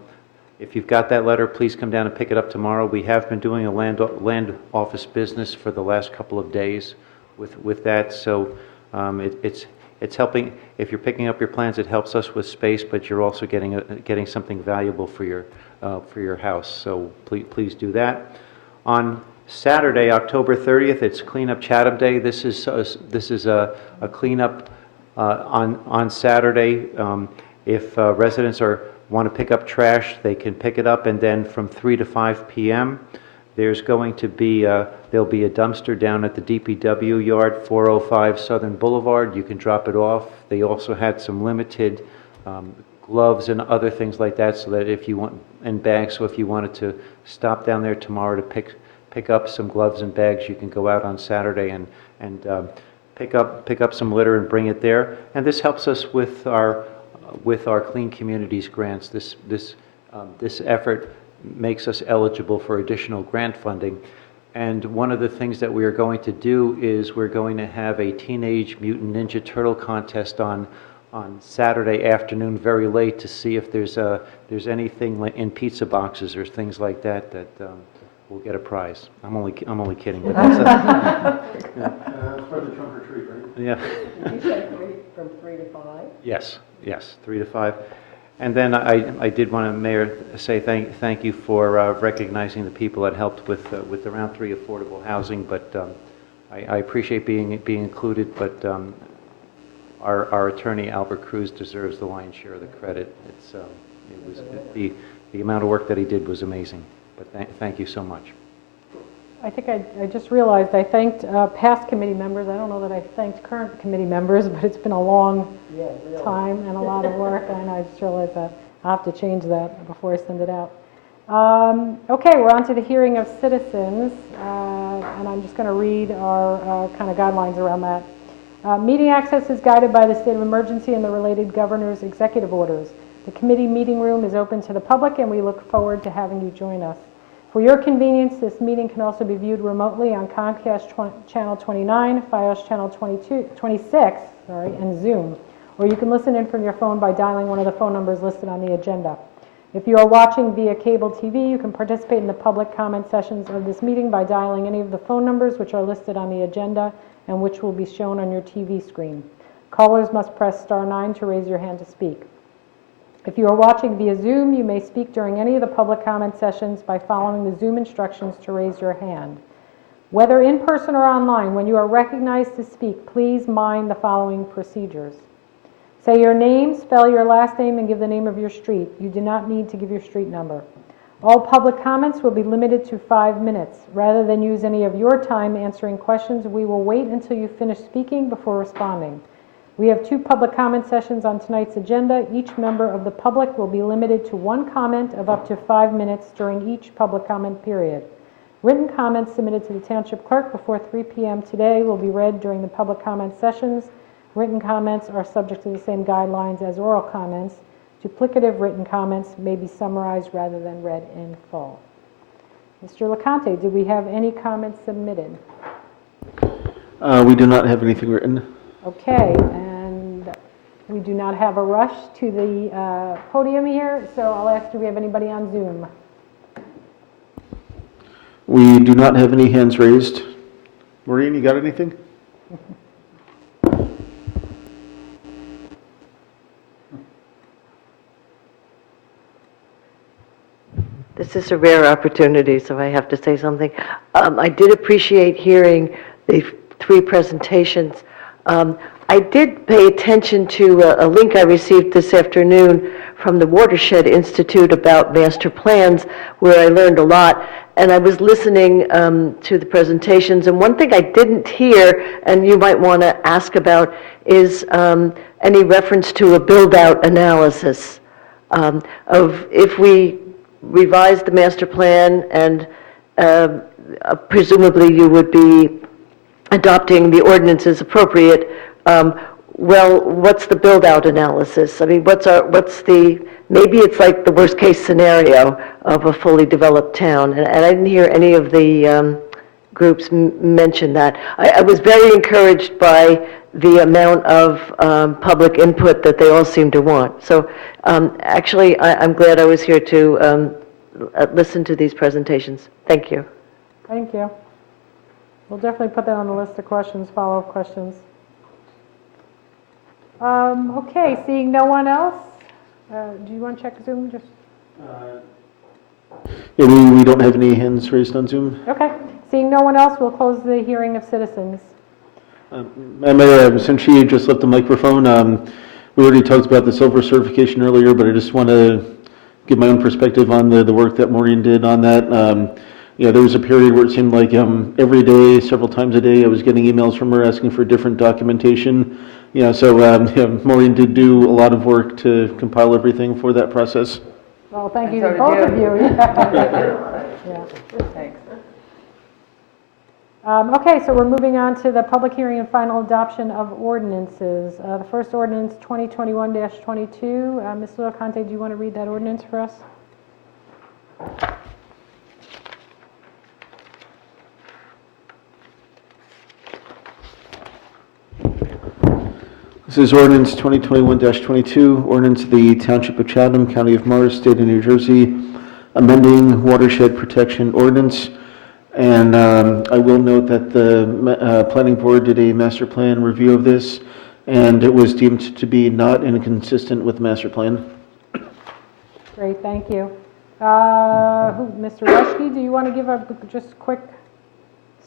if you've got that letter, please come down and pick it up tomorrow. We have been doing a land office business for the last couple of days with that, so it's helping. If you're picking up your plans, it helps us with space, but you're also getting something valuable for your house. So please do that. On Saturday, October 30th, it's Cleanup Chatham Day. This is a cleanup on Saturday. If residents want to pick up trash, they can pick it up, and then from 3 to 5 p.m. there's going to be there'll be a dumpster down at the DPW yard, 405 Southern Boulevard. You can drop it off. They also had some limited gloves and other things like that, so that if you want, and bags, so if you wanted to stop down there tomorrow to pick up some gloves and bags, you can go out on Saturday and pick up some litter and bring it there. And this helps us with our Clean Communities grants. This effort makes us eligible for additional grant funding. And one of the things that we are going to do is we're going to have a Teenage Mutant Ninja Turtle contest on Saturday afternoon, very late, to see if there's anything in pizza boxes or things like that will get a prize. I'm only kidding. But that's For the trunk or treat, right? Yeah. Did you say from 3 to 5? Yes, 3 to 5. And then I did want to, Mayor, say thank you for recognizing the people that helped with the Round 3 affordable housing. But I appreciate being included. But our attorney Albert Cruz deserves the lion's share of the credit. The amount of work that he did was amazing. But thank you so much. I think I just realized I thanked past committee members. I don't know that I thanked current committee members, but it's been a long time and a lot of work, and I just realized that I'll have to change that before I send it out. Okay, we're on to the hearing of citizens, and I'm just going to read our kind of guidelines around that. Meeting access is guided by the state of emergency and the related governor's executive orders. The committee meeting room is open to the public, and we look forward to having you join us. For your convenience, this meeting can also be viewed remotely on Comcast Channel 29, Fios Channel 26, and Zoom. Or you can listen in from your phone by dialing one of the phone numbers listed on the agenda. If you are watching via cable TV, you can participate in the public comment sessions of this meeting by dialing any of the phone numbers which are listed on the agenda and which will be shown on your TV screen. Callers must press *9 to raise your hand to speak. If you are watching via Zoom, you may speak during any of the public comment sessions by following the Zoom instructions to raise your hand. Whether in person or online, when you are recognized to speak, please mind the following procedures. Say your name, spell your last name, and give the name of your street. You do not need to give your street number. All public comments will be limited to 5 minutes. Rather than use any of your time answering questions, we will wait until you finish speaking before responding. We have 2 public comment sessions on tonight's agenda. Each member of the public will be limited to 1 comment of up to 5 minutes during each public comment period. Written comments submitted to the Township Clerk before 3 p.m. today will be read during the public comment sessions. Written comments are subject to the same guidelines as oral comments. Duplicative written comments may be summarized rather than read in full. Mr. LaConte, did we have any comments submitted? We do not have anything written. Okay, and we do not have a rush to the podium here, so I'll ask, do we have anybody on Zoom? We do not have any hands raised. Maureen, you got anything? This is a rare opportunity, so I have to say something. I did appreciate hearing the 3 presentations. I did pay attention to a link I received this afternoon from the Watershed Institute about master plans, where I learned a lot. And I was listening to the presentations, and one thing I didn't hear, and you might want to ask about, is any reference to a build-out analysis of if we revise the master plan, and presumably you would be adopting the ordinances appropriate. Well, what's the build-out analysis? I mean, maybe it's like the worst-case scenario of a fully developed town, and I didn't hear any of the groups mention that. I was very encouraged by the amount of public input that they all seem to want. So actually, I'm glad I was here to listen to these presentations. Thank you. Thank you. We'll definitely put that on the list of questions, follow-up questions. Okay, seeing no one else, do you want to check Zoom? Yeah, we don't have any hands raised on Zoom. Okay, seeing no one else, we'll close the hearing of citizens. Mayor, since she just left the microphone, we already talked about the silver certification earlier, but I just want to give my own perspective on the work that Maureen did on that. There was a period where it seemed like every day, several times a day, I was getting emails from her asking for different documentation. Yeah, so Maureen did do a lot of work to compile everything for that process. Well, thank you so to did both you. of you. Yeah. Thanks. Okay, so we're moving on to the public hearing and final adoption of ordinances. The first ordinance, 2021-22. Ms. Conte, do you want to read that ordinance for us? This is ordinance 2021-22, ordinance of the Township of Chatham, County of Morris, State of New Jersey, amending watershed protection ordinance. And I will note that the planning board did a master plan review of this, and it was deemed to be not inconsistent with the master plan. Great, thank you. Mr. Reschke, do you want to give a just quick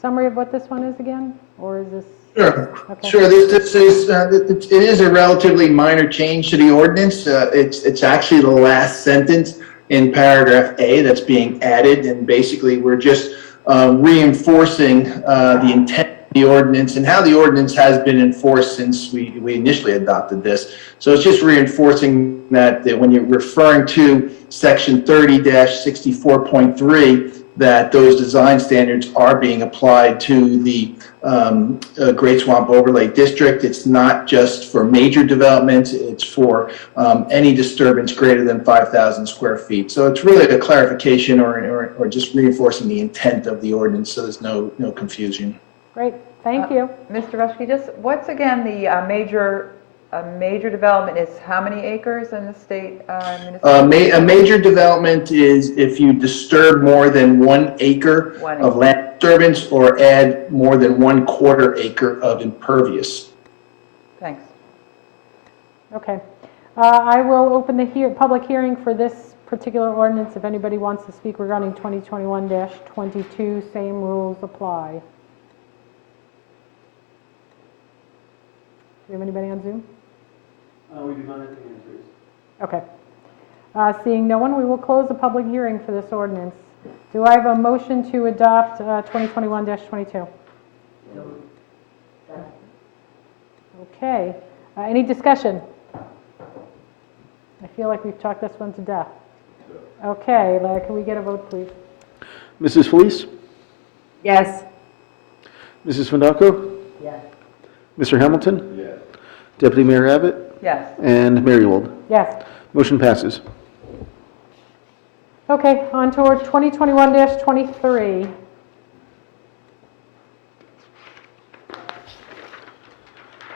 summary of what this one is again? Or is this? Sure, Okay. sure. This is, it is a relatively minor change to the ordinance. It's actually the last sentence in paragraph A that's being added, and basically we're just reinforcing the intent of the ordinance and how the ordinance has been enforced since we initially adopted this. So it's just reinforcing that when you're referring to section 30-64.3, that those design standards are being applied to the Great Swamp Overlay District. It's not just for major developments, it's for any disturbance greater than 5,000 square feet. So it's really a clarification or just reinforcing the intent of the ordinance, so there's no confusion. Great, thank you. Mr. Rushke, just what's again the major development is how many acres in the state? A major development is if you disturb more than 1 acre of land disturbance or add more than 1/4 acre of impervious. Thanks. Okay. I will open the public hearing for this particular ordinance. If anybody wants to speak regarding 2021-22, same rules apply. Do we have anybody on Zoom? We do not have the answers. Okay. Seeing no one, we will close the public hearing for this ordinance. Do I have a motion to adopt 2021-22? Okay. Any discussion? I feel like we've talked this one to death. Okay, can we get a vote, please? Mrs. Felice? Yes. Mrs. Fondacco? Yes. Mr. Hamilton? Yes. Deputy Mayor Abbott? Yes. And Mayor Ewald? Yes. Motion passes. Okay, on to 2021-23.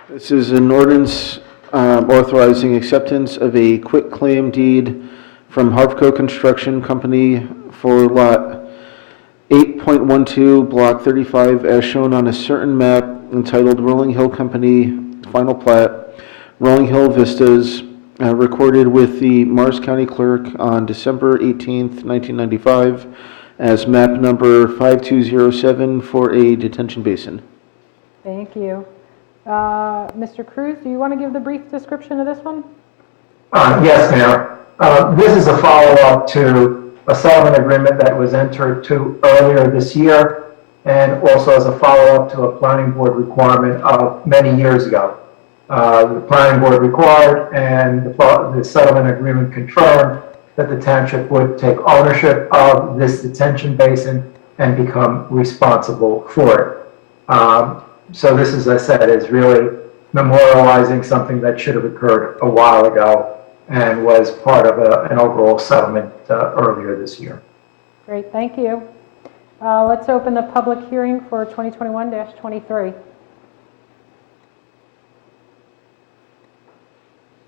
This is an ordinance authorizing acceptance of a quitclaim deed from Harvco Construction Company for Lot 8.12, Block 35, as shown on a certain map entitled Rolling Hill Company Final Plat, Rolling Hill Vistas, recorded with the Morris County Clerk on December 18th, 1995, as map number 5207 for a detention basin. Thank you. Mr. Cruz, do you want to give the brief description of this one? Yes, Mayor. This is a follow-up to a settlement agreement that was entered to earlier this year, and also as a follow-up to a planning board requirement of many years ago. The planning board required and the settlement agreement confirmed that the township would take ownership of this detention basin and become responsible for it. So this, as I said, is really memorializing something that should have occurred a while ago and was part of an overall settlement earlier this year. Great, thank you. Let's open the public hearing for 2021-23.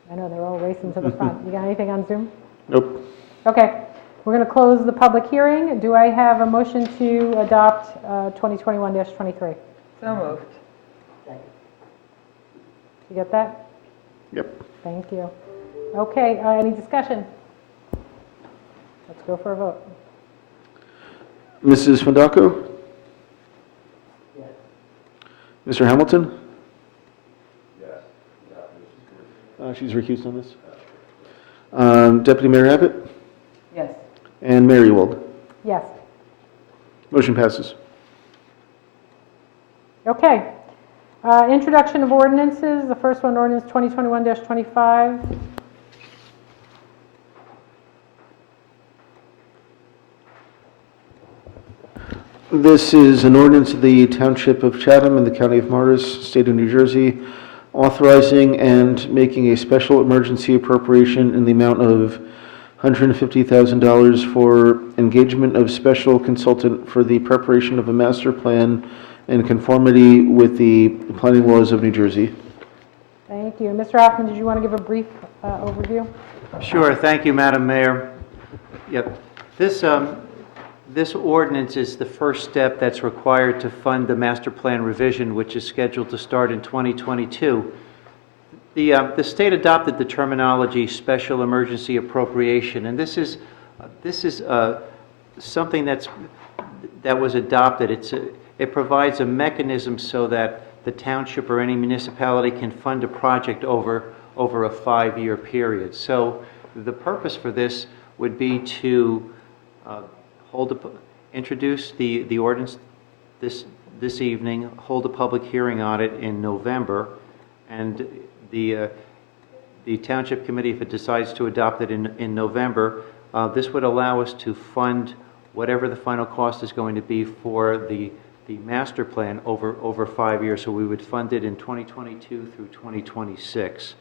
I know they're all racing to the front. You got anything on Zoom? Nope. Okay, we're going to close the public hearing. Do I have a motion to adopt 2021-23? So moved. You get that? Yep. Thank you. Okay, any discussion? Let's go for a vote. Mrs. Fondacco? Yes. Mr. Hamilton? Yes. She's recused on this. Deputy Mayor Abbott? Yes. And Mayor Ewald? Yes. Motion passes. Okay. Introduction of ordinances, the first one, ordinance 2021-25. This is an ordinance of the Township of Chatham in the County of Morris, State of New Jersey, authorizing and making a special emergency appropriation in the amount of $150,000 for engagement of special consultant for the preparation of a master plan in conformity with the planning laws of New Jersey. Thank you. Mr. Hoffman, did you want to give a brief overview? Sure, thank you, Madam Mayor. Yep, this ordinance is the first step that's required to fund the master plan revision, which is scheduled to start in 2022. The state adopted the terminology special emergency appropriation, and this is something that was adopted. It provides a mechanism so that the township or any municipality can fund a project over a 5-year period. So the purpose for this would be to introduce the ordinance this evening, hold a public hearing on it in November, and the Township Committee, if it decides to adopt it in November, this would allow us to fund whatever the final cost is going to be for the master plan over 5 years. So we would fund it in 2022 through 2026.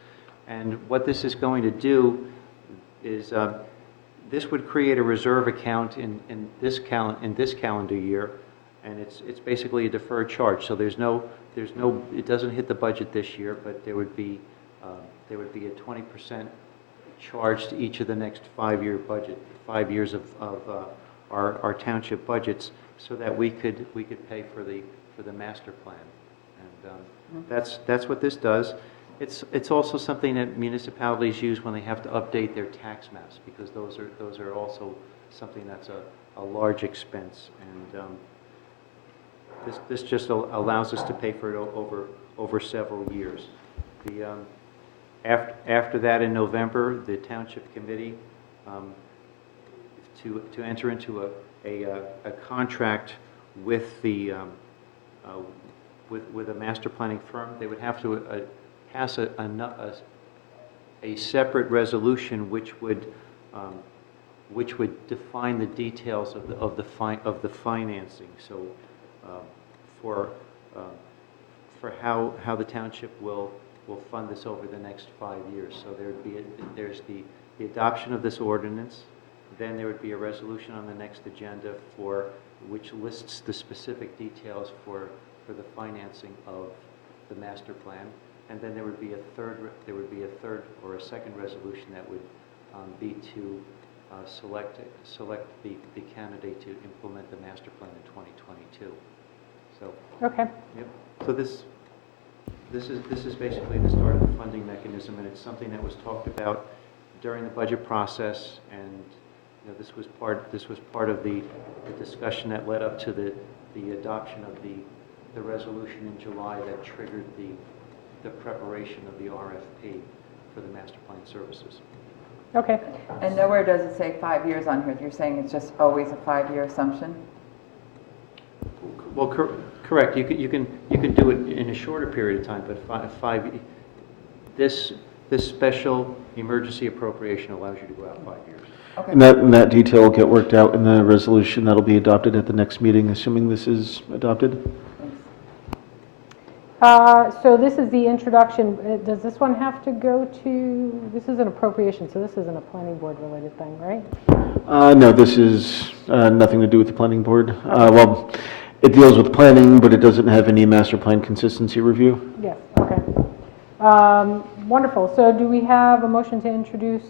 And what this is going to do is this would create a reserve account in this calendar year, and it's basically a deferred charge. So it doesn't hit the budget this year, but there would be a 20% charge to each of the next 5-year budget, 5 years of our township budgets, so that we could pay for the master plan. And that's what this does. It's also something that municipalities use when they have to update their tax maps, because those are also something that's a large expense, and this just allows us to pay for it over several years. After that, in November, the Township Committee to enter into a contract with with a master planning firm, they would have to pass a separate resolution which would define the details of the financing. So for how the township will fund this over the next 5 years. So there's the adoption of this ordinance. Then there would be a resolution on the next agenda which lists the specific details for the financing of the master plan. And then there would be a third or a second resolution that would be to select the candidate to implement the master plan in 2022. So Okay. yep. So this is basically the start of the funding mechanism, and it's something that was talked about during the budget process, and this was part of the discussion that led up to the adoption of the resolution in July that triggered the preparation of the RFP for the master plan services. Okay. And nowhere does it say 5 years on here. You're saying it's just always a 5-year assumption? Well, correct. You can do it in a shorter period of time, but this special emergency appropriation allows you to go out 5 years. Okay. And that detail will get worked out in the resolution that'll be adopted at the next meeting, assuming this is adopted. So this is the introduction. Does this one have to go to, this is an appropriation, so this isn't a planning board related thing, right? No, this is nothing to do with the planning board. Well, it deals with planning, but it doesn't have any master plan consistency review. Yes, okay. Wonderful. So do we have a motion to introduce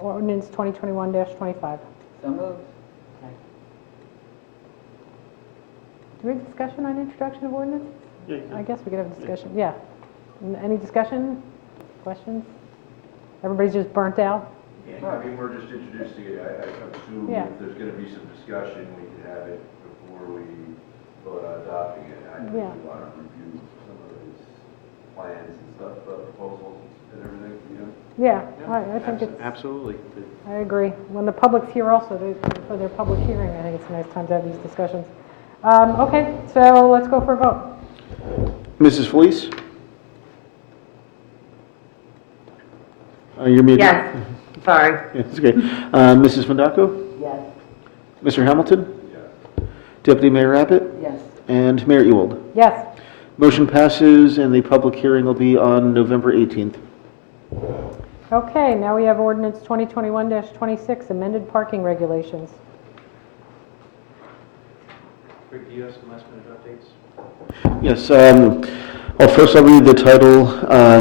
ordinance 2021-25? So moved. Do we have discussion on introduction of ordinance? I guess we could have a discussion, yeah. Any discussion, questions? Everybody's just burnt out? Yeah, I mean, we're just introducing it. I assume Yeah. if there's going to be some discussion, we can have it before we vote on adopting it. I think Yeah. we want to review some of those plans and stuff, proposals and everything, Yeah, I think it's, Absolutely. I agree. When the public's here also, for their public hearing, I think it's a nice time to have these discussions. Okay, so let's go for a vote. Mrs. Felice? You're muted. Yes, sorry. Yeah, that's okay. Mrs. Fondaco? Yes. Mr. Hamilton? Deputy Mayor Abbott? Yes. And Mayor Ewald? Yes. Motion passes, and the public hearing will be on November 18th. Okay, now we have ordinance 2021-26, amended parking regulations. Do you have some last minute updates? Yes, I'll read the title.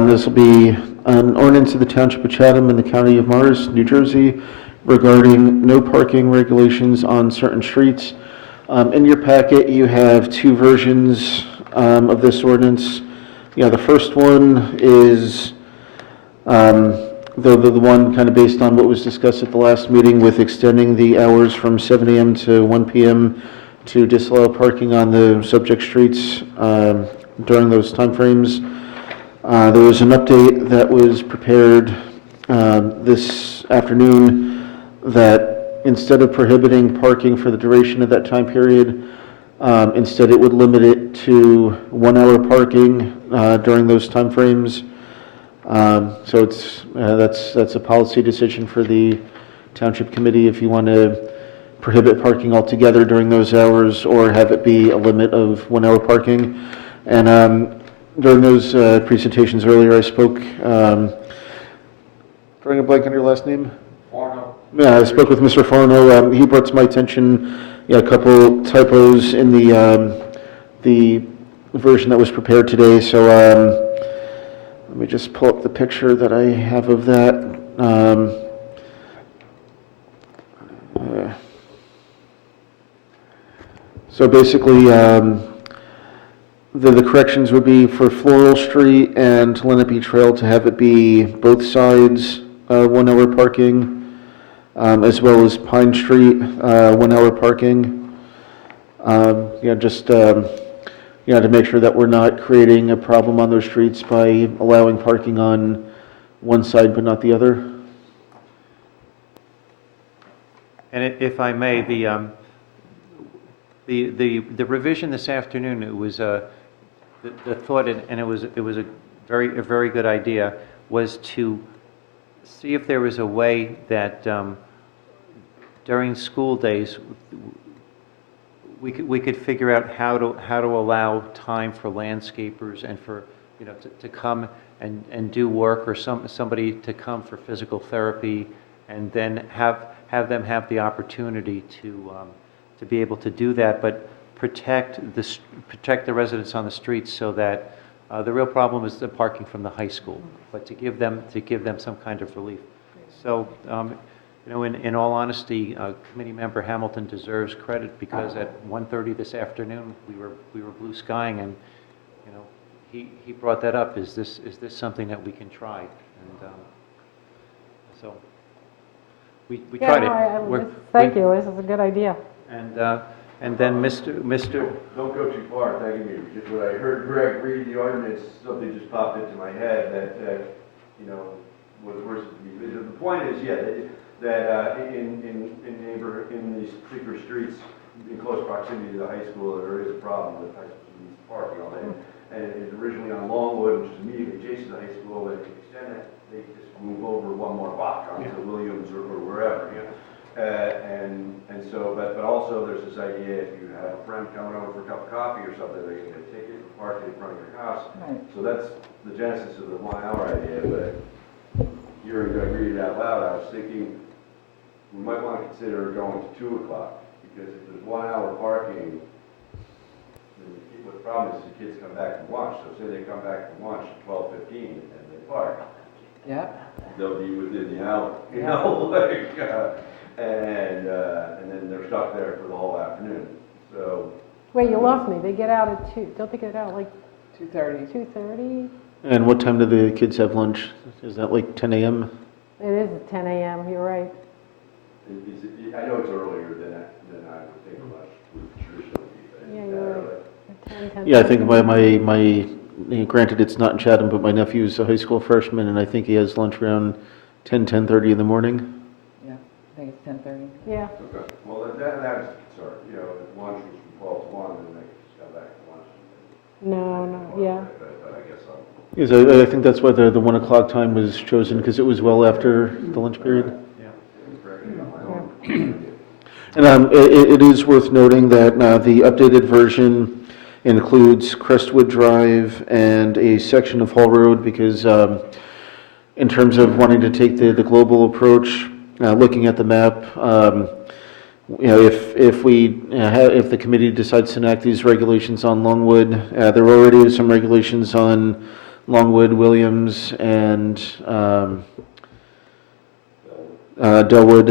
This will be an ordinance of the Township of Chatham in the County of Morris, New Jersey, regarding no parking regulations on certain streets. In your packet, you have two versions of this ordinance. The first one is the one kind of based on what was discussed at the last meeting with extending the hours from 7 a.m. to 1 p.m. to disallow parking on the subject streets during those timeframes. There was an update that was prepared this afternoon that instead of prohibiting parking for the duration of that time period, instead it would limit it to 1 hour parking during those timeframes. So that's a policy decision for the Township Committee if you want to prohibit parking altogether during those hours or have it be a limit of 1 hour parking. And during those presentations earlier, I spoke, drawing a blank on your last name? Farno. Yeah, I spoke with Mr. Farno. He brought to my attention a couple typos in the version that was prepared today. So let me just pull up the picture that I have of that. So basically, the corrections would be for Floral Street and Lenape Trail to have it be both sides 1 hour parking, as well as Pine Street 1 hour parking. To make sure that we're not creating a problem on those streets by allowing parking on one side but not the other. And if I may, the revision this afternoon, it was the thought, and it was a very good idea, was to see if there was a way that during school days we could figure out how to allow time for landscapers and for to come and do work, or somebody to come for physical therapy, and then have them have the opportunity to be able to do that, but protect the residents on the streets, so that the real problem is the parking from the high school, but to give them some kind of relief. So, in all honesty, Committee Member Hamilton deserves credit, because at 1:30 this afternoon we were blue skying, and he brought that up. Is this something that we can try? And so we tried it. Thank you. This is a good idea. And then Mr. Don't go too far, thank you. Just when I heard Greg read the ordinance, something just popped into my head that was worse than me. The point is, that in these particular streets in close proximity to the high school, there is a problem with high school students parking all day. And it's originally on Longwood, which is immediately adjacent to the high school, and if you extend it, they just move over one more block onto Williams or wherever. But also there's this idea, if you have a friend coming over for a cup of coffee or something, they're going to get a ticket for parking in front of your house. Right. So that's the genesis of the 1 hour idea. But hearing Greg read it out loud, I was thinking we might want to consider going to 2 o'clock, because if there's 1 hour parking, then the problem is the kids come back from lunch. So say they come back from lunch at 12:15 and they park. Yeah. They'll be within the hour, and then they're stuck there for the whole afternoon. So. Wait, you lost me. They get out at 2. Don't they get out like 2:30. 2:30? And what time do the kids have lunch? Is that like 10 a.m.? It is at 10 a.m. You're right. I know it's earlier than I would think lunch would traditionally be. Yeah, you're right. 10, Yeah, I think my granted it's not in Chatham, but my nephew's a high school freshman, and I think he has lunch around 10:30 in the morning. Yeah, I think it's 10:30. Yeah. Okay. Well, that's a concern. If lunch was from 12 to 1, then they could just come back to lunch. No. Yeah. but I guess I'll. Yes, I think that's why the 1 o'clock time was chosen, because it was well after the lunch period. And it is worth noting that the updated version includes Crestwood Drive and a section of Hall Road, because in terms of wanting to take the global approach, looking at the map, if the committee decides to enact these regulations on Longwood, there already is some regulations on Longwood, Williams, and Delwood,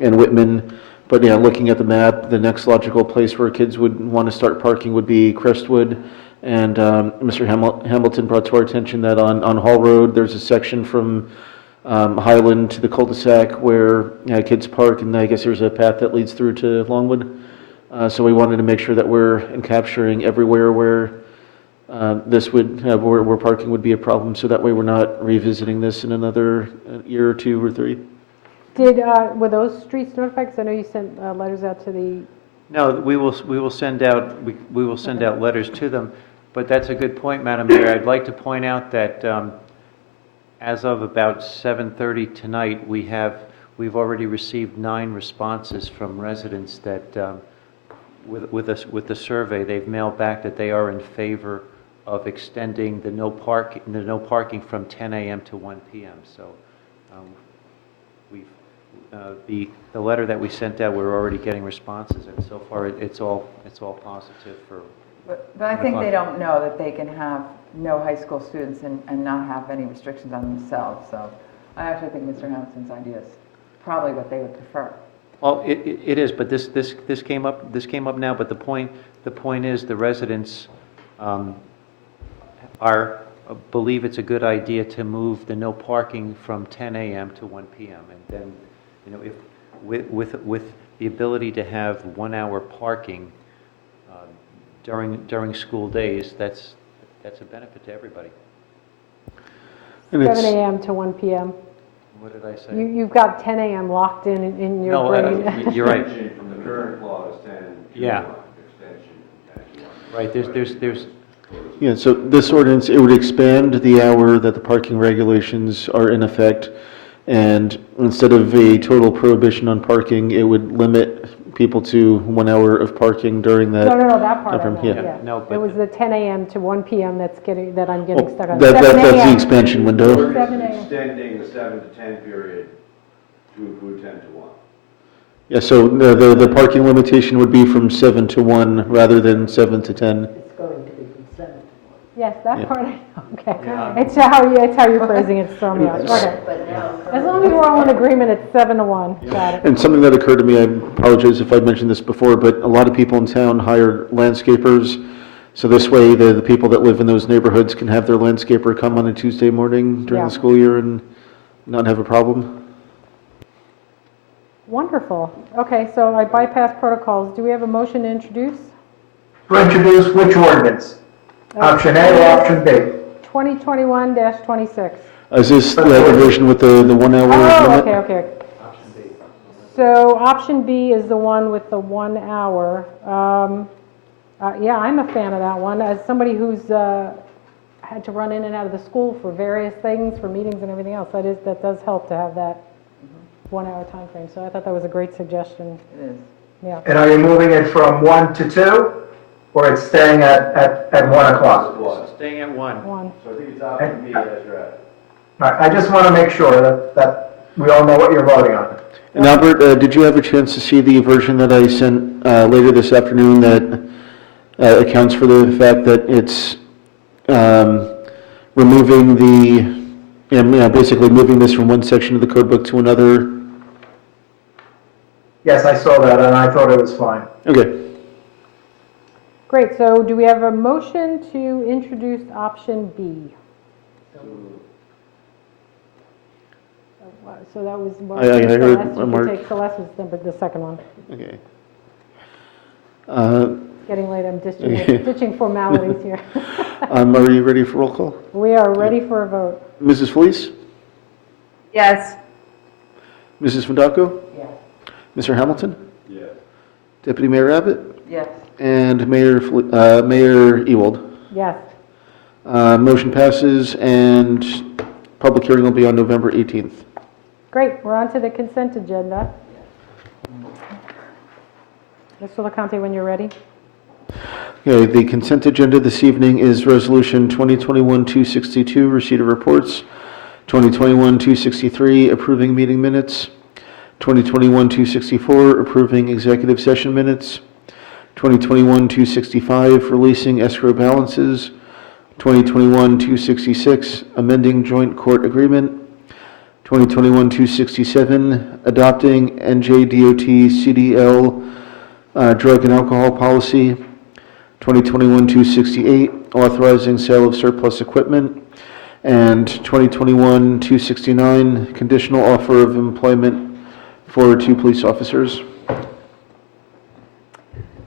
and Whitman. But yeah, looking at the map, the next logical place where kids would want to start parking would be Crestwood. And Mr. Hamilton brought to our attention that on Hall Road, there's a section from Highland to the cul-de-sac where kids park, and I guess there's a path that leads through to Longwood. So we wanted to make sure that we're capturing everywhere where where parking would be a problem, so that way we're not revisiting this in another year or 2 or 3. Were those streets notified? Because I know you sent letters out to the... No, we will send out letters to them, but that's a good point, Madam Mayor. I'd like to point out that as of about 7:30 tonight, we've already received 9 responses from residents that with the survey, they've mailed back that they are in favor of extending the no parking from 10 a.m. to 1 p.m. So the letter that we sent out, we're already getting responses, and so far it's all positive for. But I think they don't know that they can have no high school students and not have any restrictions on themselves. So I actually think Mr. Hamilton's idea is probably what they would prefer. Well, it is, but this came up now. But the point is, the residents believe it's a good idea to move the no parking from 10 a.m. to 1 p.m. and then, if with the ability to have 1 hour parking during school days, that's a benefit to everybody. 7 a.m. to 1 p.m. What did I say? You've got 10 a.m. locked in your brain. You're right. From the current clause 10 to Yeah. extension. Right. There's. Yeah, so this ordinance, it would expand the hour that the parking regulations are in effect, and instead of a total prohibition on parking, it would limit people to 1 hour of parking during that. No, that part I know, yeah. yeah. No, but It was the 10 a.m. to 1 p.m. that I'm getting stuck on. That's 7 the a.m. expansion window. We're 7 a.m. extending the 7 to 10 period to include 10 to 1. Yeah, so the parking limitation would be from 7 to 1 rather than 7 to 10. It's going to be from 7 to 1. Yes, that Yeah. part I know, okay. It's how you're phrasing it, it's throwing me off. Okay. But now, As long as we're all in agreement, it's 7 to 1. Got it. And something that occurred to me, I apologize if I mentioned this before, but a lot of people in town hire landscapers. So this way, the people that live in those neighborhoods can have their landscaper come on a Tuesday morning during Yeah. the school year and not have a problem. Wonderful. Okay, so I bypassed protocols. Do we have a motion to introduce? To introduce which ordinance? Option A or option B? 2021-26. Is this the version with the 1 hour limit? Oh, okay. So option B is the one with the 1 hour. Yeah, I'm a fan of that one. As somebody who's had to run in and out of the school for various things, for meetings and everything else, that does help to have that 1 hour time frame. So I thought that was a great suggestion. It is. Yeah. And are you moving it from 1 to 2, or it's staying at 1 o'clock? Staying at 1. 1. So I think it's option B, that's right. All right, I just want to make sure that we all know what you're voting on. And Albert, did you have a chance to see the version that I sent later this afternoon that accounts for the fact that it's removing basically moving this from one section of the code book to another? Yes, I saw that, and I thought it was fine. Okay. Great, so do we have a motion to introduce option B? So that was. I heard Celeste, you Mark. could take Celeste was the second one. Okay. It's getting late, I'm ditching formalities here. Are you ready for roll call? We are ready for a vote. Mrs. Felice? Yes. Mrs. Fundaco? Yes. Mr. Hamilton? Yes. Deputy Mayor Abbott? Yes. And Mayor Ewald? Yes. Motion passes, and public hearing will be on November 18th. Great, we're on to the consent agenda. Mr. LaConte, when you're ready. Okay, the consent agenda this evening is Resolution 2021-262, receipt of reports, 2021-263, approving meeting minutes, 2021-264, approving executive session minutes, 2021-265, releasing escrow balances, 2021-266, amending joint court agreement, 2021-267, adopting NJDOT CDL drug and alcohol policy, 2021-268, authorizing sale of surplus equipment, and 2021-269, conditional offer of employment for 2 police officers.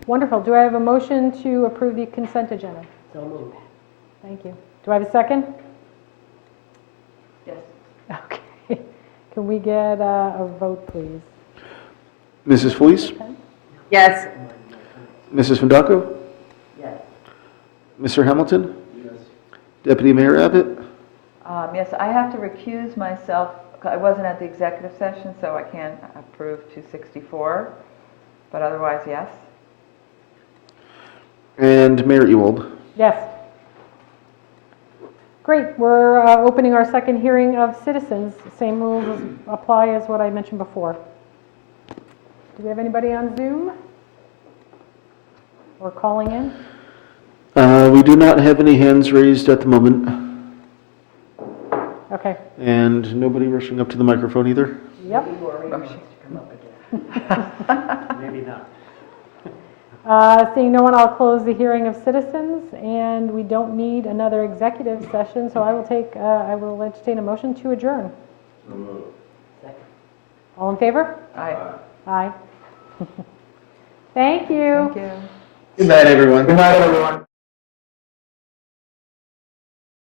Wonderful. Do I have a motion to approve the consent agenda? So moved. Thank you. Do I have a second? Yes. Okay. Can we get a vote, please? Mrs. Felice? Yes. Mrs. Fundaco? Yes. Mr. Hamilton? Yes. Deputy Mayor Abbott? Yes, I have to recuse myself. I wasn't at the executive session, so I can't approve 264, but otherwise, yes. And Mayor Ewald? Yes. Great. We're opening our second hearing of citizens. Same rules apply as what I mentioned before. Do we have anybody on Zoom? Or calling in? We do not have any hands raised at the moment, Okay. and nobody rushing up to the microphone either. Yep. Maybe not. Seeing no one, I'll close the hearing of citizens, and we don't need another executive session, so I will entertain a motion to adjourn. So moved. All in favor? Aye. Aye. Thank you. Thank you. Good night, everyone. Good night, everyone.